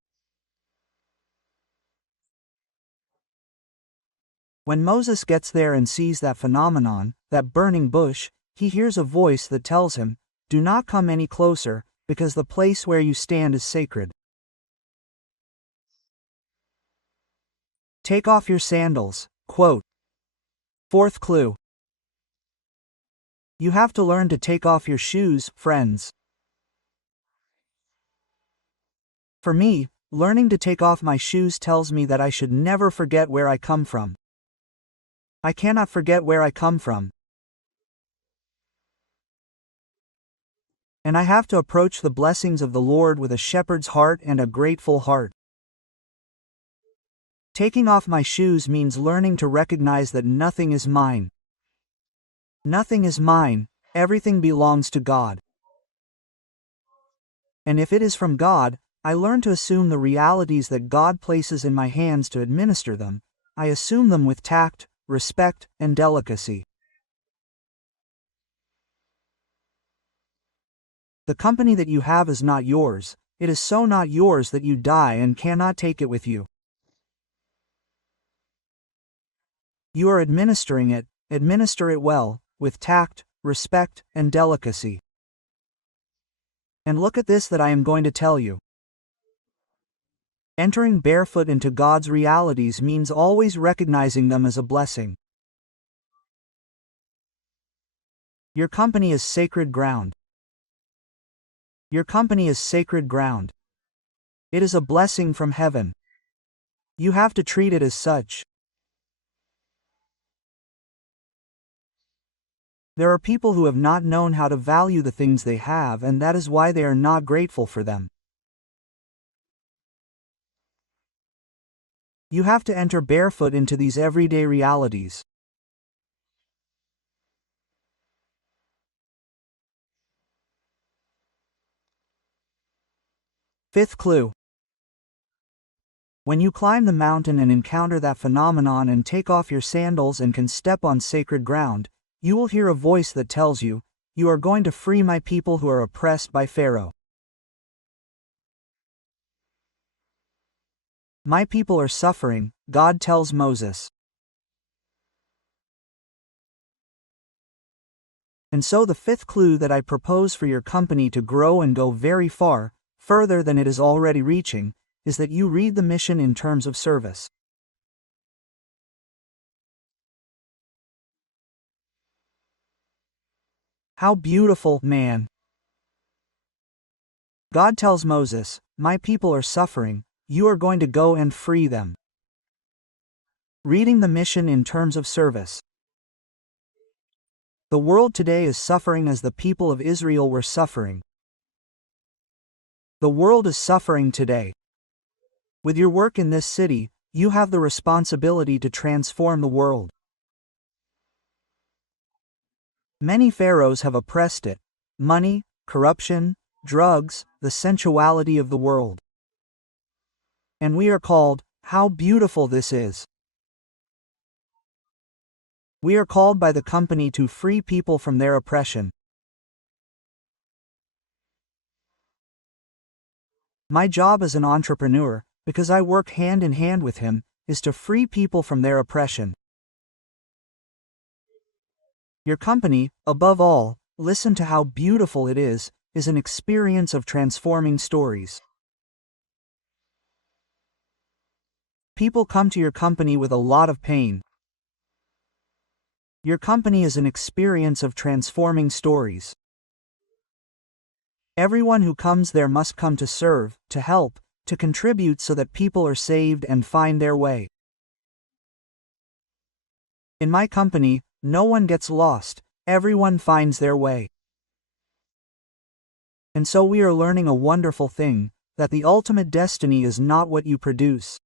When Moses gets there and sees that phenomenon, that burning bush, he hears a voice that tells him, "Do not come any closer, because the place where you stand is sacred. Take off your sandals." Quote. Fourth clue. You have to learn to take off your shoes, friends. For me, learning to take off my shoes tells me that I should never forget where I come from. I cannot forget where I come from. And I have to approach the blessings of the Lord with a shepherd's heart and a grateful heart. Taking off my shoes means learning to recognize that nothing is mine. Nothing is mine, everything belongs to God. And if it is from God, I learn to assume the realities that God places in my hands to administer them. I assume them with tact, respect, and delicacy. The company that you have is not yours, it is so not yours that you die and cannot take it with you. You are administering it, administer it well, with tact, respect, and delicacy. And look at this that I am going to tell you. Entering barefoot into God's realities means always recognizing them as a blessing. Your company is sacred ground. Your company is sacred ground. It is a blessing from heaven. You have to treat it as such. There are people who have not known how to value the things they have, and that is why they are not grateful for them. You have to enter barefoot into these everyday realities. Fifth clue. When you climb the mountain and encounter that phenomenon and take off your sandals and can step on sacred ground, you will hear a voice that tells you, "You are going to free my people who are oppressed by Pharaoh." My people are suffering, God tells Moses. And so the fifth clue that I propose for your company to grow and go very far, further than it is already reaching, is that you read the mission in terms of service. How beautiful, man! God tells Moses, "My people are suffering, you are going to go and free them." Reading the mission in terms of service. The world today is suffering as the people of Israel were suffering. The world is suffering today. With your work in this city, you have the responsibility to transform the world. Many pharaohs have oppressed it: money, corruption, drugs, the sensuality of the world. And we are called, how beautiful this is! We are called by the company to free people from their oppression. My job as an entrepreneur, because I work hand in hand with him, is to free people from their oppression. Your company, above all, listen to how beautiful it is an experience of transforming stories. People come to your company with a lot of pain. Your company is an experience of transforming stories. Everyone who comes there must come to serve, to help, to contribute so that people are saved and find their way. In my company, no one gets lost, everyone finds their way. And so we are learning a wonderful thing, that the ultimate destiny is not what you produce.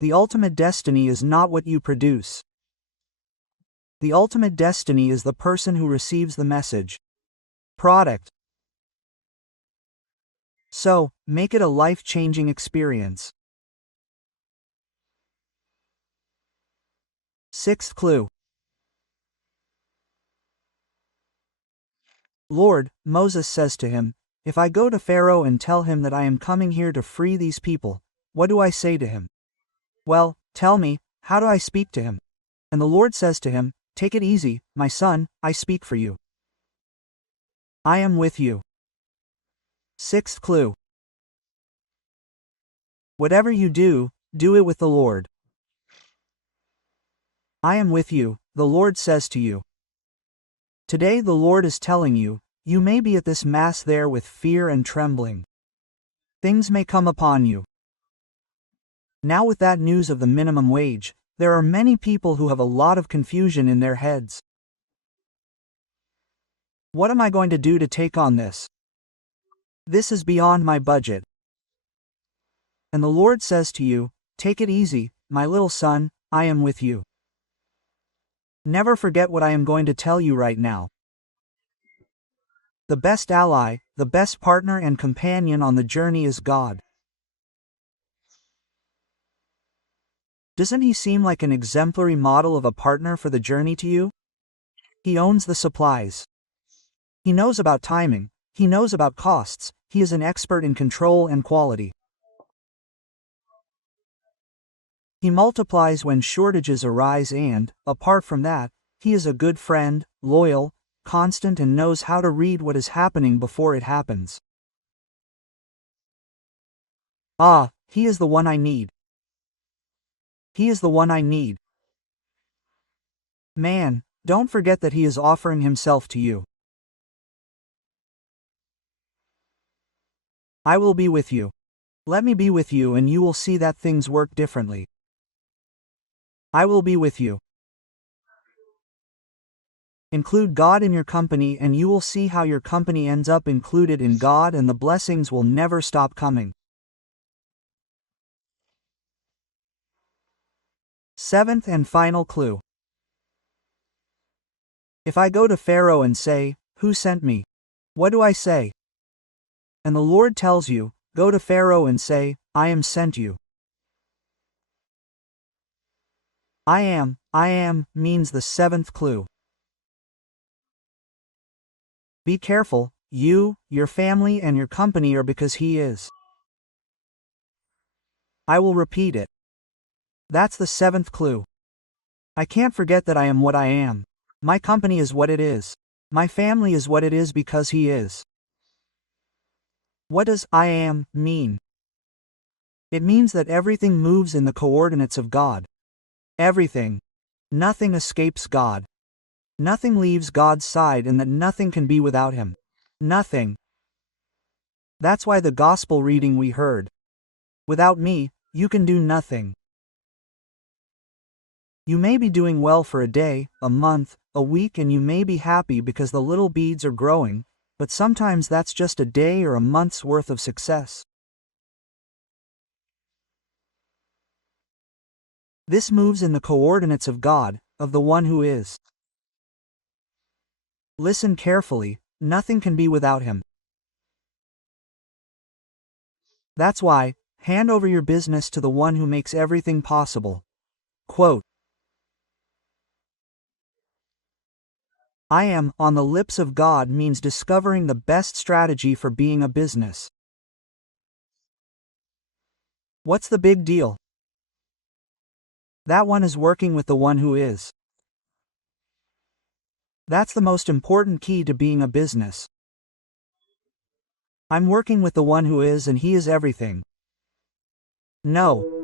The ultimate destiny is not what you produce. The ultimate destiny is the person who receives the message. Product. So, make it a life-changing experience. Sixth clue. Lord, Moses says to him, "If I go to Pharaoh and tell him that I am coming here to free these people, what do I say to him?" "Well, tell me, how do I speak to him?" And the Lord says to him, "Take it easy, my son, I speak for you. I am with you." Sixth clue. Whatever you do, do it with the Lord. I am with you, the Lord says to you. Today the Lord is telling you, you may be at this Mass there with fear and trembling. Things may come upon you. Now with that news of the minimum wage, there are many people who have a lot of confusion in their heads. What am I going to do to take on this? This is beyond my budget. And the Lord says to you, take it easy, my little son, I am with you. Never forget what I am going to tell you right now. The best ally, the best partner and companion on the journey is God. Doesn't he seem like an exemplary model of a partner for the journey to you? He owns the supplies. He knows about timing, he knows about costs, he is an expert in control and quality. He multiplies when shortages arise and, apart from that, he is a good friend, loyal, constant and knows how to read what is happening before it happens. Ah, he is the one I need. He is the one I need. Man, don't forget that he is offering himself to you. I will be with you. Let me be with you and you will see that things work differently. I will be with you. Include God in your company and you will see how your company ends up included in God and the blessings will never stop coming. Seventh and final clue. If I go to Pharaoh and say, "Who sent me?" What do I say? And the Lord tells you, go to Pharaoh and say, "I am sent you." I am means the seventh clue. Be careful, you, your family and your company are because He is. I will repeat it. That's the seventh clue. I can't forget that I am what I am. My company is what it is. My family is what it is because He is. What does I am mean? It means that everything moves in the coordinates of God. Everything. Nothing escapes God. Nothing leaves God's side and that nothing can be without Him. Nothing. That's why the gospel reading we heard. Without me, you can do nothing. You may be doing well for a day, a month, a week and you may be happy because the little beads are growing, but sometimes that's just a day or a month's worth of success. This moves in the coordinates of God, of the one who is. Listen carefully, nothing can be without Him. That's why, hand over your business to the one who makes everything possible. Quote, I am on the lips of God means discovering the best strategy for being a business. What's the big deal? That one is working with the one who is. That's the most important key to being a business. I'm working with the one who is and He is everything. No,